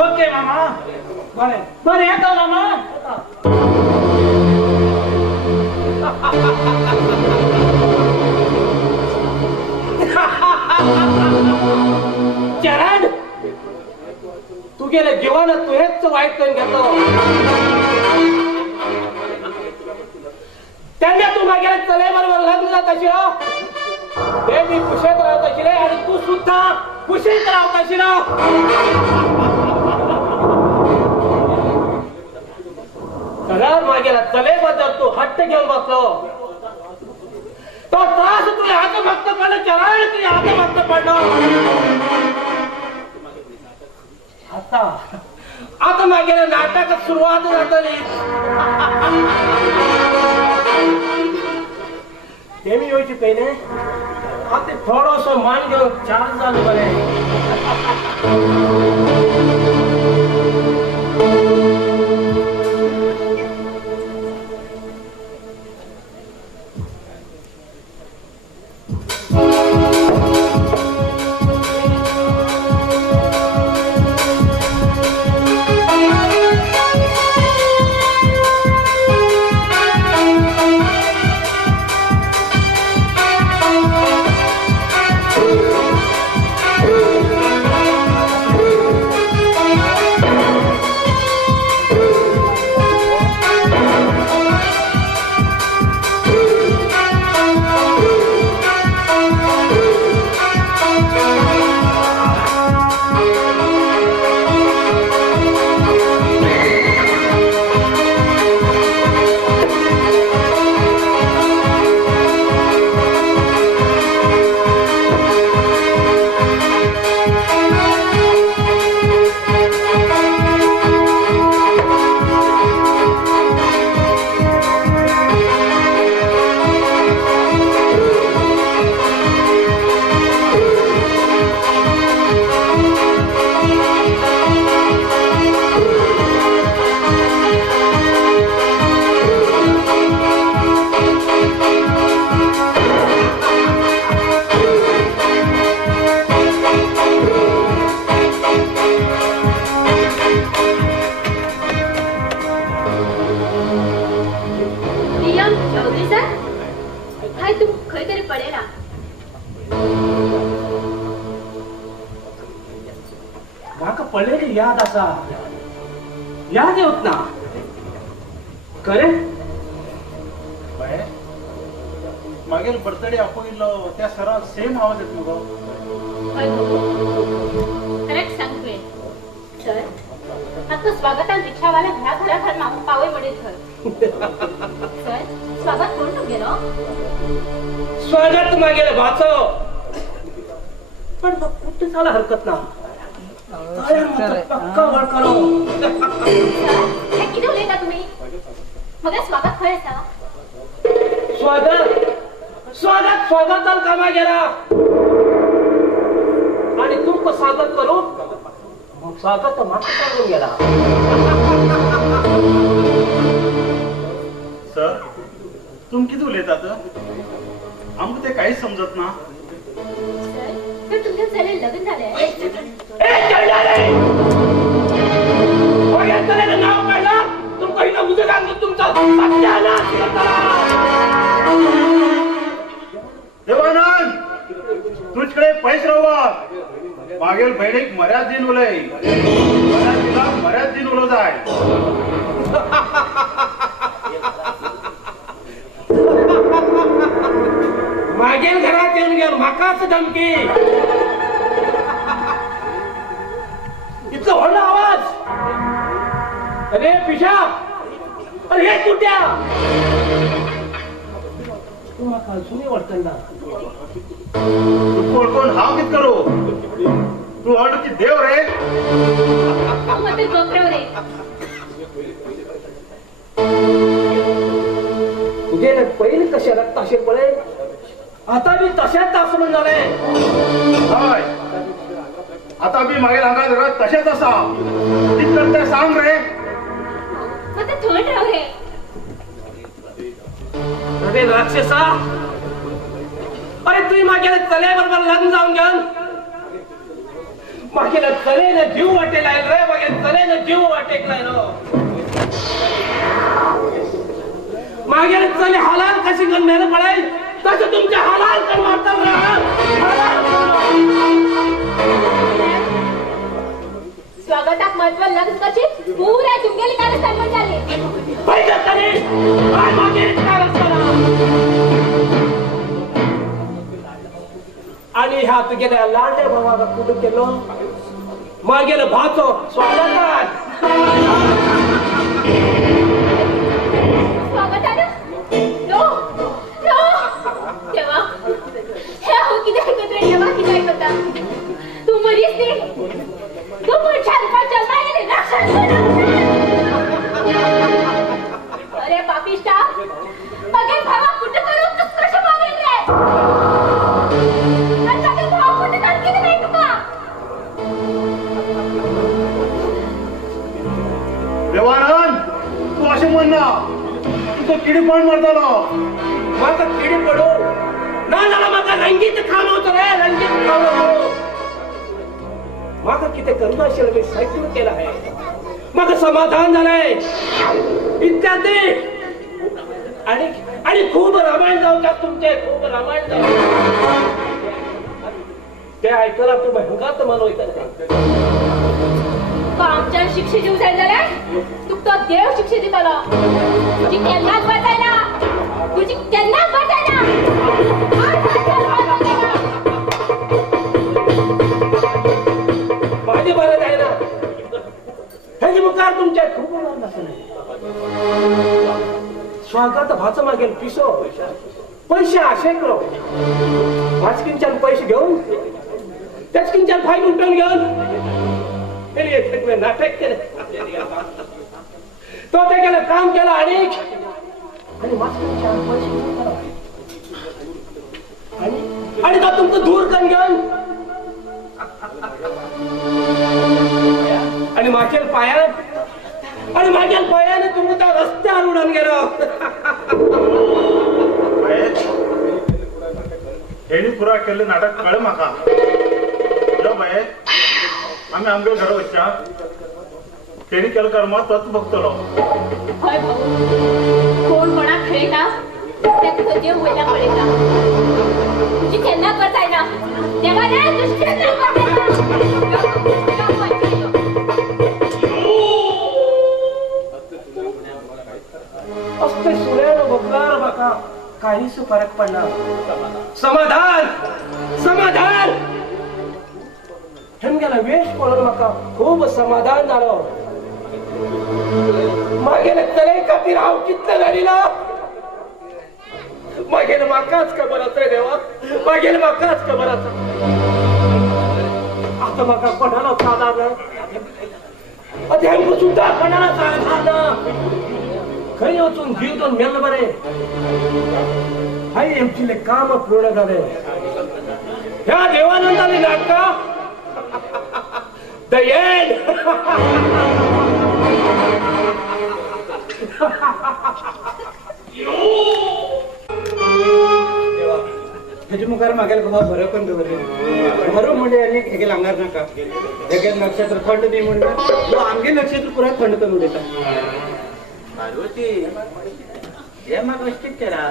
ओके मामा बरं बरं येतो मामा चरण तू गेले जीवनात तू हेच वाईट करून घेतो त्यांना तू मागे चले बरोबर लग्न जात अशी ते मी कुशेत राहत अशी आणि तू सुद्धा कुशीत राहत अशी सगळ्यात मागेला चले बद्दल तू हट्ट घेऊन बसलो तो त्रास तुला आता भक्त पडलं चराळ तुझी आता भक्त पडलं आता मागे नाटकात सुरुवात जातली ते मी येऊची पहिले आता थोडस मान घेऊन चार झालं बरे पडलेली याद असा याद येत ना खरे मागील बर्थडे आपयलो त्या सराक सेम आवाज येत मगो करेक्ट सांगतोय सर आता स्वागतान रिक्षावाला घराघरात मागून पावय म्हणत घर सर स्वागत कोण गेलो स्वागत मागेल भाचो पण कुठे झाला हरकत ना पक्का वळखलो हे किती उलयता तुम्ही मग स्वागत खंय आसा स्वागत स्वागत स्वागतान कामा गेला आणि तुमको स्वागत करू मग स्वागत म्हाका करून गेला सर तुम किती उलयतात आमकां ते काहीच समजत ना सर तर तुमच्या चले लग्न झालंय नाव काढलं तुमका हिला उद्या तुमचा सत्यानाश देवानंद तुझकडे पैसे राहा मागील बहिणीक मर्याद दिन उलय मर्याद दिन उलो जाय मागील घरात येऊन गेल म्हाकाच धमकी इतकं व्हडला आवाज अरे पिशा अरे हे कुठ्या तू म्हाका अजूनही वाटतं ना तू कोण हाव कित करू तू ऑर्डर की देव रे मग जोप्रव रे तुझे पहिले कशा रक्ताशे पळे आता मी तशाच तासमन झाले हय आता मी मागील हांगा घरात तशेंच आसा कित करते सांग रे मग थंड राव रे अरे राक्षसा अरे तुम्ही मागेला चले बरोबर लग्न जाऊन घेऊन मागेला चलेने जीव वाटेला रे मागे चलेने जीव वाटेकला मागेला चले हलाल कशी गण मेहनत पडेल तसं तुमच्या हलाल कर मारतात स्वागताक महत्व लग्न कशी पुऱ्या तुमगेली कारस्थान झाले पैसे तरी काय मागे आणि ह्या तुझ्या लाडल्या भावाला कुठं केलो मागेल भाचो स्वागतात स्वागतान नो नो देवा हे हो किती ऐकत रे देवा किती ऐकता तू मरीस नी तू पुढच्या रूपात जन्माला राक्षस अरे पापिष्टा मगे भावा कुठं करू तू कसं मागेल रे भाव कुठं किती नाही तुका देवानंद तू असे म्हण ना तू तो किडी पण मारतालो माका किडी पडू ना झाला माका रंगीत काम होतं रे रंगीत काम होतं माका किती करून असेल मी सैकून केला आहे माका समाधान झालंय इत्यादी आणि आणि खूप रामायण जाऊ का तुमचे खूप रामायण जाऊ ते ऐकायला तू भयंकर मनवत आमच्या शिक्षे जीव जायला तुका तो देव शिक्षे दितालो तुझी केन्नाच बसायना तुझी केन्नाच बसायना माझे बरं आहे ना ह्याची मुखार तुमच्या खूप नाही स्वागत भाच मागेल पिसो पैसे आशे करो भाचकींच्या पैसे घेऊन त्याच किंच्या फाईन उठून घेऊन नाटक केलं तो ते केलं काम केलं आणि आणि तो तुमचं दूर करून घेऊन आणि मागील पायाने तुम्ही त्या रस्त्यावर उडून गेलो हेणी पुरा केले नाटक कळ म्हाका यो बाये आम्ही आमगे घर वच्चा तेणी केलं कर्म तोच बघतलो हय भाऊ कोण कोणाक खेळटा त्याचो देव वयला पळयता तुझी केन्नाच बसायना देवा रे दुष्ट असते सुऱ्यानं बघणार बघा काहीच फरक पडणार. समाधान समाधान गेला वेश पडून म्हाका खूप समाधान झालं. मागेल तरी खातीर हांव कितलें झालेला मागेल म्हाकाच खबर आसा रे देवा, मागेल म्हाकाच खबर आसा. आता म्हाका कोणाला साधा ना अध्याय सुद्धा कोणाला साधा खंय वचून जीव दोन मेल्लो बरे. हाय आमचे काम पूर्ण झाले. ह्या देवानंदाने नाटका The end! ह्याच्या मुखार मागेल गोवा बरं पण दवरले. बरो म्हणजे आनी हेगे लांगार नाका. हेगे नक्षत्र थंड दी म्हणटा आमगे नक्षत्र पुरा थंड करून उडयता. पार्वती हे म्हाका अशें केला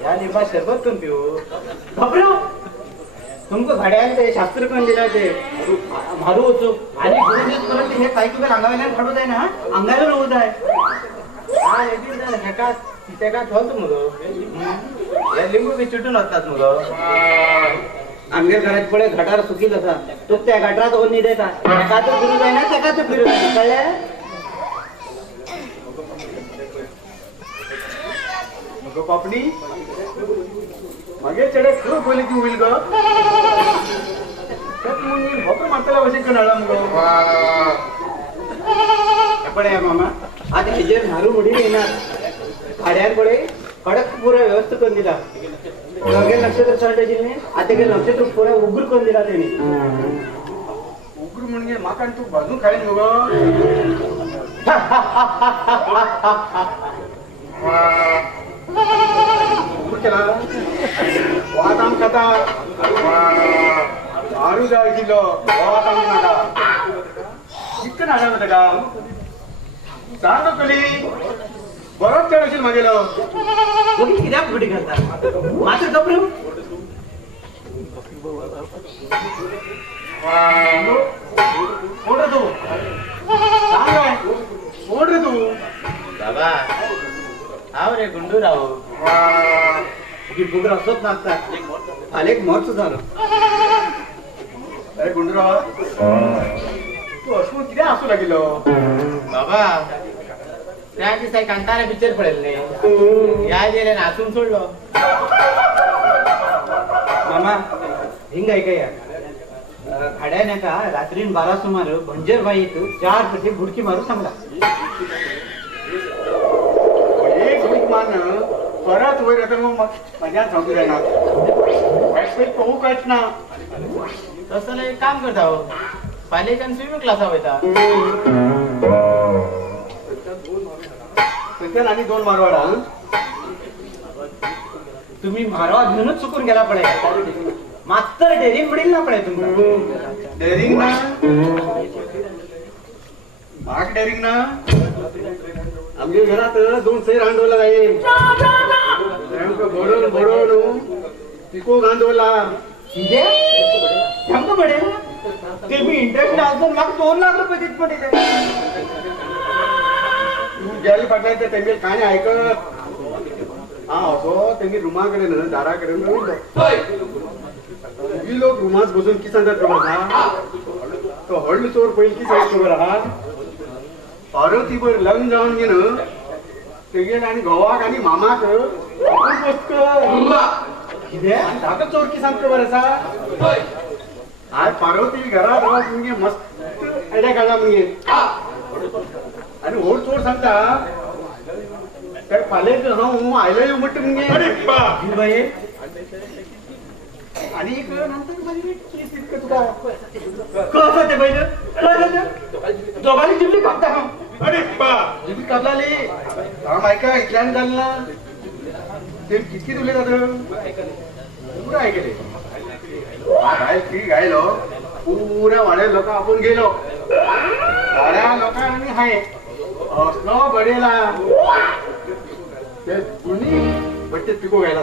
ह्या लिंबा सरबत करून पिवू. बाबरो तुमको घड्याळ ते शास्त्र करून दिला ते मारू वचू आणि गुरुजीत परत हे काही तुका अंगावेल्यान काढू जाय ना अंगावर होऊ जाय. हा एक हेका तेका ठेवतो मुगो हे लिंबू बी चिटून वतात मुगो. आमगे घरात पळे घटार सुकीत आसा तू त्या घटारात ओन्नी देता एका तो फिरू जाय ना तेका तो फिरू जाय कळ्ळें. मुगो पापणी मागे चेडे खर बोली ती होईल ग. भोकर मारतला वशें कळला मुगो. पळे मामा आता हेजेर मारू उडी येणार गाड्यार पळे कडक पुरा व्यवस्था करून दिला. मागे नक्षत्र चढ दिले आता तेगे नक्षत्र पुरा उग्र करून दिला तेणी. उग्र म्हणजे म्हाका तू भाजून खायन मुगो. केला वाद आम खाता मारू जाय किलो वाद आम नाका इतकं नाडा होतं का सांग कली बरोच चढ असेल मागेलो. कित्याक फुटी घालता मात्र गप्रू कोण रे तू सांग कोण रे तू. बाबा हांव रे गुंडूराव. ही बुगरा असत नाचता फाल्यां एक मोर्च जालो. अरे गुंडूराव तू असून कित्याक आसूं लागिलो. बाबा त्या दिसा कांतारा पिक्चर पळयल्ले ह्या गेले नाचून सोडलो. मामा हिंग ऐकया घाड्यान एका रात्रीन 12 सुमार बंजर बाईक 4 फाटी बुडकी मारू सांगला. एक वीक मान परत वयर येता मग मजान सांगू जायना वायट पळय पळोवंक कळच ना. तसं जाल्यार एक काम करता हो फाल्याच्यान स्विमींग क्लासा वयता. थंयच्यान आनी 2 मारवाडा. तुम्ही मारवा घेऊनच चुकून गेला पडे मात्र डेरिंग पडेल ना पडे तुमका. डेरिंग ना म्हाक डेरिंग ना. आमच्या घरात 2 सैर हांडवला जाईल बडोन बडोन पिको गांदवला. कितें आमकां पडेल ते मी इंटरेस्ट आसून म्हाका 2 लाख रुपये दित पडले. तू गेले फाटल्यान ते तेंगे काणी आयकत हांव असो तेंगे रुमा कडेन दारा कडेन ही लोक रुमात बसून कितें सांगतात खबर आहा. तो व्हडलो चोर पयलीं कितें सांगता खबर आहा. पार्वती भर लग्न जावन घेन तेगेन आनी घोवाक आनी मामाक कितें ताका चोर कितें सांगता खबर आसा. आज पार्वती घरात रावप म्हणजे मस्त आयडिया काडला म्हणजे आनी व्हड चोर सांगता तर फाल्यां हांव आयलो यू म्हणटा म्हणजे बाये आनी एक नंतर तुका कसं ते पहिले दोघांनी जिबली कापता हांव. जिबी कापलाली हांव आयका इतल्यान जालें ना ते कितकी उलयता पुरा आयकले. गाय फ्री गायलो पुऱ्या वाड्या लोकां आपूण गेलो वाड्या लोकां आनी हाय असलो बडयला ते दोनी बट्टे पिको घायला.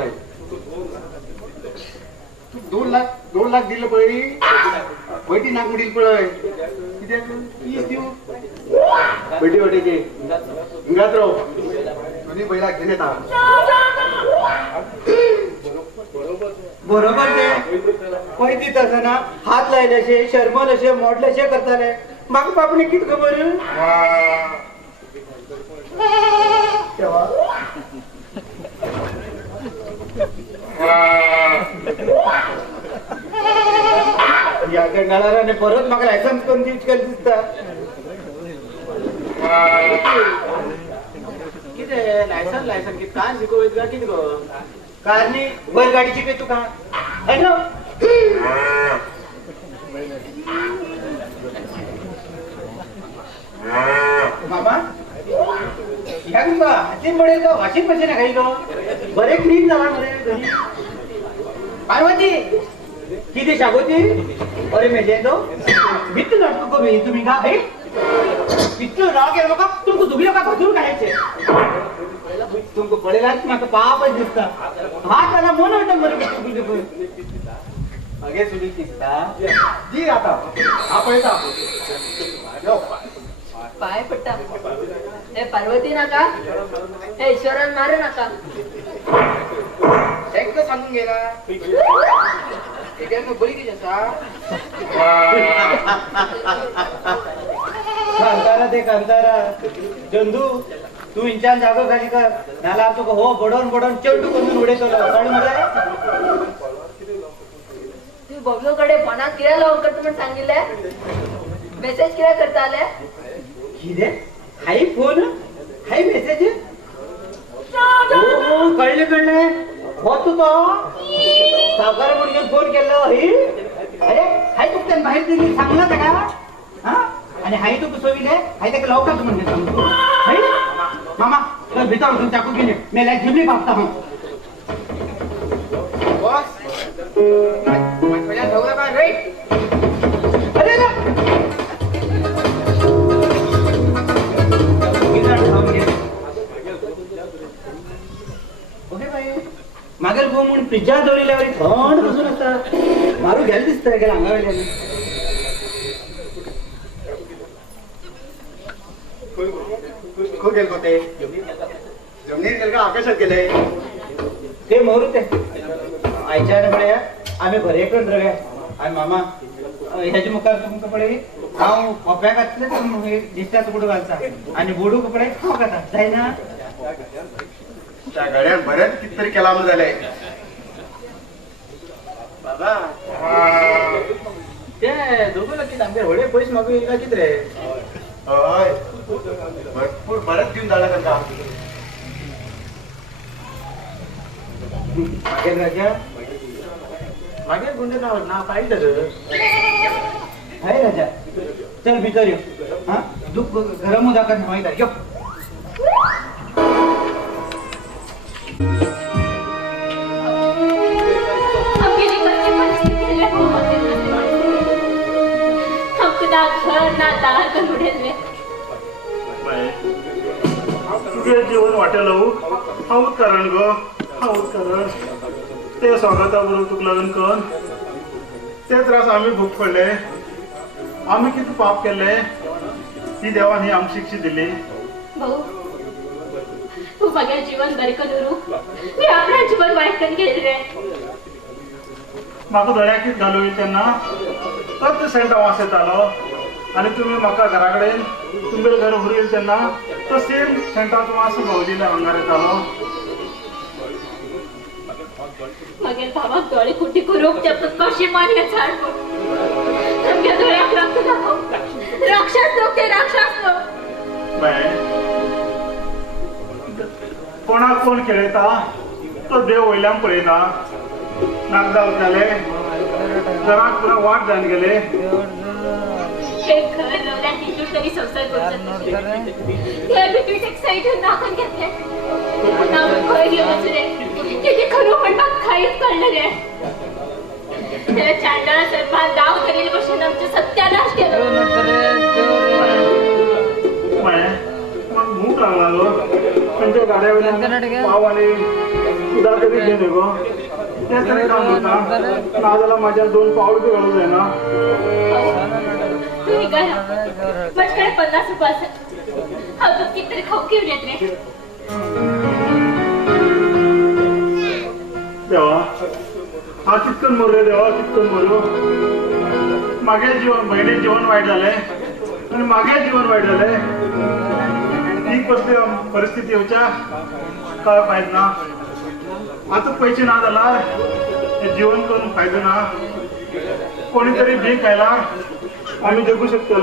तू 2 लाख दिलं पळी बैठी नाक मुडील पळय कित्याक तीस दिव बैठी बैठीचे हिंगात राव तुझी बैला घेऊन येता बरोबर ते पळय दिताना हात लायल्याशे शर्मलशे मोडल्याशे करताले म्हाका बापणे कित खबर तेव्हा या गंगाळाराने परत म्हाका लायसन्स करून दिवचे काय दिसता कितें लायसन कितें काय शिकवत का कितें गो कारणी बैलगाडी शिकय तुका हॅलो मामा ह्या तुका हातीन पडेल का वाशीन मशीन खाई गो बरे क्लीन जाला मरे घरी पार्वती किती शागोती अरे मेले तो बिट्टू नाटक को भी तुम्ही का हे बिट्टू राव के लोक तुमको दुबी का भजून खायचे तुमको पडेला माका पापच दिसता हात आला मन वाटत मरे बिट्टू अगे सुनी दिसता जी आता आपळता पाय पट्टा हे पार्वती नाका हे ईश्वरान मारू नका तेंका सांगून गेला एकान बरी कितें आसा कांतारा ते कांतारा चंदू तू इंचान जागो खाली कर नाला तुका हो बडोन बडोन चेडू करून उडयतलो कळ्ळें मरे तू बबलू कडे फोनाक कित्याक लावून करता म्हण सांगिल्ले मेसेज कित्याक करताले कितें हाय फोन हाय मेसेज कळलें हो तू तो सावकार म्हणून फोन केलो ही अरे हाय तुका त्यान बाहेर दिली सांगला ताका हा आणि हाय तुका सोविले हाय ताका लवकर म्हणून सांगतो हाय मामा तर भितर वचून चाकू गेले मेल्या जिबली कापता हांव बॉस माझ्या ठेवला का रे अरे ना मागेल गो म्हणून पिज्जा दवरिल्यावर थंड बसून आसता मारू घ्यायला दिसता गेला हांगा वयल्यान खंय गेल गो ते जमनीर गेल का आकाशात गेले ते मरू ते आयच्या पळय आम्ही बरे करून रव्या आणि मामा ह्याच्या मुखार तुमकां पळय हांव कोप्याक घातले दिसता तुकडो घालता आणि बोडू कपडे हांव खाता जायना त्या गाड्यान बरेच कित तरी केला म्हणून जाले बाबा ते दोघं लगेच आमचे व्हडे पयस मागू येईल का कित रे हय भरपूर बरेच दिवन जाले तांकां मागेल राजा मागीर गुंडे नाव पाहिलं तर हाय राजा चल भितर यो हा दुःख गरम उदकात न्हावयता यो ना घर ना दार करून उडेलले तुझे जीवन वाटेल हांवूच कारण गो हांवूच कारण ते स्वागता बरोबर तुका लग्न कर ते त्रास आमी भोग पडले आमी कितें पाप केले ती देवान ही आमकां शिक्षा दिली भाऊ तू माझ्या जीवन बरें करू मी आपल्या जीवन वाईट करून गेले रे म्हाका दोळ्याक कितें घालूं तेन्ना तर ते सेंटा वास येतालो आनी तुमी म्हाका घरा कडेन तुमगे घर व्हरील तेन्ना तो सेम सेंटाचो वास भावजील्या आंगार येतालो मागीर भावाक दोळे कुटी करूंक ते कशी मारले झाड तुमगे दोळ्याक रक्त दाखव राक्षस लोक ते राक्षस लोक कोणाक कोण खेळयता तो देव वयल्यान पळयता नाक जाले घराक पुरा वाट जावन गेले हे घर रवल्यान तितून तरी संसार करतात हे बिटून एक साईडून नाकून घेतले नाव खंय गेलोच रे किती खरू म्हणपाक कांयच कळलं रे त्या चांडळा सरपान दाव करील बसून आमचं सत्यानाश केलं भूक लागला गो त्यांच्या गाड्या पाव आणि सुद्धा कधी घेणे गो तरी काम होता नादाला माझ्या 2 पाऊल बी घालू दे ना. तुम्ही काय माझ्याकडे 50 रुपये असेल हा तू कितीतरी खाऊ घेऊन येत रे. देवा हा कितकन मरू देवा कितकन मरू. मागे जीवन बहिणी जीवन वाईट झालंय आणि मागे जीवन वाईट झालंय. ही कसली परिस्थिती येऊच्या काय पाहिजे ना. आता पैसे ना झाला हे जीवन करून फायदे ना. कोणीतरी भीक खायला आम्ही जगू शकतो.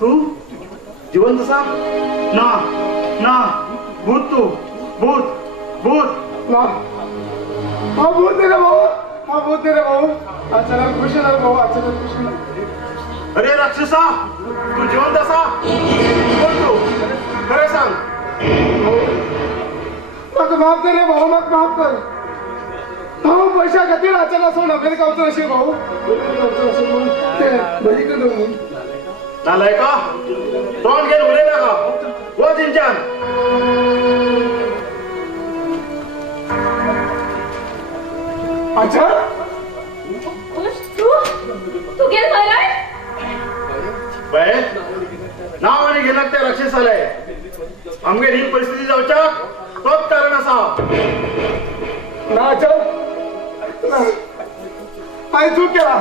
तू जिवंत असा ना ना भूत तू भूत भूत ना हा भूत आहे रे भाऊ हा भूत आहे रे भाऊ अचानक खुश आहे भाऊ अचानक खुश आहे. अरे राक्षसा तू जिवंत असा कोण तू खरं सांग. मग माफ कर रे भाऊ मग माफ कर. भाऊ पैसा खातीर अचानक सोडून अमेरिका होतो असे भाऊ बळीकडे नालाय का तोंड घेऊन उरे ना का वो जिंजान अच्छा तू गेल महाराज नाव आणि घेणार त्या राक्षसाला आमगे ही परिस्थिती जाऊच्या तोच कारण असा ना चल हाय चूक केला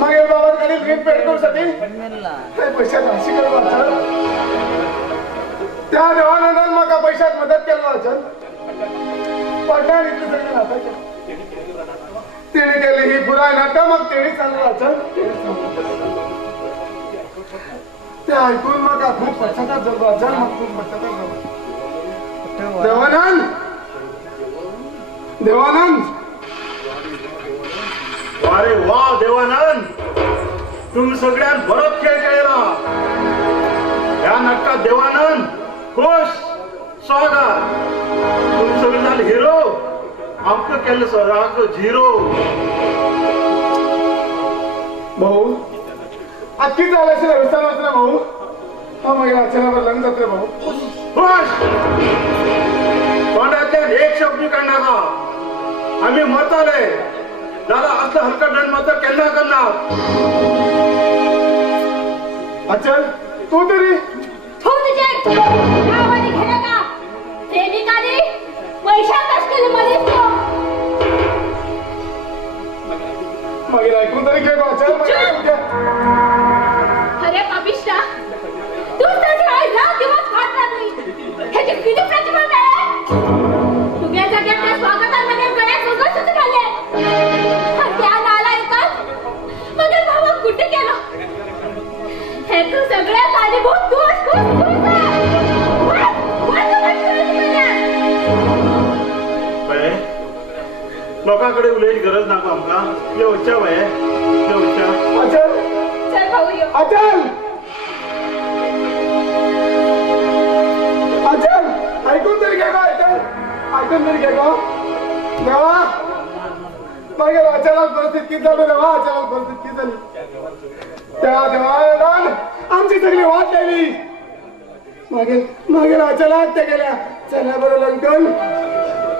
मागे बाबा गाडी रीट पेट्रोलसाठी पैशात हशी केला चल त्या देवानंदान म्हाका पैशात मदत केला चल पडणार इतले सगळे नाटक तिने केली ही पुराय नाटक मग तेणी चालला चल ते ऐकून मग खूप पश्चाताप झालो चल मग खूप पश्चाताप झालो देवानंद देवानंद अरे वा देवानंद तुम्ही सगळ्यात बरोच खेळ खेळला या नाटकात देवानंद खुश स्वागत तुम्ही सगळे झाले हिरो आमचं केलं सगळं झिरो भाऊ अख्खी झाल्याशी व्यवस्था ना भाऊ हा महिला अचानक लग्न जाते भाऊ खुश तोंडातल्या एक शब्द काढणार आम्ही मरताले दादा असं हलकट मत केला करणार अचल तू तरी हो तुझे गावाने घेणं का सैनिकाने वैशाख असलेलं मनीस तो मागे ऐकून तरी घे अचल अरे पापिष्टा तू तर राव दिवस खात नाही ह्याचे किती प्रतिबंध आहे तुम्ही सगळ्यांच्या स्वागतामध्ये गळ्यात सोबत सुद्धा घाले त्या नालायकात मगर भावा कुठे गेला हे तू सगळ्यात कारणीभूत तूच लोकांकडे उलयची गरज नाका आमकां ये वच्चा वय ये वच्चा अचल चल भाऊ यो अचल अचल ऐकून तरी घे गो ऐकून तरी घे गो देवा मागे अचानक परिस्थिती किती झाली देवा अचानक परिस्थिती किती झाली त्या देवानंदान आमची सगळी वाट लागली मागे मागे अचानक त्या गेल्या चला बरं लंकन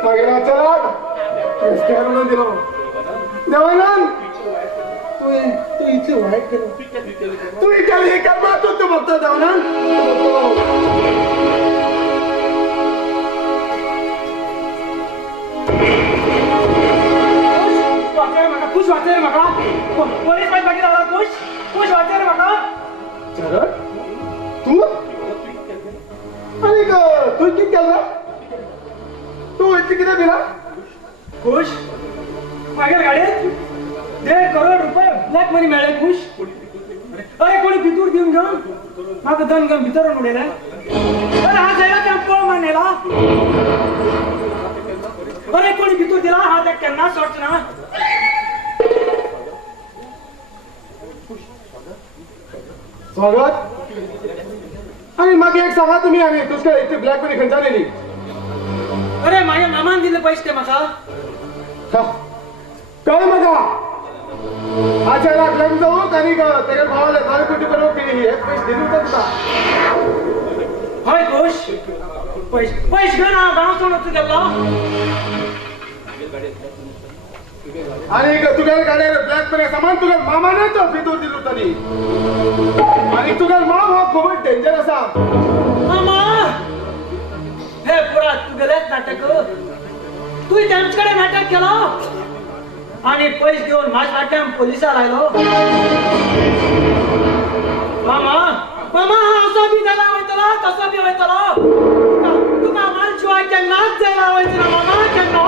मागे अचानक रस्त्यावरून दिलो देवानंद तू इथे वाईट केलं तू इथे हे कर तू बघतो देवानंद खुश वाटते रे म्हाका पोलीस मागीर मागीर रावला खुश खुश वाटते रे म्हाका चरण तू आणि तू किती केलं तू इतकी किती दिला खुश मागीर गाडयेत 1.5 करोड रुपये ब्लॅक मनी मेळ्ळे खुश अरे कोणी भितूर दिवन घेवन म्हाका दन घेवन भितर उडयले अरे हा जायला त्या पळ मारलेला अरे कोणी भितूर दिला हा त्या केन्ना सोडचना स्वागत आणि मागे एक सांगा तुम्ही आणि तुझ्या इथे ब्लॅक मनी खंयच्यान येयली अरे माझ्या मामान दिले पैसे ते म्हाका कळ म्हाका अचानक लग्न जाऊक आणि तेगे भावाला 10 कोटी करोड केली हे पैसे दिले होते तुका हय खुश पैसे पैसे घेऊन हा गाव सोडून तू गेला आणि तुझ्या गाड्यावर ब्लॅक मनी सामान तुझ्या मामाने तो फितूर दिलो तरी आणि तुझा माम हा खूप डेंजर असा मामा हे पुरा तू गेलेत नाटक तू त्यांच्याकडे नाटक केला आणि पैसे घेऊन माझ्या वाट्यान पोलिसात आयलो मामा मामा असं बी जायला वयतलो तसं बी वयतलो तुका माल शिवाय केन्नाच जायला वयचं ना मामा केन्ना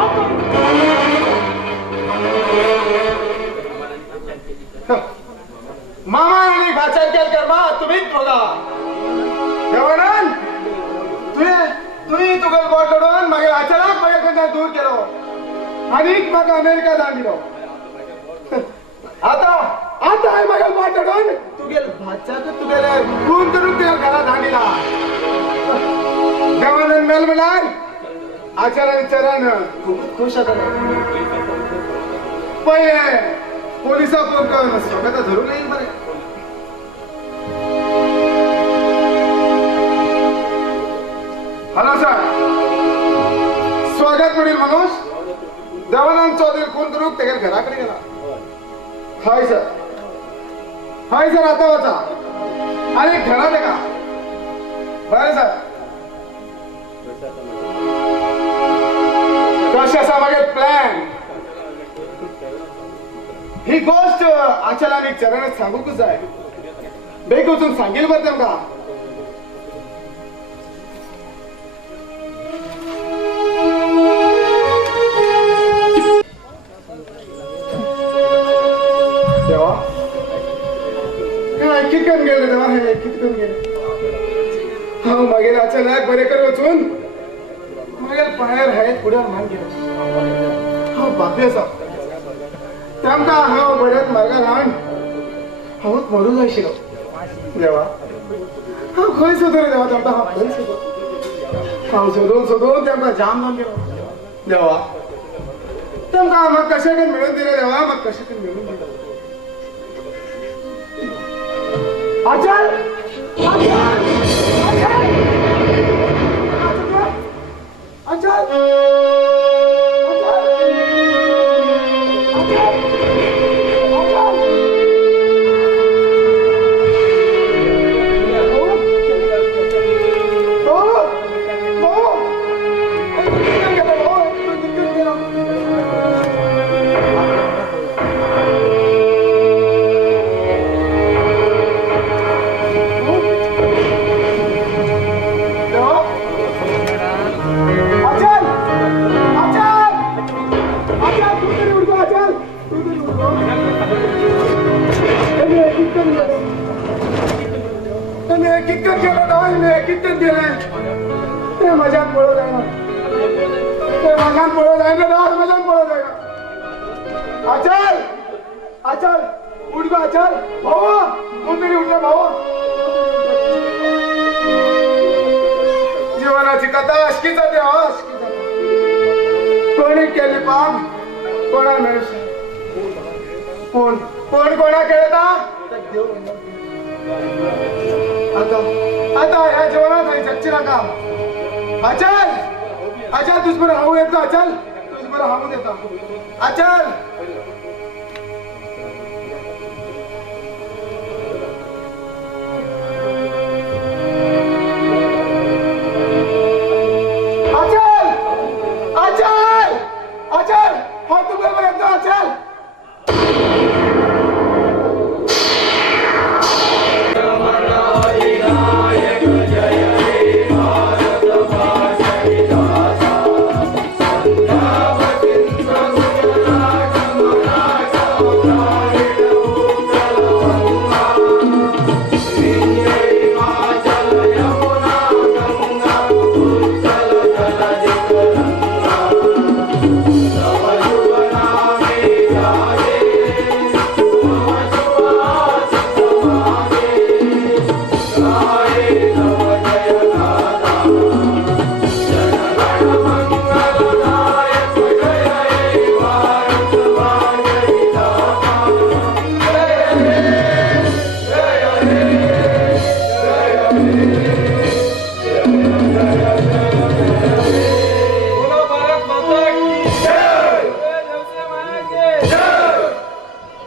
मामा आणि भाचा केल मा तुम्हीच बघा देवानंद तुम्ही तुगेल बोट लढून मागीर अचानक मागे खंय दूर केलो आनीक म्हाका अमेरिका धाड दिलो आता हांवें मागेल बोट लढून तुगेल भाच्याक तुगेले खून करून तुगेल घरा धाड दिला देवानंद मेल म्हळ्यार आचार्य चरण खूब खुश जाताले पहिले पोलिसां कोण स्वागता धरून येईल बरे हॅलो सर स्वागत म्हणील माणूस देवानंद चौधरी खून करूक तेगे घराकडे गेला हाय सर आता वचा आणि घरात का बरे सर ही गोष्ट आचलाने चरणात सांगूकच आहे बेग वचून सांगेल बरं तुमका देवा काय कितकन गेले देवा हे कितकन गेले हा मागेल अचानक बरे कर वचून मागेल बाहेर आहे पुढे मान गेलो हा बापे असा त्यामका हा बऱ्याच मार्गार हाण हांवूच मरू जाय आशिल्लो देवा हा खंय सोदून देवा तेमकां हा खंय सोदून हांव सोदून सोदून तेमकां जाम जावन गेलो देवा तेमकां म्हाका कशें करून मेळून दिलें देवा म्हाका कशें करून मेळून दिलें आचार आचार आचार मजाक पळो जायना ते मजाक पळो जायना दास मजाक पळो जायना आचार आचार उठ गो आचार भाऊ कोणतरी उठले भाऊ जीवनाची कथा अशकीच जाते कोणी केले पाप कोणा मेळू कोण कोण कोणा खेळता आता आता ह्या जीवनात नाही जगची नका अचल अचल तुझ बरं हाऊ येतो अचल तुझ बरं हाऊ देतो अचल